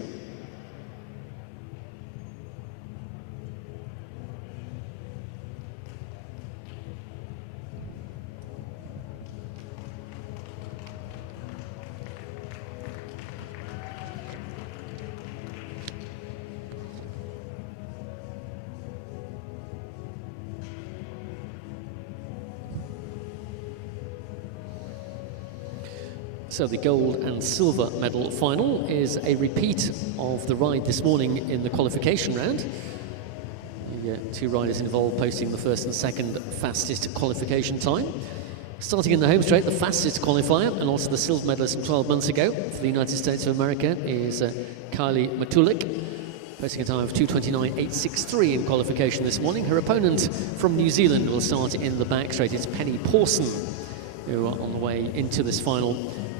So the gold and silver medal final is a repeat of the ride this morning in the qualification round. The two riders involved posting the first and second fastest qualification time. Starting in the home straight, the fastest qualifier and also the silver medalist from 12 months ago for the United States of America is Kylie Pfluke, posting a time of 2:29.863 in qualification this morning. Her opponent from New Zealand will start in the back straight. It's Penny Pawson, who are on the way into this final.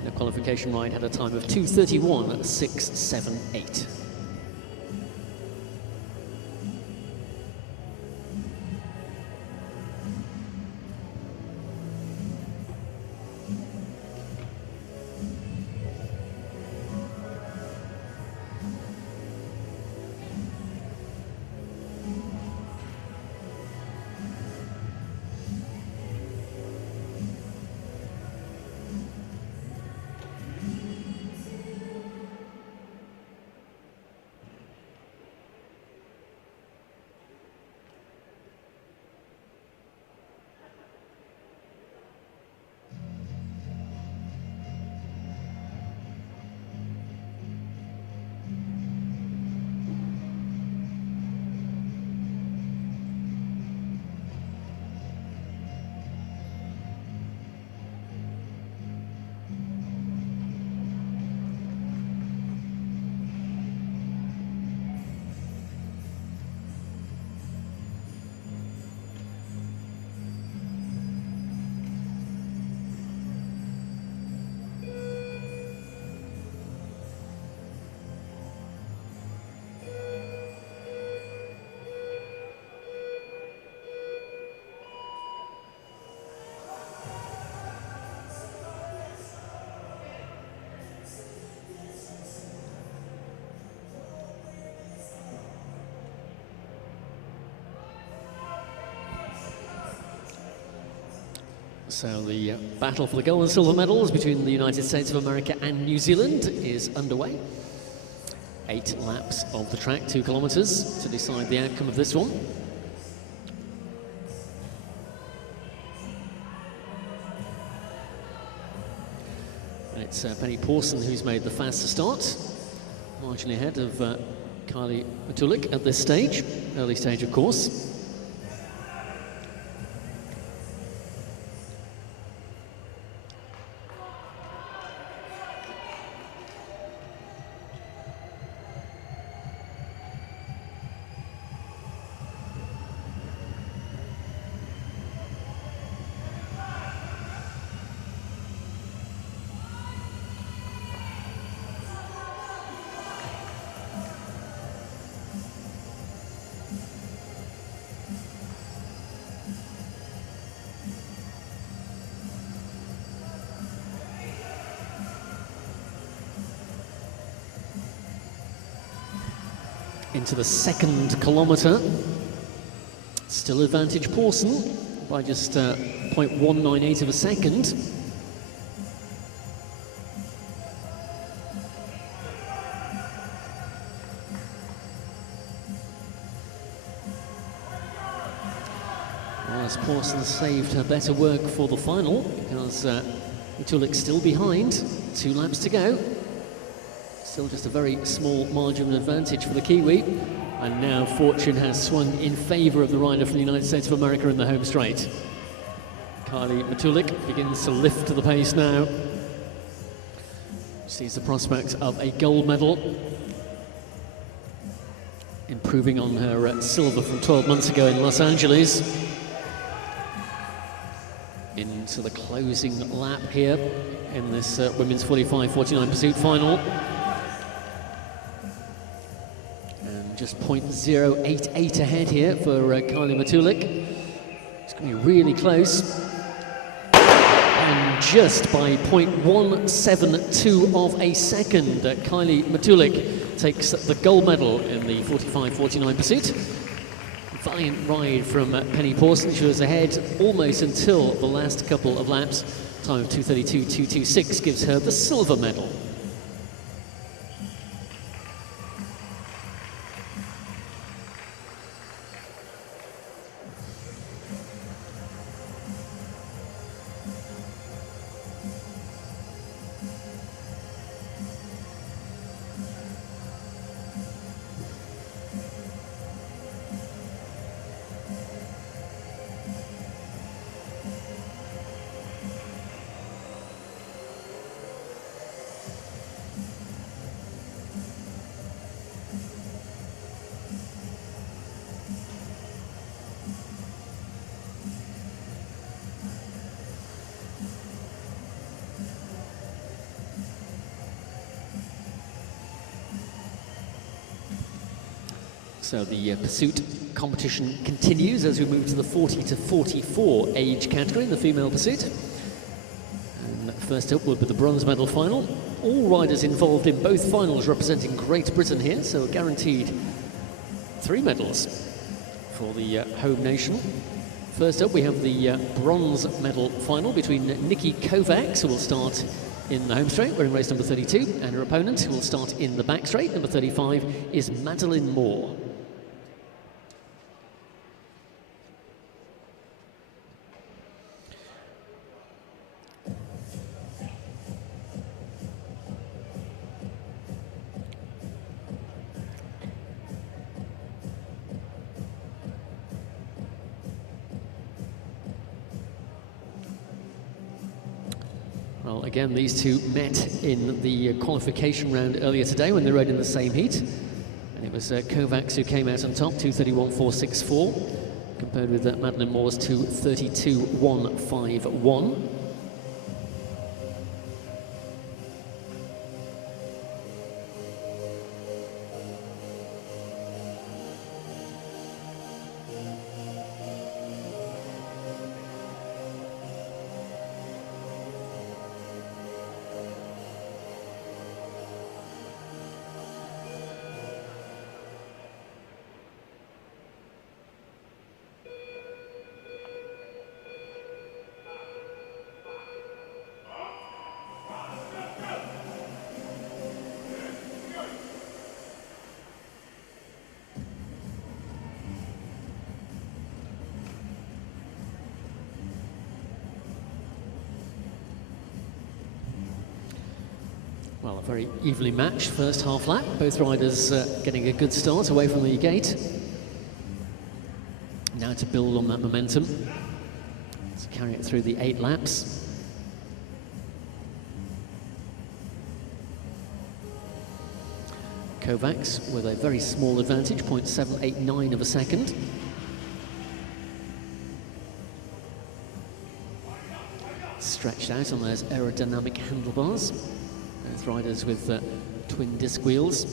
The qualification ride had a time of 2:31.678. So the battle for the gold and silver medals between the United States of America and New Zealand is underway. 8 laps of the track, 2 kilometres to decide the outcome of this one. And it's Penny Pawson who's made the fastest start, marginally ahead of Kylie Pfluke at this stage, early stage of course. Into the second kilometre, still advantage Pawson by just 0.198 of a second. Well, as Pawson saved her better work for the final, because Pfluke's still behind, 2 laps to go. Still just a very small margin of advantage for the Kiwi. And now fortune has swung in favour of the rider from the United States of America in the home straight. Kylie Pfluke begins to lift to the pace now. Sees the prospect of a gold medal. Improving on her silver from 12 months ago in Los Angeles. Into the closing lap here in this women's 45-49 pursuit final. Just 0.088 ahead here for Kylie Pfluke. It's going to be really close. And just by 0.172 of a second, Kylie Pfluke takes the gold medal in the 45-49 pursuit. Valiant ride from Penny Pawson. She was ahead almost until the last couple of laps. Time of 2:32.226 gives her the silver medal. So the pursuit competition continues as we move to the 40 to 44 age category in the female pursuit. And first up will be the bronze medal final. All riders involved in both finals representing Great Britain here, so guaranteed 3 medals for the home nation. First up we have the bronze medal final between Nikki Kovacs, who will start in the home straight wearing race number 32, and her opponent, who will start in the back straight, number 35, is Madeline Moore. Well, again, these two met in the qualification round earlier today when they rode in the same heat. And it was Kovacs who came out on top, 2:31.464, compared with Madeline Moore's 2:32.151. Well, a very evenly matched first half lap. Both riders getting a good start away from the gate. Now to build on that momentum, to carry it through the 8 laps. Kovacs with a very small advantage, 0.789 of a second. Stretched out on those aerodynamic handlebars. Both riders with twin disc wheels.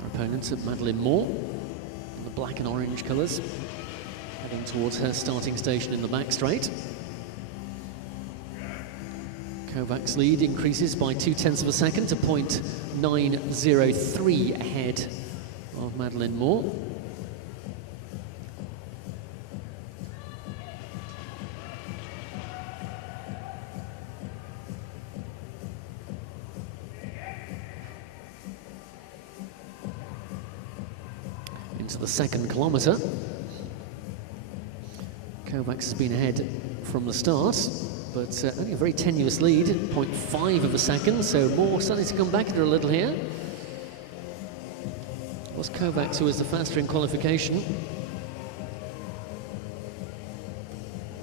Our opponent, Madeline Moore, in the black and orange colours, heading towards her starting station in the back straight. Kovacs' lead increases by 0.2 of a second to 0.903 ahead of Madeline Moore. Into the second kilometre. Kovacs has been ahead from the start, but only a very tenuous lead, 0.5 of a second, so Moore starting to come back at her a little here. It was Kovacs who was the faster in qualification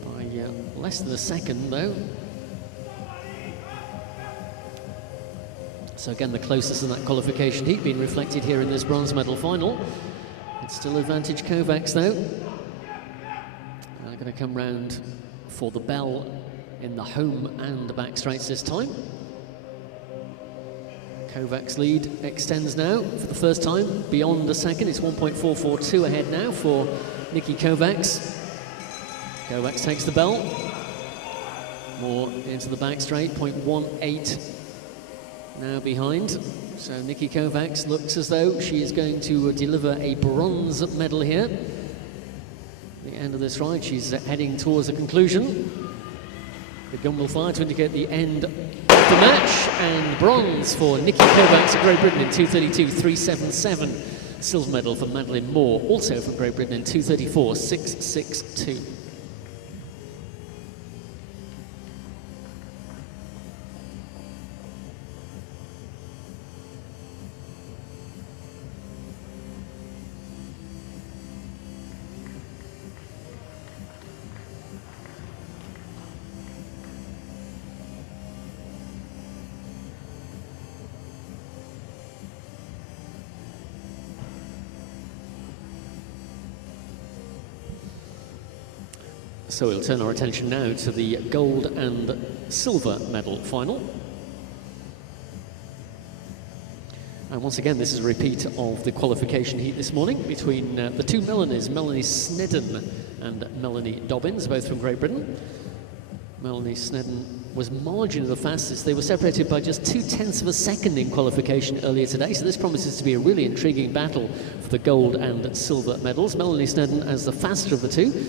by less than a second, though. So again, the closest in that qualification heat being reflected here in this bronze medal final. It's still advantage Kovacs, though. They're going to come round for the bell in the home and the back straights this time. Kovacs' lead extends now for the first time beyond a second. It's 1.442 ahead now for Nikki Kovacs. Kovacs takes the bell. Moore into the back straight, 0.18 now behind. So Nikki Kovacs looks as though she is going to deliver a bronze medal here. At the end of this ride, she's heading towards the conclusion. The gun will fire to indicate the end of the match, and bronze for Nikki Kovacs of Great Britain in 2:32.377. Silver medal for Madeline Moore, also from Great Britain, in 2:34.662. So we'll turn our attention now to the gold and silver medal final. And And once again, this is a repeat of the qualification heat this morning between the two Melanies, Melanie Snedden and Melanie Dobbins, both from Great Britain. Melanie Snedden was marginally the fastest. They were separated by just 0.2 of a second in qualification earlier today, so this promises to be a really intriguing battle for the gold and silver medals. Melanie Snedden, as the faster of the two,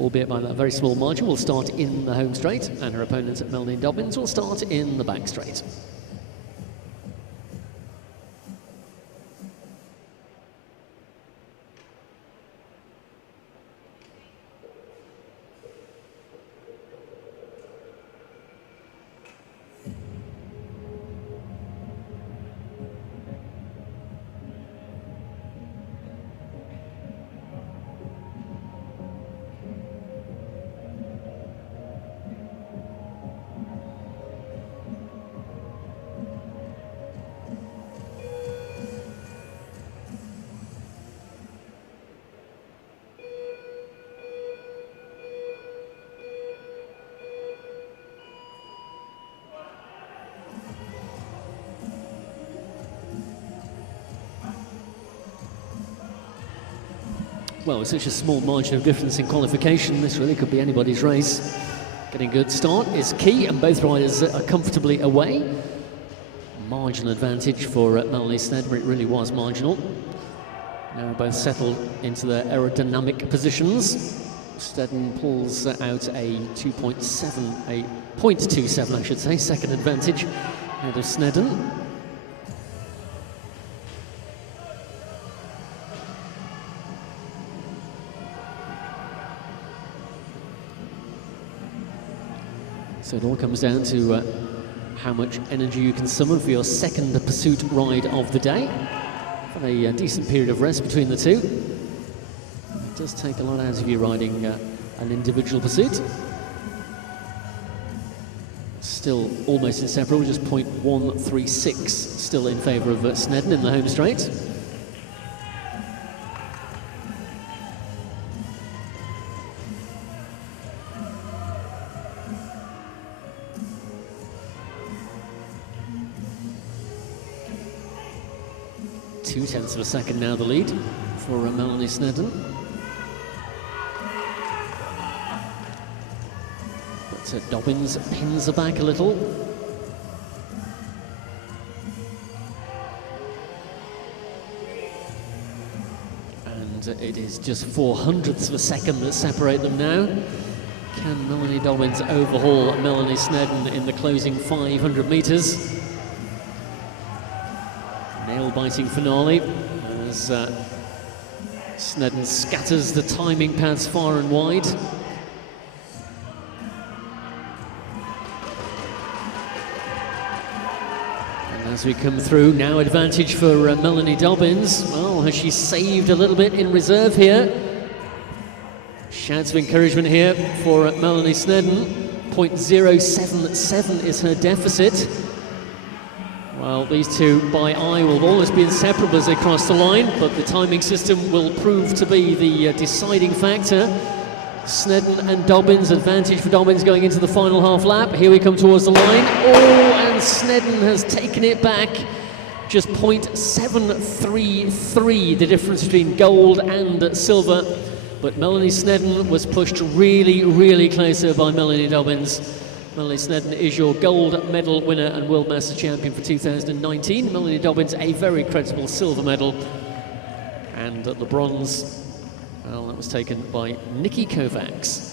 albeit by that very small margin, will start in the home straight, and her opponent, Melanie Dobbins, will start in the back straight. Well, with such a small margin of difference in qualification, this really could be anybody's race. Getting a good start is key, and both riders are comfortably away. Marginal advantage for Melanie Snedden, it really was marginal. Now both settled into their aerodynamic positions. Snedden pulls out a 2.7, a 0.27 I should say, second advantage ahead of Snedden. So it all comes down to how much energy you can summon for your second pursuit ride of the day. For a decent period of rest between the two. It does take a lot out of you riding an individual pursuit. Still almost inseparable, just 0.136 still in favour of Snedden in the home straight. Two-tenths of a second now the lead for Melanie Snedden. But Dobbins pins her back a little. And it is just 0.04 of a second that separate them now. Can Melanie Dobbins overhaul Melanie Snedden in the closing 500 metres? Nail-biting finale as Snedden scatters the timing pads far and wide. And as we come through, now advantage for Melanie Dobbins. Well, has she saved a little bit in reserve here? Shouts of encouragement here for Melanie Snedden. 0.077 is her deficit. Well, these two by eye will almost be inseparable as they cross the line, but the timing system will prove to be the deciding factor. Snedden and Dobbins, advantage for Dobbins going into the final half lap. Here we come towards the line. Oh, and Snedden has taken it back. Just 0.733, the difference between gold and silver. But Melanie Snedden was pushed really, really closer by Melanie Dobbins. Melanie Snedden is your gold medal winner and World Masters champion for 2019. Melanie Dobbins, a very credible silver medal. And the bronze, well, that was taken by Nikki Kovacs.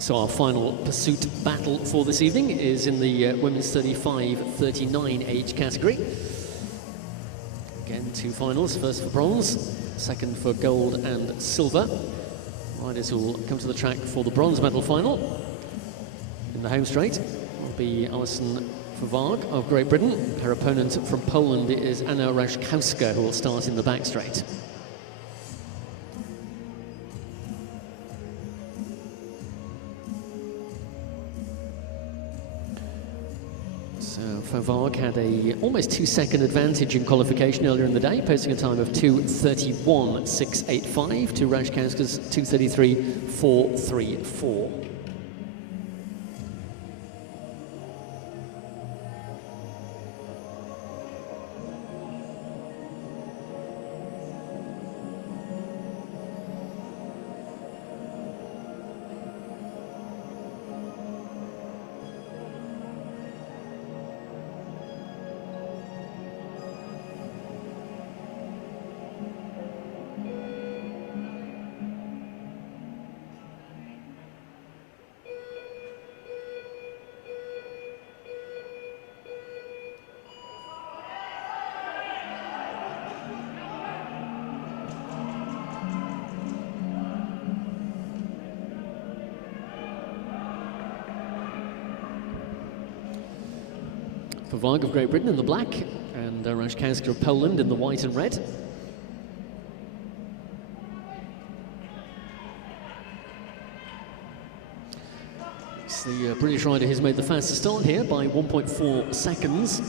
So our final pursuit battle for this evening is in the women's 35-39 age category. Again, two finals, first for bronze, second for gold and silver. Riders who will come to the track for the bronze medal final in the home straight will be Alison Pfluke of Great Britain. Her opponent from Poland is Anna Rajkowska, who will start in the back straight. So Pfluke had a almost 2-second advantage in qualification earlier in the day, posting a time of 2:31.685 to Rajkowska's 2:33.434. Pfluke of Great Britain in the black, and Rajkowska of Poland in the white and red. It's the British rider who's made the fastest start here by 1.4 seconds.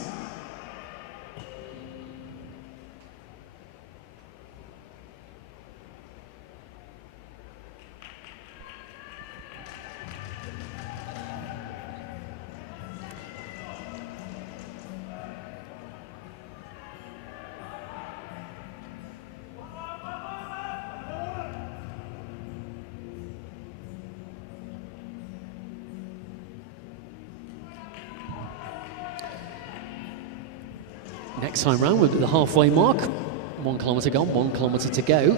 Next time round, we're at the halfway mark. 1 kilometre gone, 1 kilometre to go.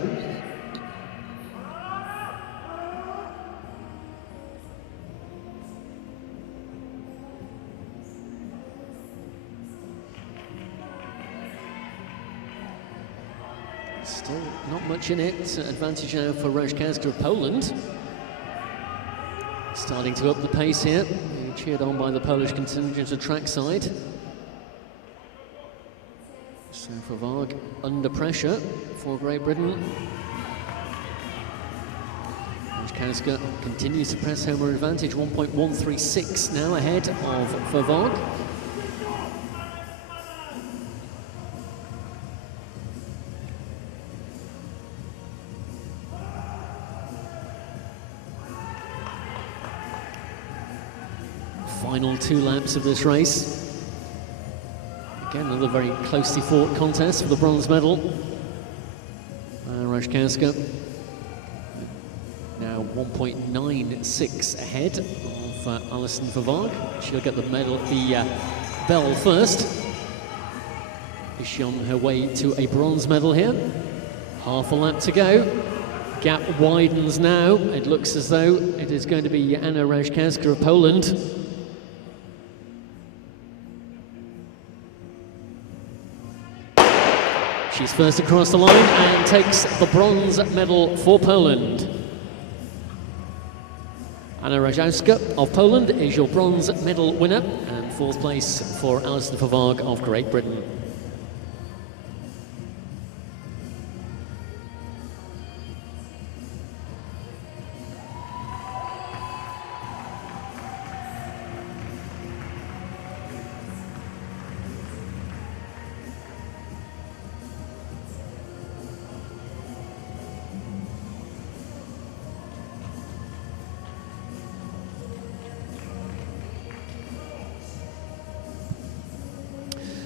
Still not much in it. Advantage now for Rajkowska of Poland. Starting to up the pace here. Being cheered on by the Polish contingent at trackside. So Pfluke under pressure for Great Britain. Rajkowska continues to press home her advantage, 1.136 now ahead of Pfluke. Final 2 laps of this race. Again, another very closely fought contest for the bronze medal. Rajkowska now 1.96 ahead of Alison Pfluke. She'll get the medal, the bell first. Is she on her way to a bronze medal here? Half a lap to go. Gap widens now. It looks as though it is going to be Anna Rajkowska of Poland. She's first across the line and takes the bronze medal for Poland. Anna Rajkowska of Poland is your bronze medal winner, and 4th place for Alison Pfluke of Great Britain.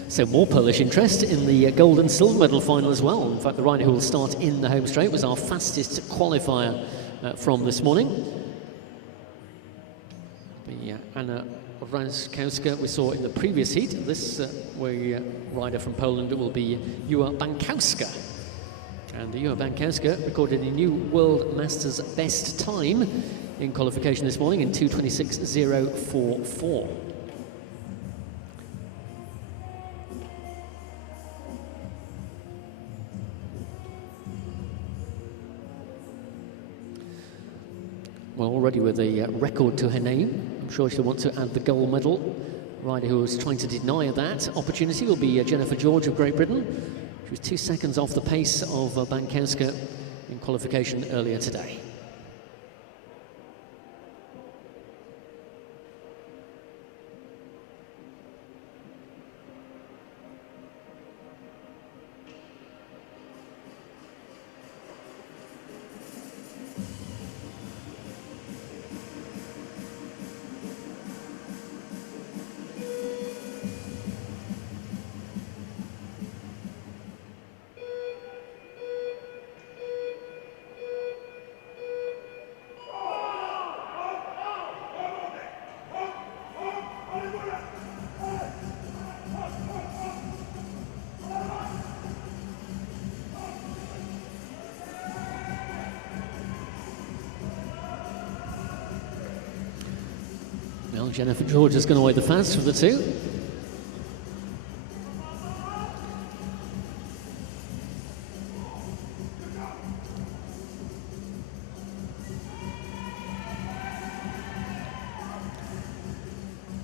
So more Polish interest in the gold and silver medal final as well. In fact, the rider who will start in the home straight was our fastest qualifier from this morning. Anna Rajkowska we saw in the previous heat. This rider from Poland will be Joanna Bankowska. And Joanna Bankowska recorded a new World Masters best time in qualification this morning in 2:26.044. Well, already with a record to her name. I'm sure she'll want to add the gold medal. Rider who was trying to deny that opportunity will be Jennifer George of Great Britain. She was 2 seconds off the pace of Bankowska in qualification earlier today. Well, Jennifer George is going to weigh the fast for the two.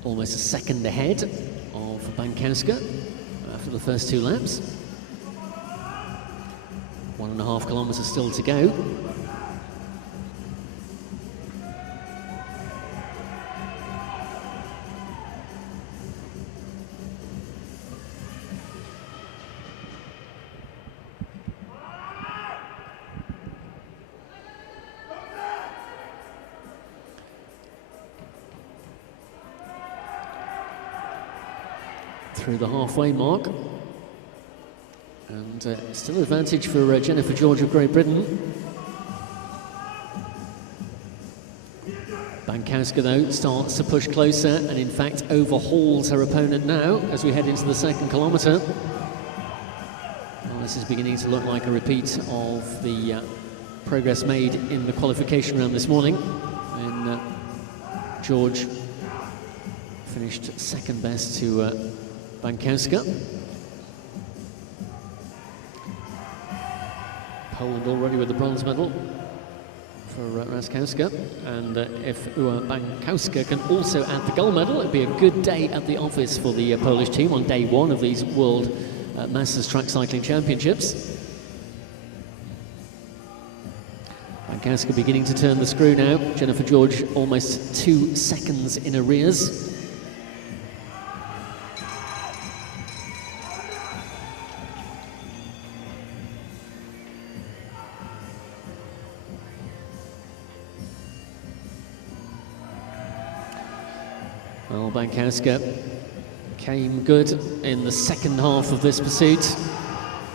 Almost a second ahead of Bankowska after the first 2 laps. 1.5 kilometres still to go. Through the halfway mark, and still an advantage for Jennifer George of Great Britain. Bankowska though starts to push closer and in fact overhauls her opponent now as we head into the 2nd kilometre. Well, this is beginning to look like a repeat of the progress made in the qualification round this morning, when George finished 2nd best to Bankowska. Poland already with the bronze medal for Raskowska, and if Bankowska can also add the gold medal, it'd be a good day at the office for the Polish team on day 1 of these World Masters Track Cycling Championships. Bankowska beginning to turn the screw now. Jennifer George almost 2 seconds in arrears. Well, Bankowska came good in the 2nd half of this pursuit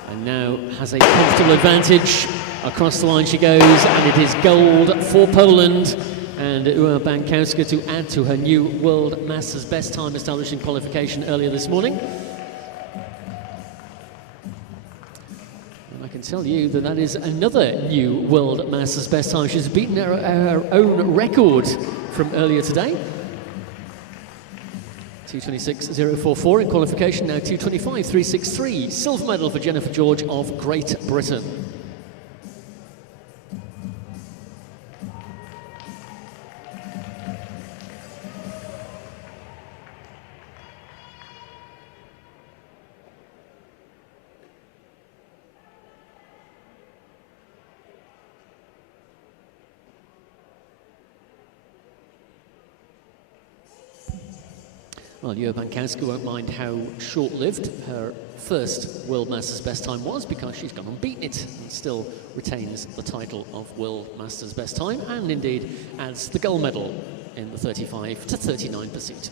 and now has a comfortable advantage. Across the line she goes, and it is gold for Poland, and Bankowska to add to her new World Masters best time established in qualification earlier this morning. And I can tell you that that is another new World Masters best time. She's beaten her own record from earlier today. 2:26.044 in qualification, now 2:25.363. Silver medal for Jennifer George of Great Britain. Well, Bankowska won't mind how short-lived her first World Masters best time was, because she's gone and beaten it and still retains the title of World Masters best time, and indeed adds the gold medal in the 35 to 39 pursuit.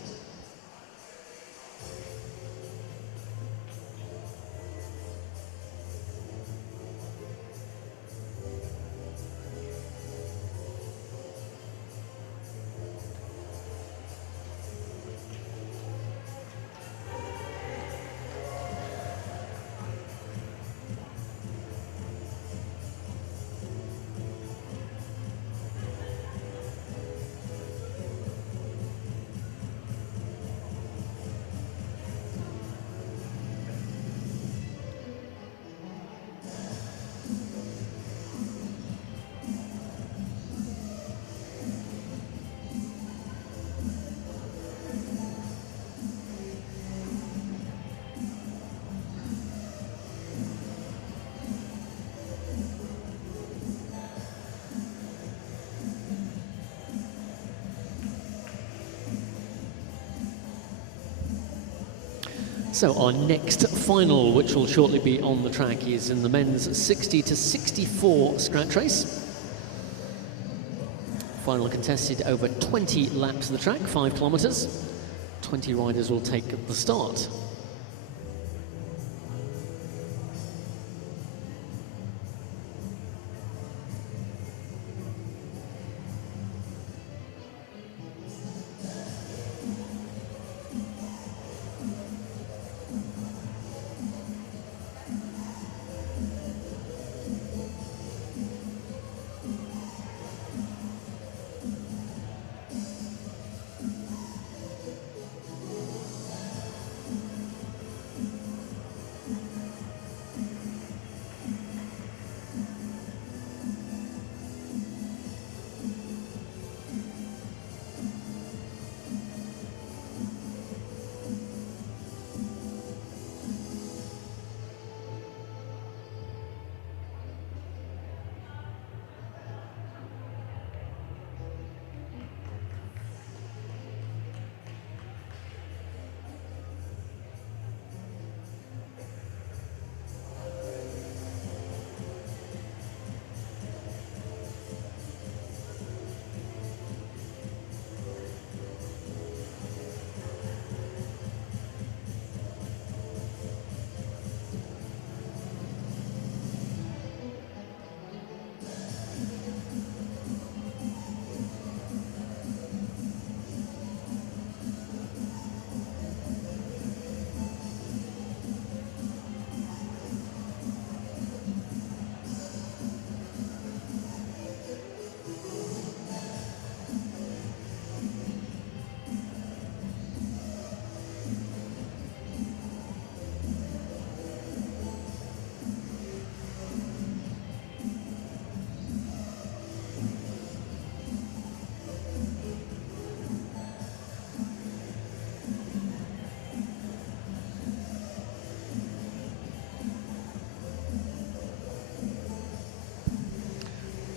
So our next final, which will shortly be on the track, is in the men's 60 to 64 scratch race. Final contested over 20 laps of the track, 5 kilometres. 20 riders will take the start.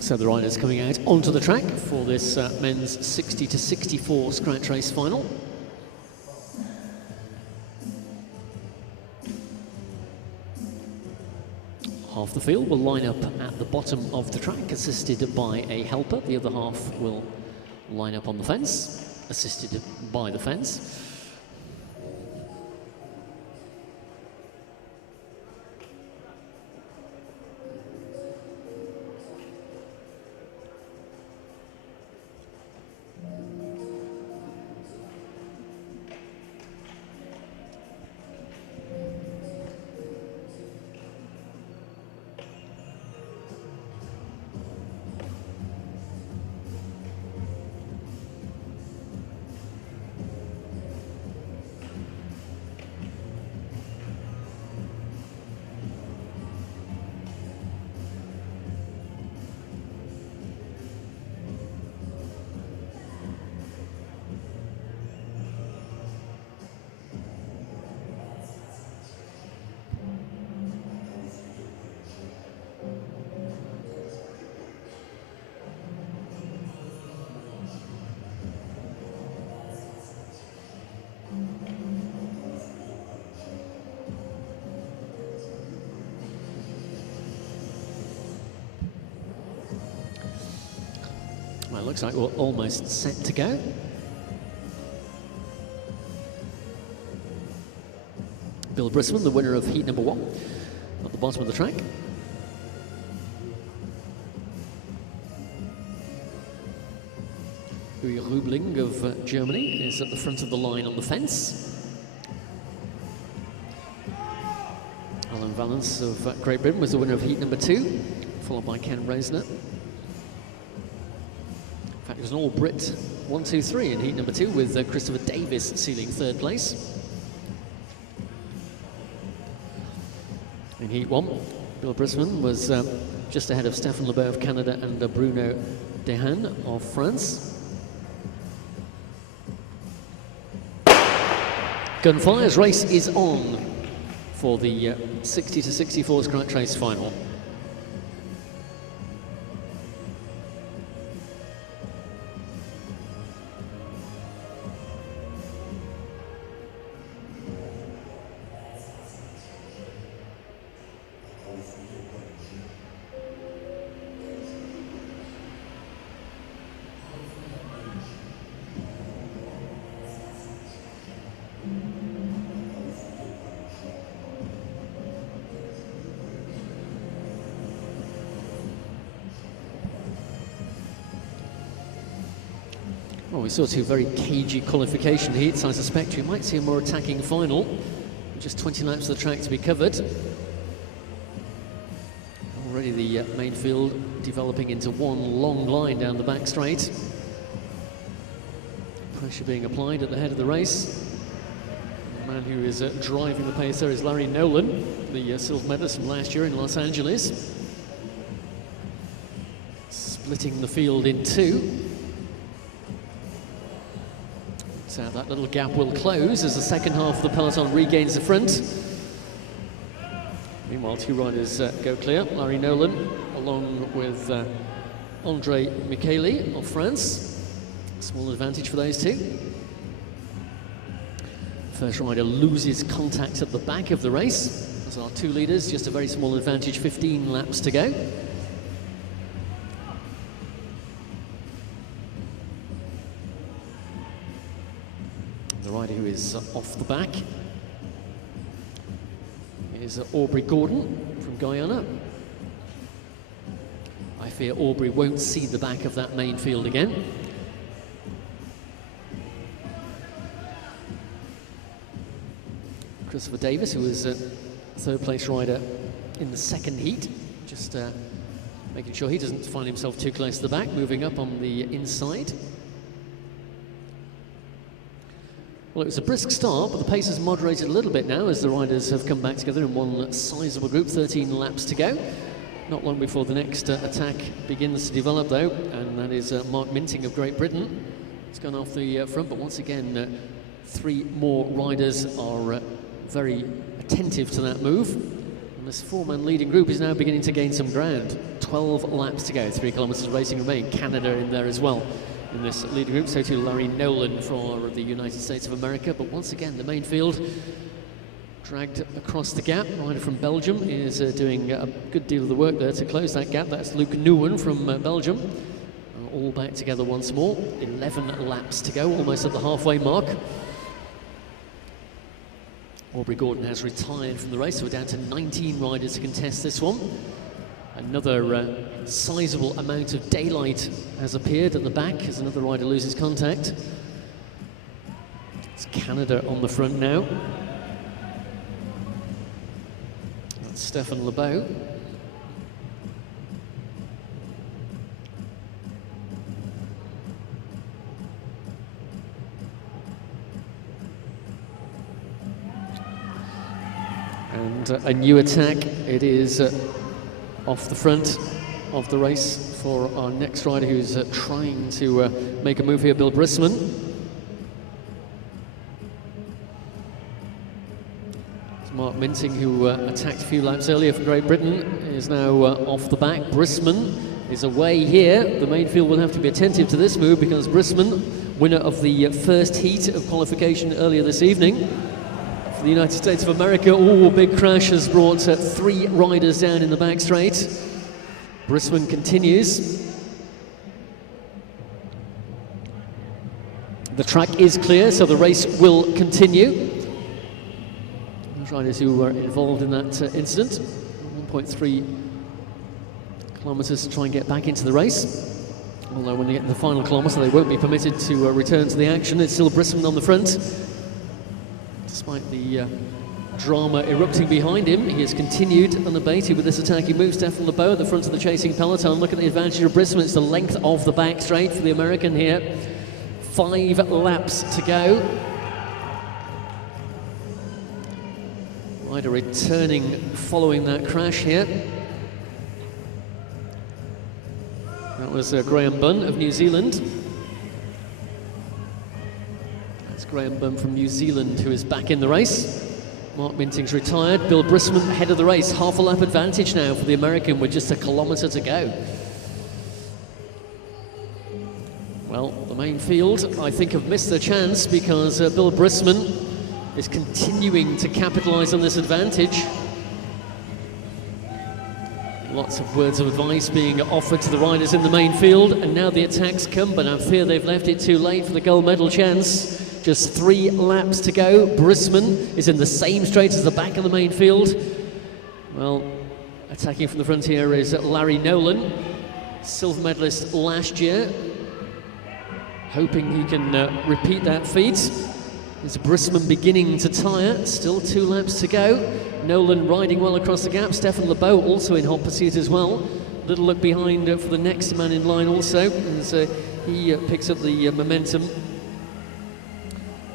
So the riders coming out onto the track for this men's 60 to 64 scratch race final. Half the field will line up at the bottom of the track, assisted by a helper. The other half will line up on the fence, assisted by the fence. Well, it looks like we're almost set to go. Bill Brisbane, the winner of heat number 1, at the bottom of the track. Uwe Rubling of Germany is at the front of the line on the fence. Alan Valence of Great Britain was the winner of heat number 2, followed by Ken Rosner. In fact, it was an all-Brit 1, 2, 3 in heat number 2, with Christopher Davis sealing 3rd place. In heat 1, Bill Brisbane was just ahead of Stéphane Lebert of Canada and Bruno Dehaene of France. Gunfire's race is on for the 60 to 64 scratch race final. Well, we saw two very cagey qualification heats. I suspect you might see a more attacking final. Just 20 laps of the track to be covered. Already the main field developing into one long line down the back straight. Pressure being applied at the head of the race. The man who is driving the pace there is Larry Nolan, the silver medalist from last year in Los Angeles. Splitting the field in two. So that little gap will close as the second half of the peloton regains the front. Meanwhile, two riders go clear. Larry Nolan along with Andre Micheli of France. Small advantage for those two. First rider loses contact at the back of the race. As our two leaders, just a very small advantage, 15 laps to go. The rider who is off the back is Aubrey Gordon from Guyana. I fear Aubrey won't see the back of that main field again. Christopher Davis, who was a third place rider in the second heat, just making sure he doesn't find himself too close to the back, moving up on the inside. Well, it was a brisk start, but the pace has moderated a little bit now as the riders have come back together in one sizable group, 13 laps to go. Not long before the next attack begins to develop, though, and that is Mark Minting of Great Britain. It's gone off the front, but once again, three more riders are very attentive to that move. And this four-man leading group is now beginning to gain some ground. 12 laps to go, 3 kilometres of racing remain. Canada in there as well in this leading group, so too Larry Nolan for the United States of America. But once again, the main field dragged across the gap. The rider from Belgium is doing a good deal of the work there to close that gap. That's Luke Nguyen from Belgium. All back together once more. 11 laps to go, almost at the halfway mark. Aubrey Gordon has retired from the race, so we're down to 19 riders to contest this one. Another sizable amount of daylight has appeared at the back as another rider loses contact. It's Canada on the front now. That's Stefan Lebeau. And a new attack. It is off the front of the race for our next rider who's trying to make a move here, Bill Brisman. It's Mark Minting, who attacked a few laps earlier for Great Britain, is now off the back. Brisman is away here. The main field will have to be attentive to this move because Brisman, winner of the first heat of qualification earlier this evening, for the United States of America. Oh, big crash has brought 3 riders down in the back straight. Brisman continues. The track is clear, so the race will continue. Those riders who were involved in that incident, 1.3 kilometres to try and get back into the race. Although when they get to the final kilometre, they won't be permitted to return to the action. It's still Brisman on the front. Despite the drama erupting behind him, he has continued unabated with this attack. He moves Stefan Lebeau at the front of the chasing peloton. Look at the advantage of Brisman. It's the length of the back straight for the American here. 5 laps to go. Rider returning following that crash here. That was Graham Bunn of New Zealand. Graham Bunn from New Zealand, who is back in the race. Mark Minting's retired. Bill Brisman ahead of the race. Half a lap advantage now for the American with just a kilometre to go. Well, the main field, I think, have missed their chance because Bill Brisman is continuing to capitalise on this advantage. Lots of words of advice being offered to the riders in the main field, and now the attacks come, but I fear they've left it too late for the gold medal chance. Just 3 laps to go. Brisman is in the same straight as the back of the main field. Well, attacking from the front here is Larry Nolan, silver medalist last year. hoping he can repeat that feat. Is Brisman beginning to tire? Still 2 laps to go. Nolan riding well across the gap. Stefan Lebeau also in hot pursuit as well. Little look behind for the next man in line also, as he picks up the momentum.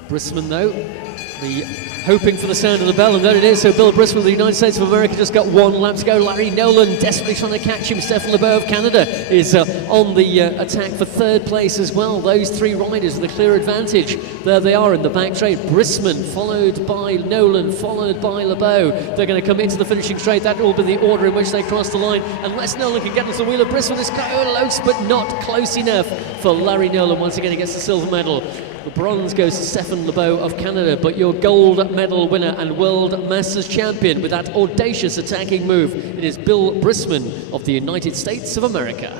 Brisman though, hoping for the sound of the bell, and there it is. So Bill Brisman of the United States of America just got 1 lap to go. Larry Nolan desperately trying to catch him. Stefan Lebeau of Canada is on the attack for 3rd place as well. Those 3 riders with a clear advantage. There they are in the back straight. Brisman followed by Nolan, followed by Lebeau. They're going to come into the finishing straight. That will be the order in which they cross the line. Unless Nolan can get onto the wheel of Brisman, is close, but not close enough for Larry Nolan. Once again, he gets the silver medal. The bronze goes to Stefan Lebeau of Canada, but your gold medal winner and World Masters champion with that audacious attacking move, it is Bill Brisman of the United States of America.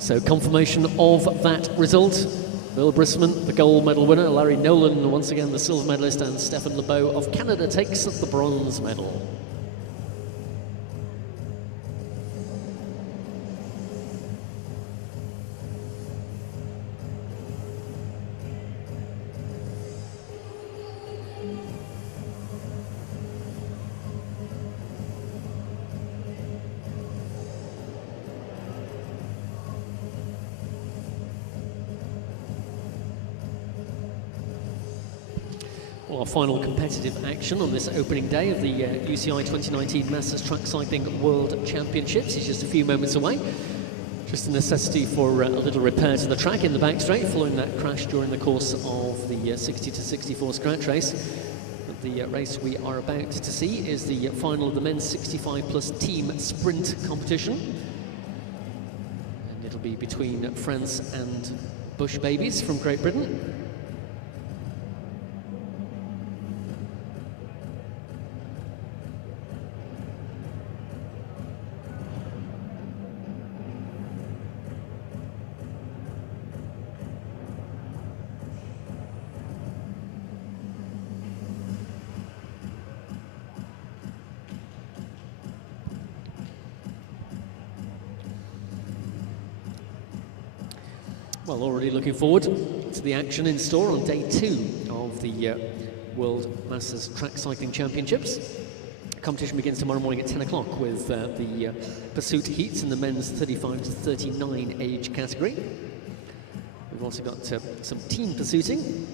So confirmation of that result. Bill Brisman, the gold medal winner, Larry Nolan, once again the silver medalist, and Stefan Lebeau of Canada takes the bronze medal. Well, our final competitive action on this opening day of the UCI 2019 Masters Track Cycling World Championships is just a few moments away. Just a necessity for a little repair to the track in the back straight following that crash during the course of the 60 to 64 scratch race. But the race we are about to see is the final of the men's 65 plus team sprint competition. And it'll be between France and Bush Babies from Great Britain. Well, already looking forward to the action in store on day 2 of the World Masters Track Cycling Championships. The competition begins tomorrow morning at 10 o'clock with the pursuit heats in the men's 35 to 39 age category. We've also got some team pursuiting,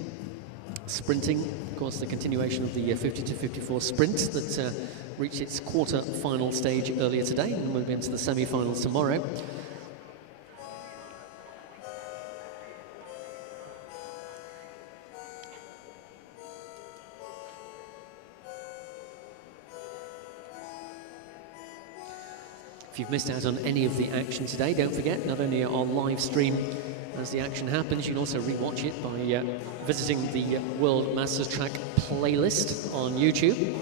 sprinting, of course the continuation of the 50 to 54 sprint that reached its quarter-final stage earlier today and will be into the semi-finals tomorrow. If you've missed out on any of the action today, don't forget, not only on live stream as the action happens, you can also rewatch it by visiting the World Masters Track playlist on YouTube.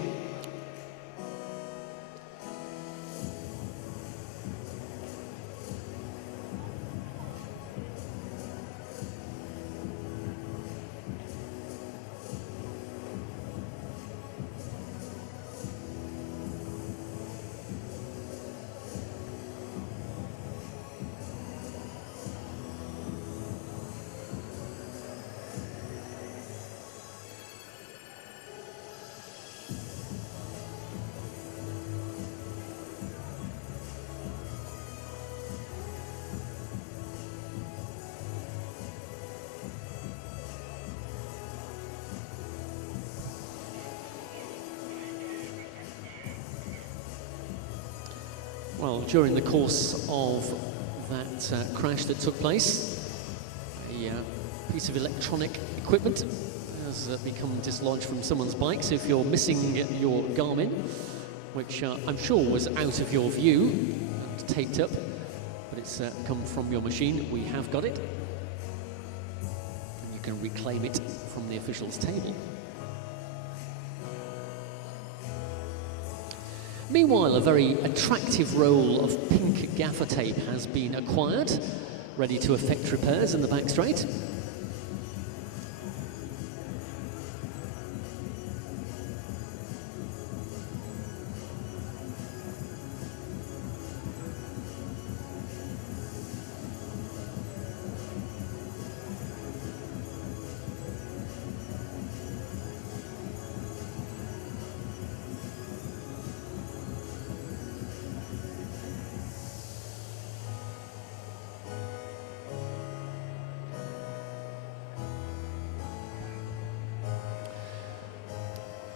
Well, during the course of that crash that took place, a piece of electronic equipment has become dislodged from someone's bike. So if you're missing your Garmin, which I'm sure was out of your view and taped up, but it's come from your machine, we have got it. And you can reclaim it from the officials' table. Meanwhile, a very attractive roll of pink gaffer tape has been acquired ready to effect repairs in the back straight.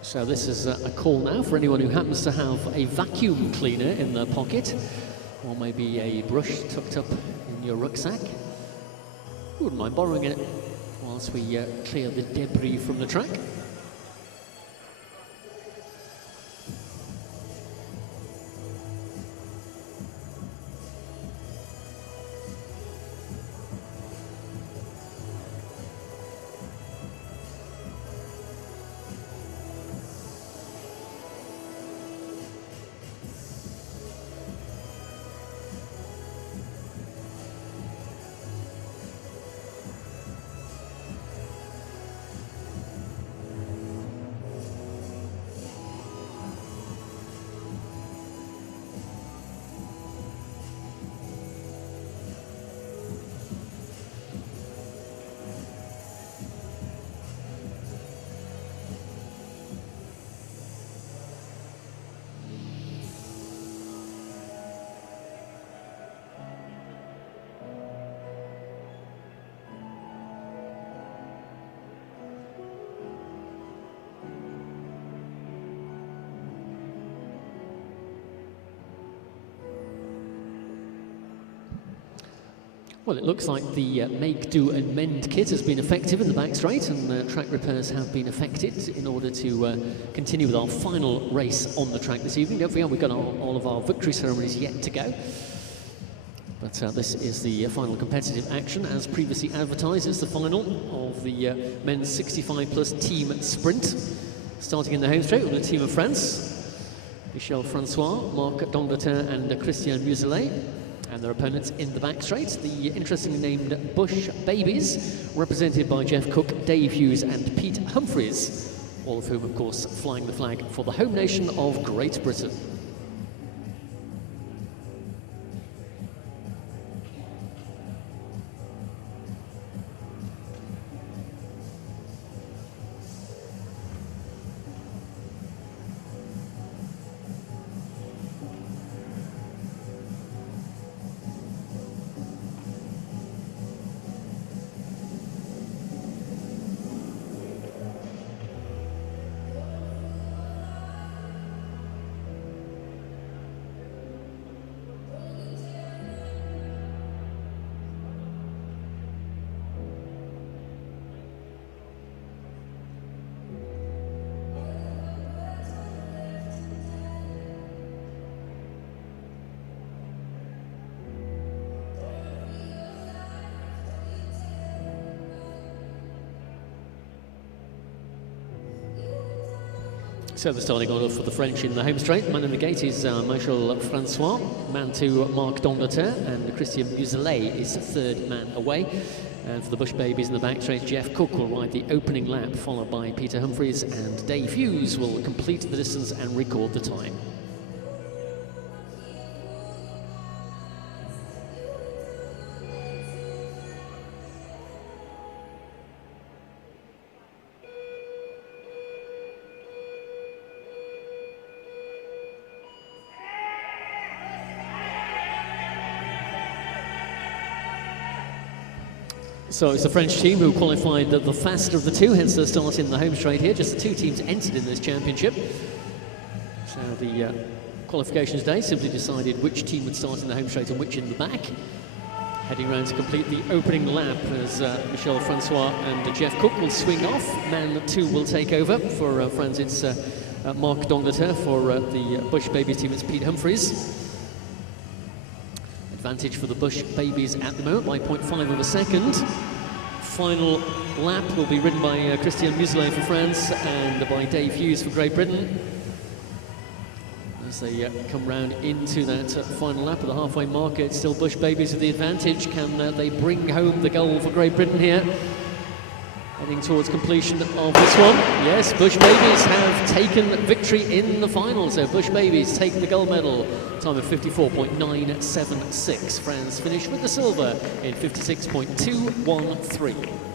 So this is a call now for anyone who happens to have a vacuum cleaner in their pocket, or maybe a brush tucked up in your rucksack. Wouldn't mind borrowing it whilst we clear the debris from the track. Well, it looks like the make, do and mend kit has been effective in the back straight, and track repairs have been effected in order to continue with our final race on the track this evening. Don't forget, we've got all of our victory ceremonies yet to go. But this is the final competitive action. As previously advertised, it's the final of the men's 65 plus team sprint. Starting in the home straight with the team of France, Michel Francois, Marc D'Angleterre and Christian Muselet. And their opponents in the back straight, the interestingly named Bush Babies, represented by Jeff Cook, Dave Hughes and Pete Humphries, all of whom, of course, flying the flag for the home nation of Great Britain. So the starting order for the French in the home straight. Man in the gate is Michel Francois, man two Marc D'Angleterre, and Christian Muselet is third man away. And for the Bush Babies in the back straight, Jeff Cook will ride the opening lap, followed by Peter Humphries, and Dave Hughes will complete the distance and record the time. So it's the French team who qualified the faster of the two, hence their start in the home straight here. Just the two teams entered in this championship. So the qualifications day simply decided which team would start in the home straight and which in the back. Heading around to complete the opening lap as Michel Francois and Jeff Cook will swing off. Man two will take over. For France, it's Marc D'Angleterre. For the Bush Babies team, it's Pete Humphries. Advantage for the Bush Babies at the moment by 0.5 of a second. Final lap will be ridden by Christian Muselet for France and by Dave Hughes for Great Britain. as they come round into that final lap of the halfway mark. It's still Bush Babies with the advantage. Can they bring home the goal for Great Britain here? Heading towards completion of this one. Yes, Bush Babies have taken victory in the final. So Bush Babies take the gold medal. Time of 54.976. France finished with the silver in 56.213.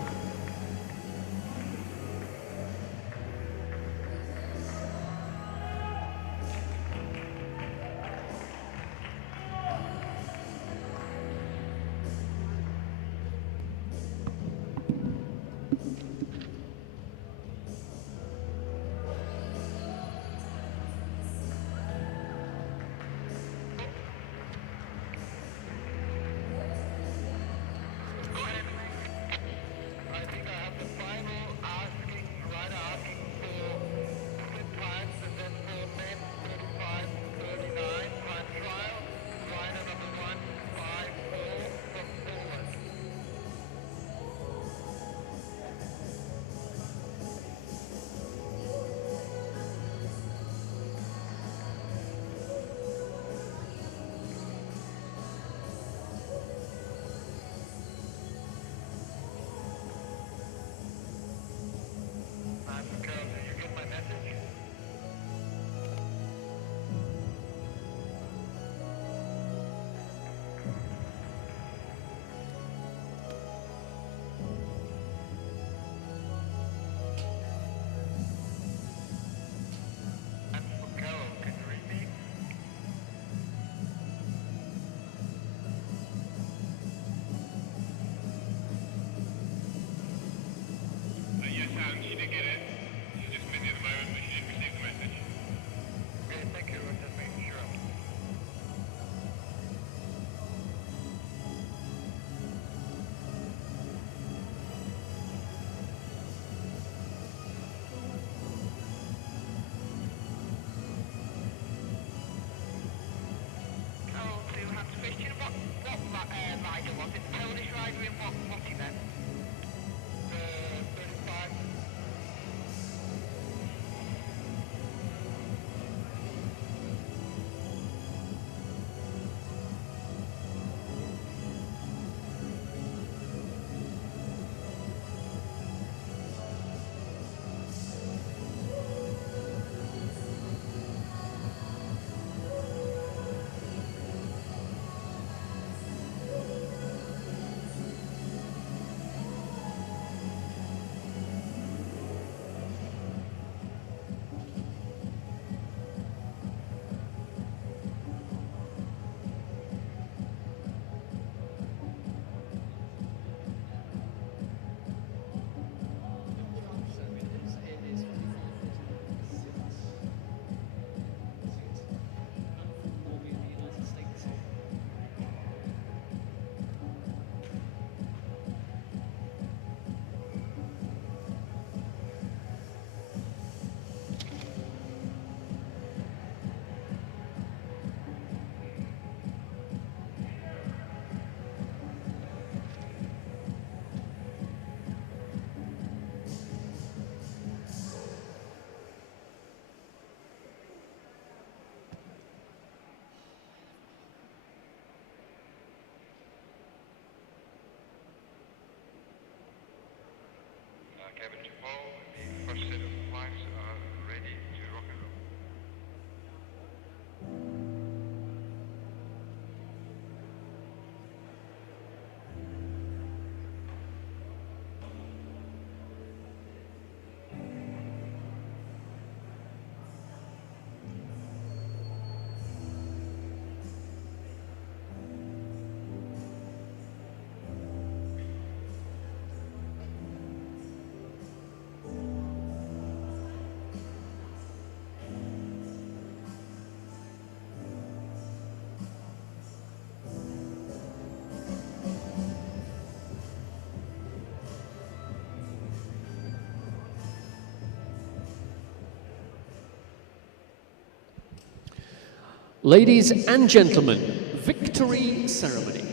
Ladies and gentlemen, victory ceremony.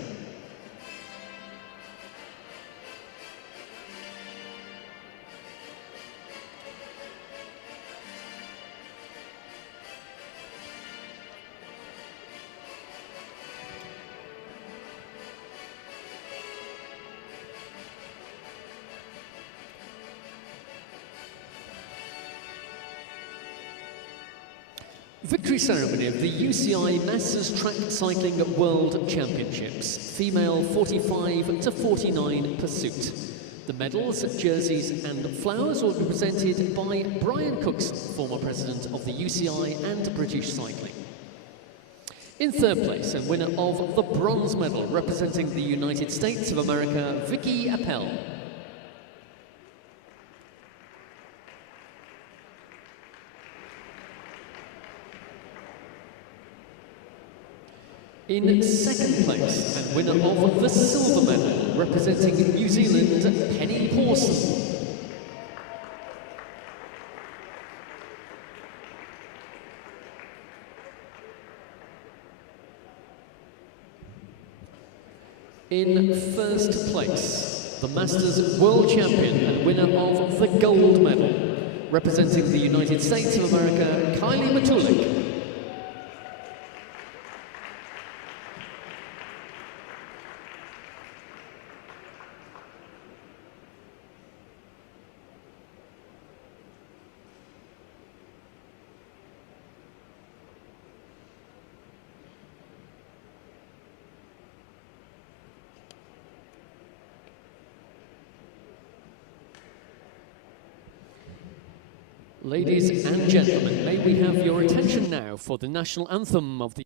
Victory ceremony of the UCI Masters Track Cycling World Championships, female 45 to 49 pursuit. The medals, jerseys and flowers will be presented by Brian Cookson, former president of the UCI and British Cycling. In third place and winner of the bronze medal representing the United States of America, Vicky Appel. In second place and winner of the silver medal representing New Zealand, Penny Pawson. In first place, the Masters World Champion and winner of the gold medal representing the United States of America, Kylie Matulik. Ladies and gentlemen, may we have your attention now for the national anthem of the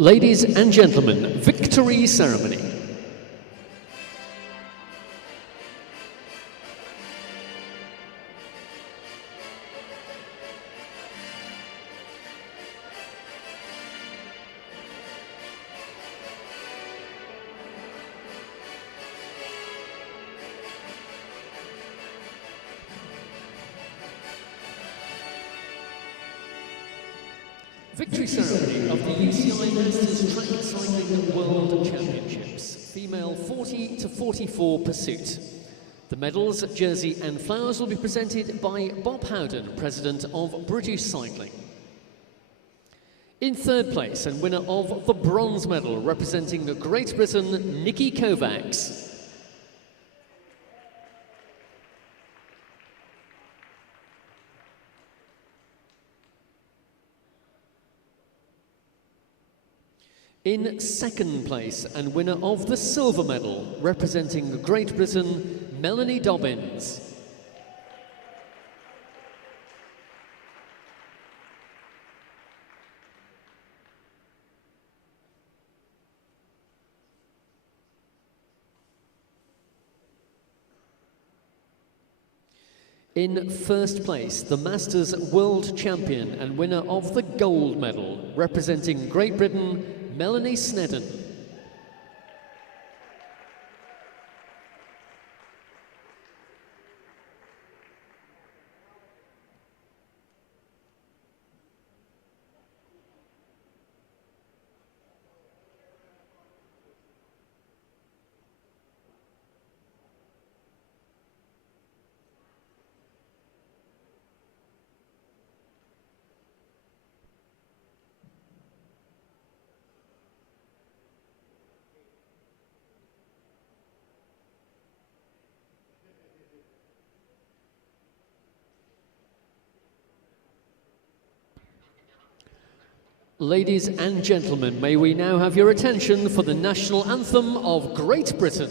Ladies and gentlemen, victory ceremony. Victory ceremony of the UCI Masters Track Cycling World Championships, female 40 to 44 pursuit. The medals, jersey and flowers will be presented by Bob Howden, President of British Cycling. In third place and winner of the bronze medal representing Great Britain, Nikki Kovacs. In second place and winner of the silver medal representing Great Britain, Melanie Dobbins. In first place, the Masters World Champion and winner of the gold medal, representing Great Britain, Melanie Snedden. Ladies and gentlemen, may we now have your attention for the national anthem of Great Britain.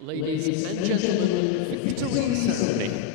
Ladies and gentlemen, victory ceremony.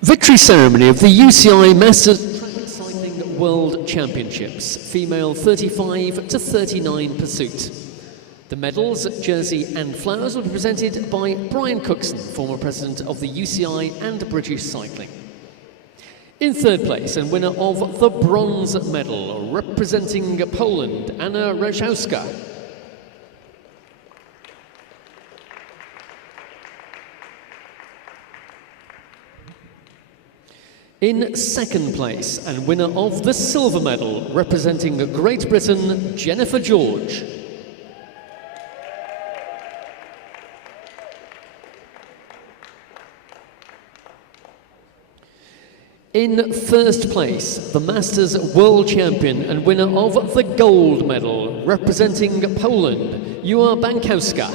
Victory ceremony of the UCI Masters Track Cycling World Championships, female 35 to 39 pursuit. The medals, jersey and flowers will be presented by Brian Cookson, former president of the UCI and British Cycling. In third place and winner of the bronze medal, representing Poland, Anna Rajkowska. In second place and winner of the silver medal, representing Great Britain, Jennifer George. In first place, the Masters World Champion and winner of the gold medal, representing Poland, Joa Bankowska.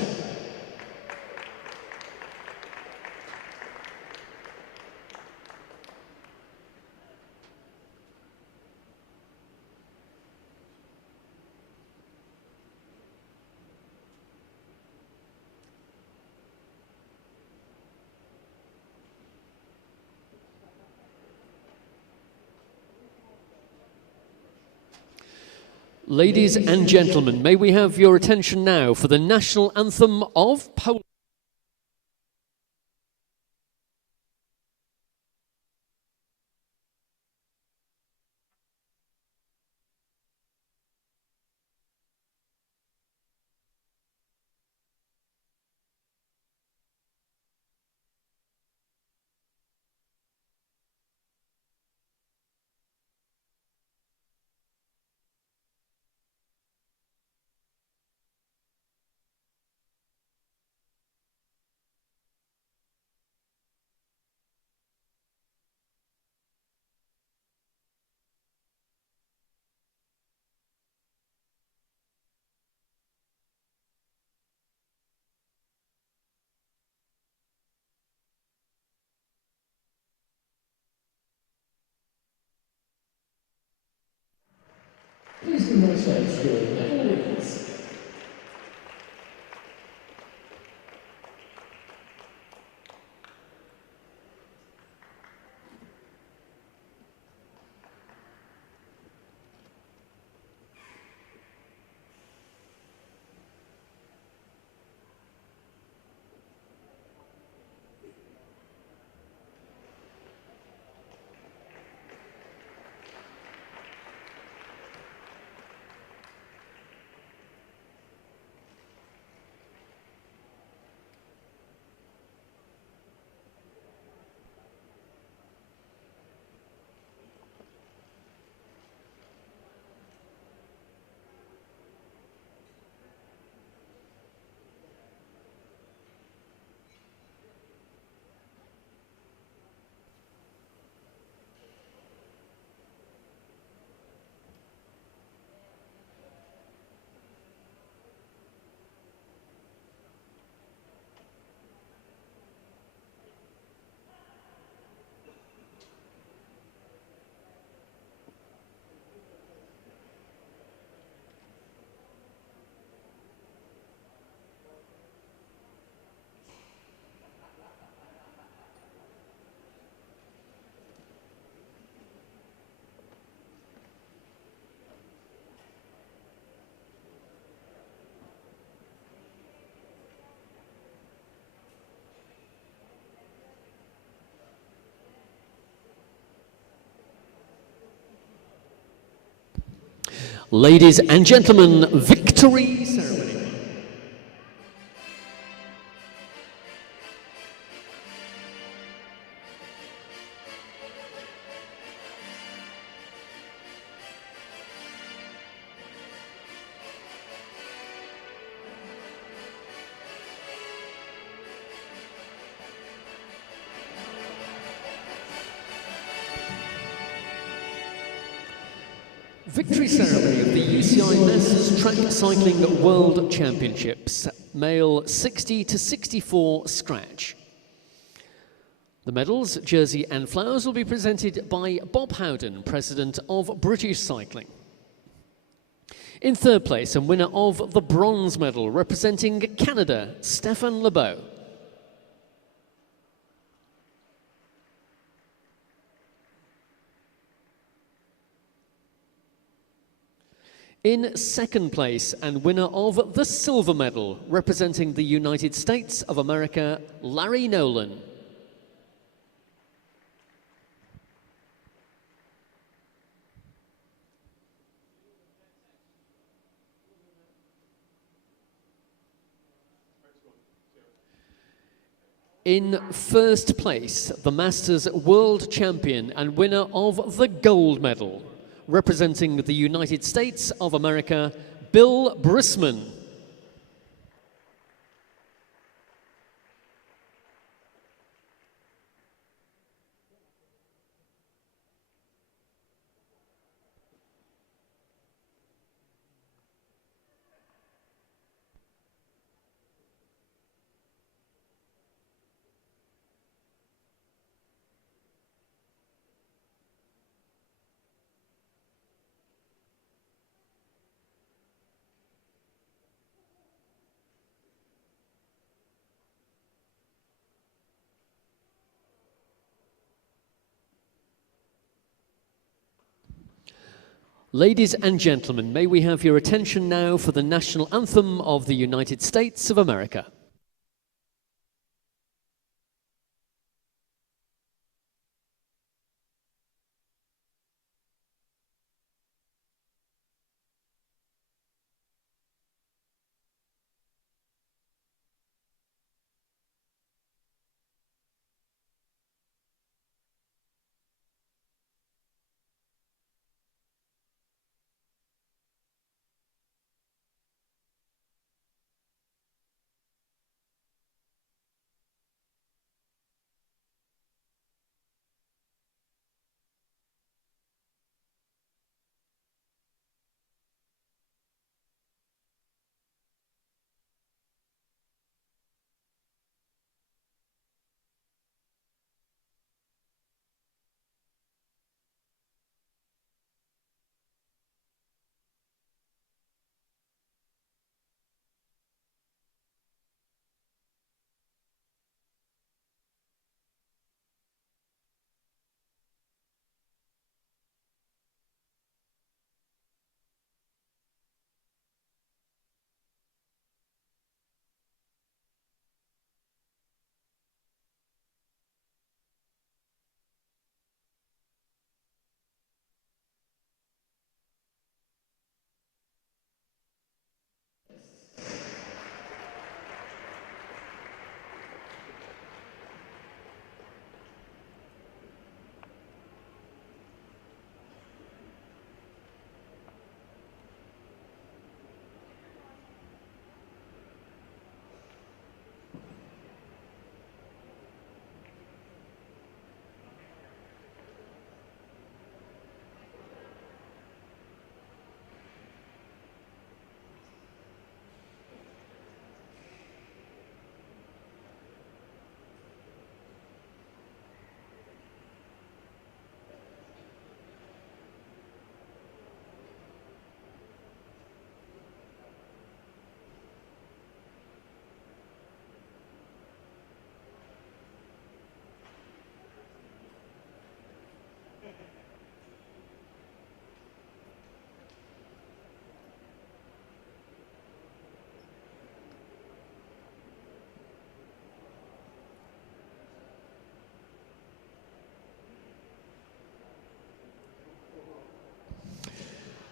Ladies and gentlemen, may we have your attention now for the national anthem of Poland. Please be my stage during Neppl Wiles. Ladies and gentlemen, victory ceremony. Victory ceremony of the UCI Masters Track Cycling World Championships, male 60 to 64 scratch. The medals, jersey and flowers will be presented by Bob Howden, President of British Cycling. In third place and winner of the bronze medal, representing Canada, Stefan Lebeau. In second place and winner of the silver medal, representing the United States of America, Larry Nolan. In first place, the Masters World Champion and winner of the gold medal, representing the United States of America, Bill Brisman. Ladies and gentlemen, may we have your attention now for the national anthem of the United States of America.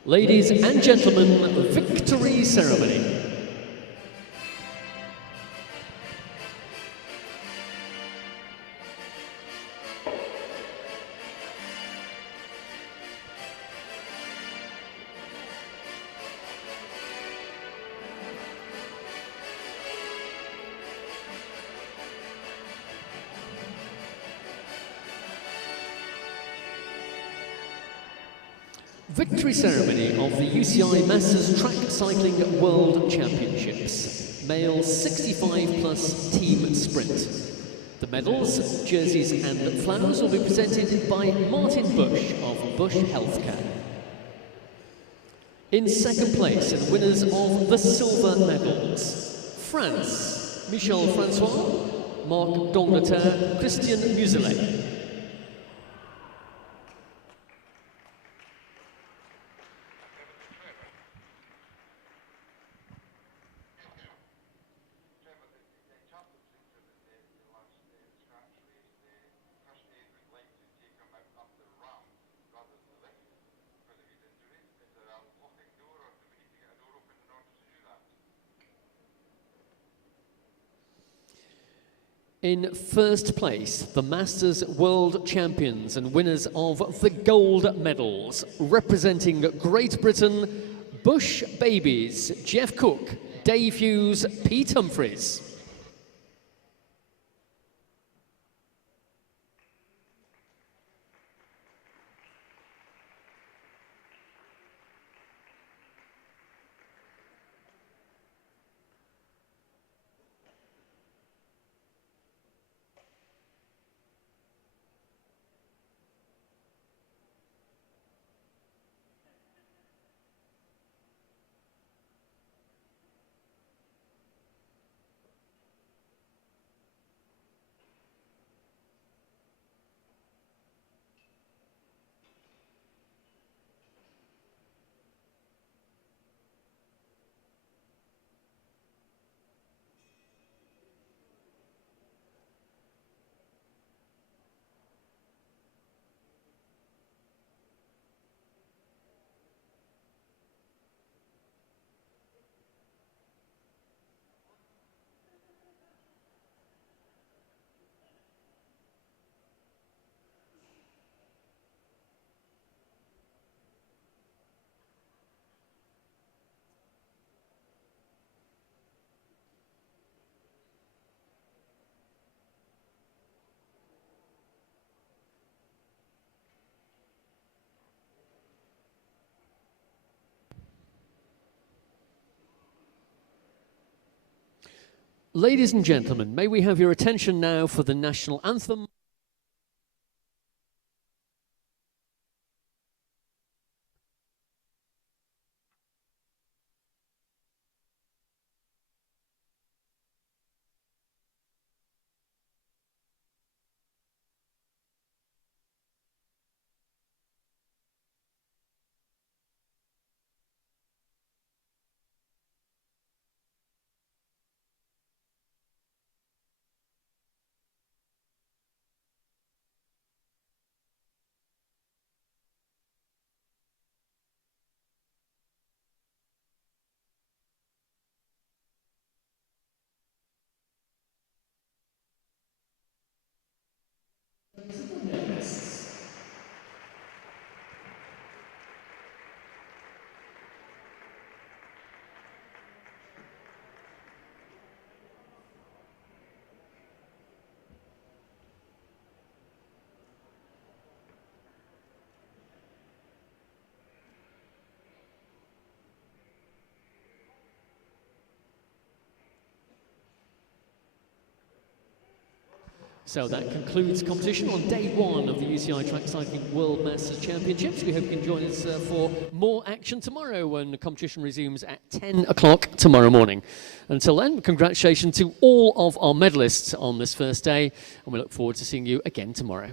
Ladies and gentlemen, victory ceremony. Victory ceremony of the UCI Masters Track Cycling World Championships, male 65 plus team sprint. The medals, jerseys and flowers will be presented by Martin Bush of Bush Healthcare. In second place and winners of the silver medals, France, Michel Francois, Marc d'Angleterre, Christian Muselet. In first place, the Masters World Champions and winners of the gold medals, representing Great Britain, Bush Babies, Jeff Cook, Dave Hughes, Pete Humphreys. Ladies and gentlemen, may we have your attention now for the national anthem. So that concludes competition on day one of the UCI Track Cycling World Masters Championships. We hope you can join us for more action tomorrow when the competition resumes at 10 o'clock tomorrow morning. Until then, congratulations to all of our medalists on this first day, and we look forward to seeing you again tomorrow.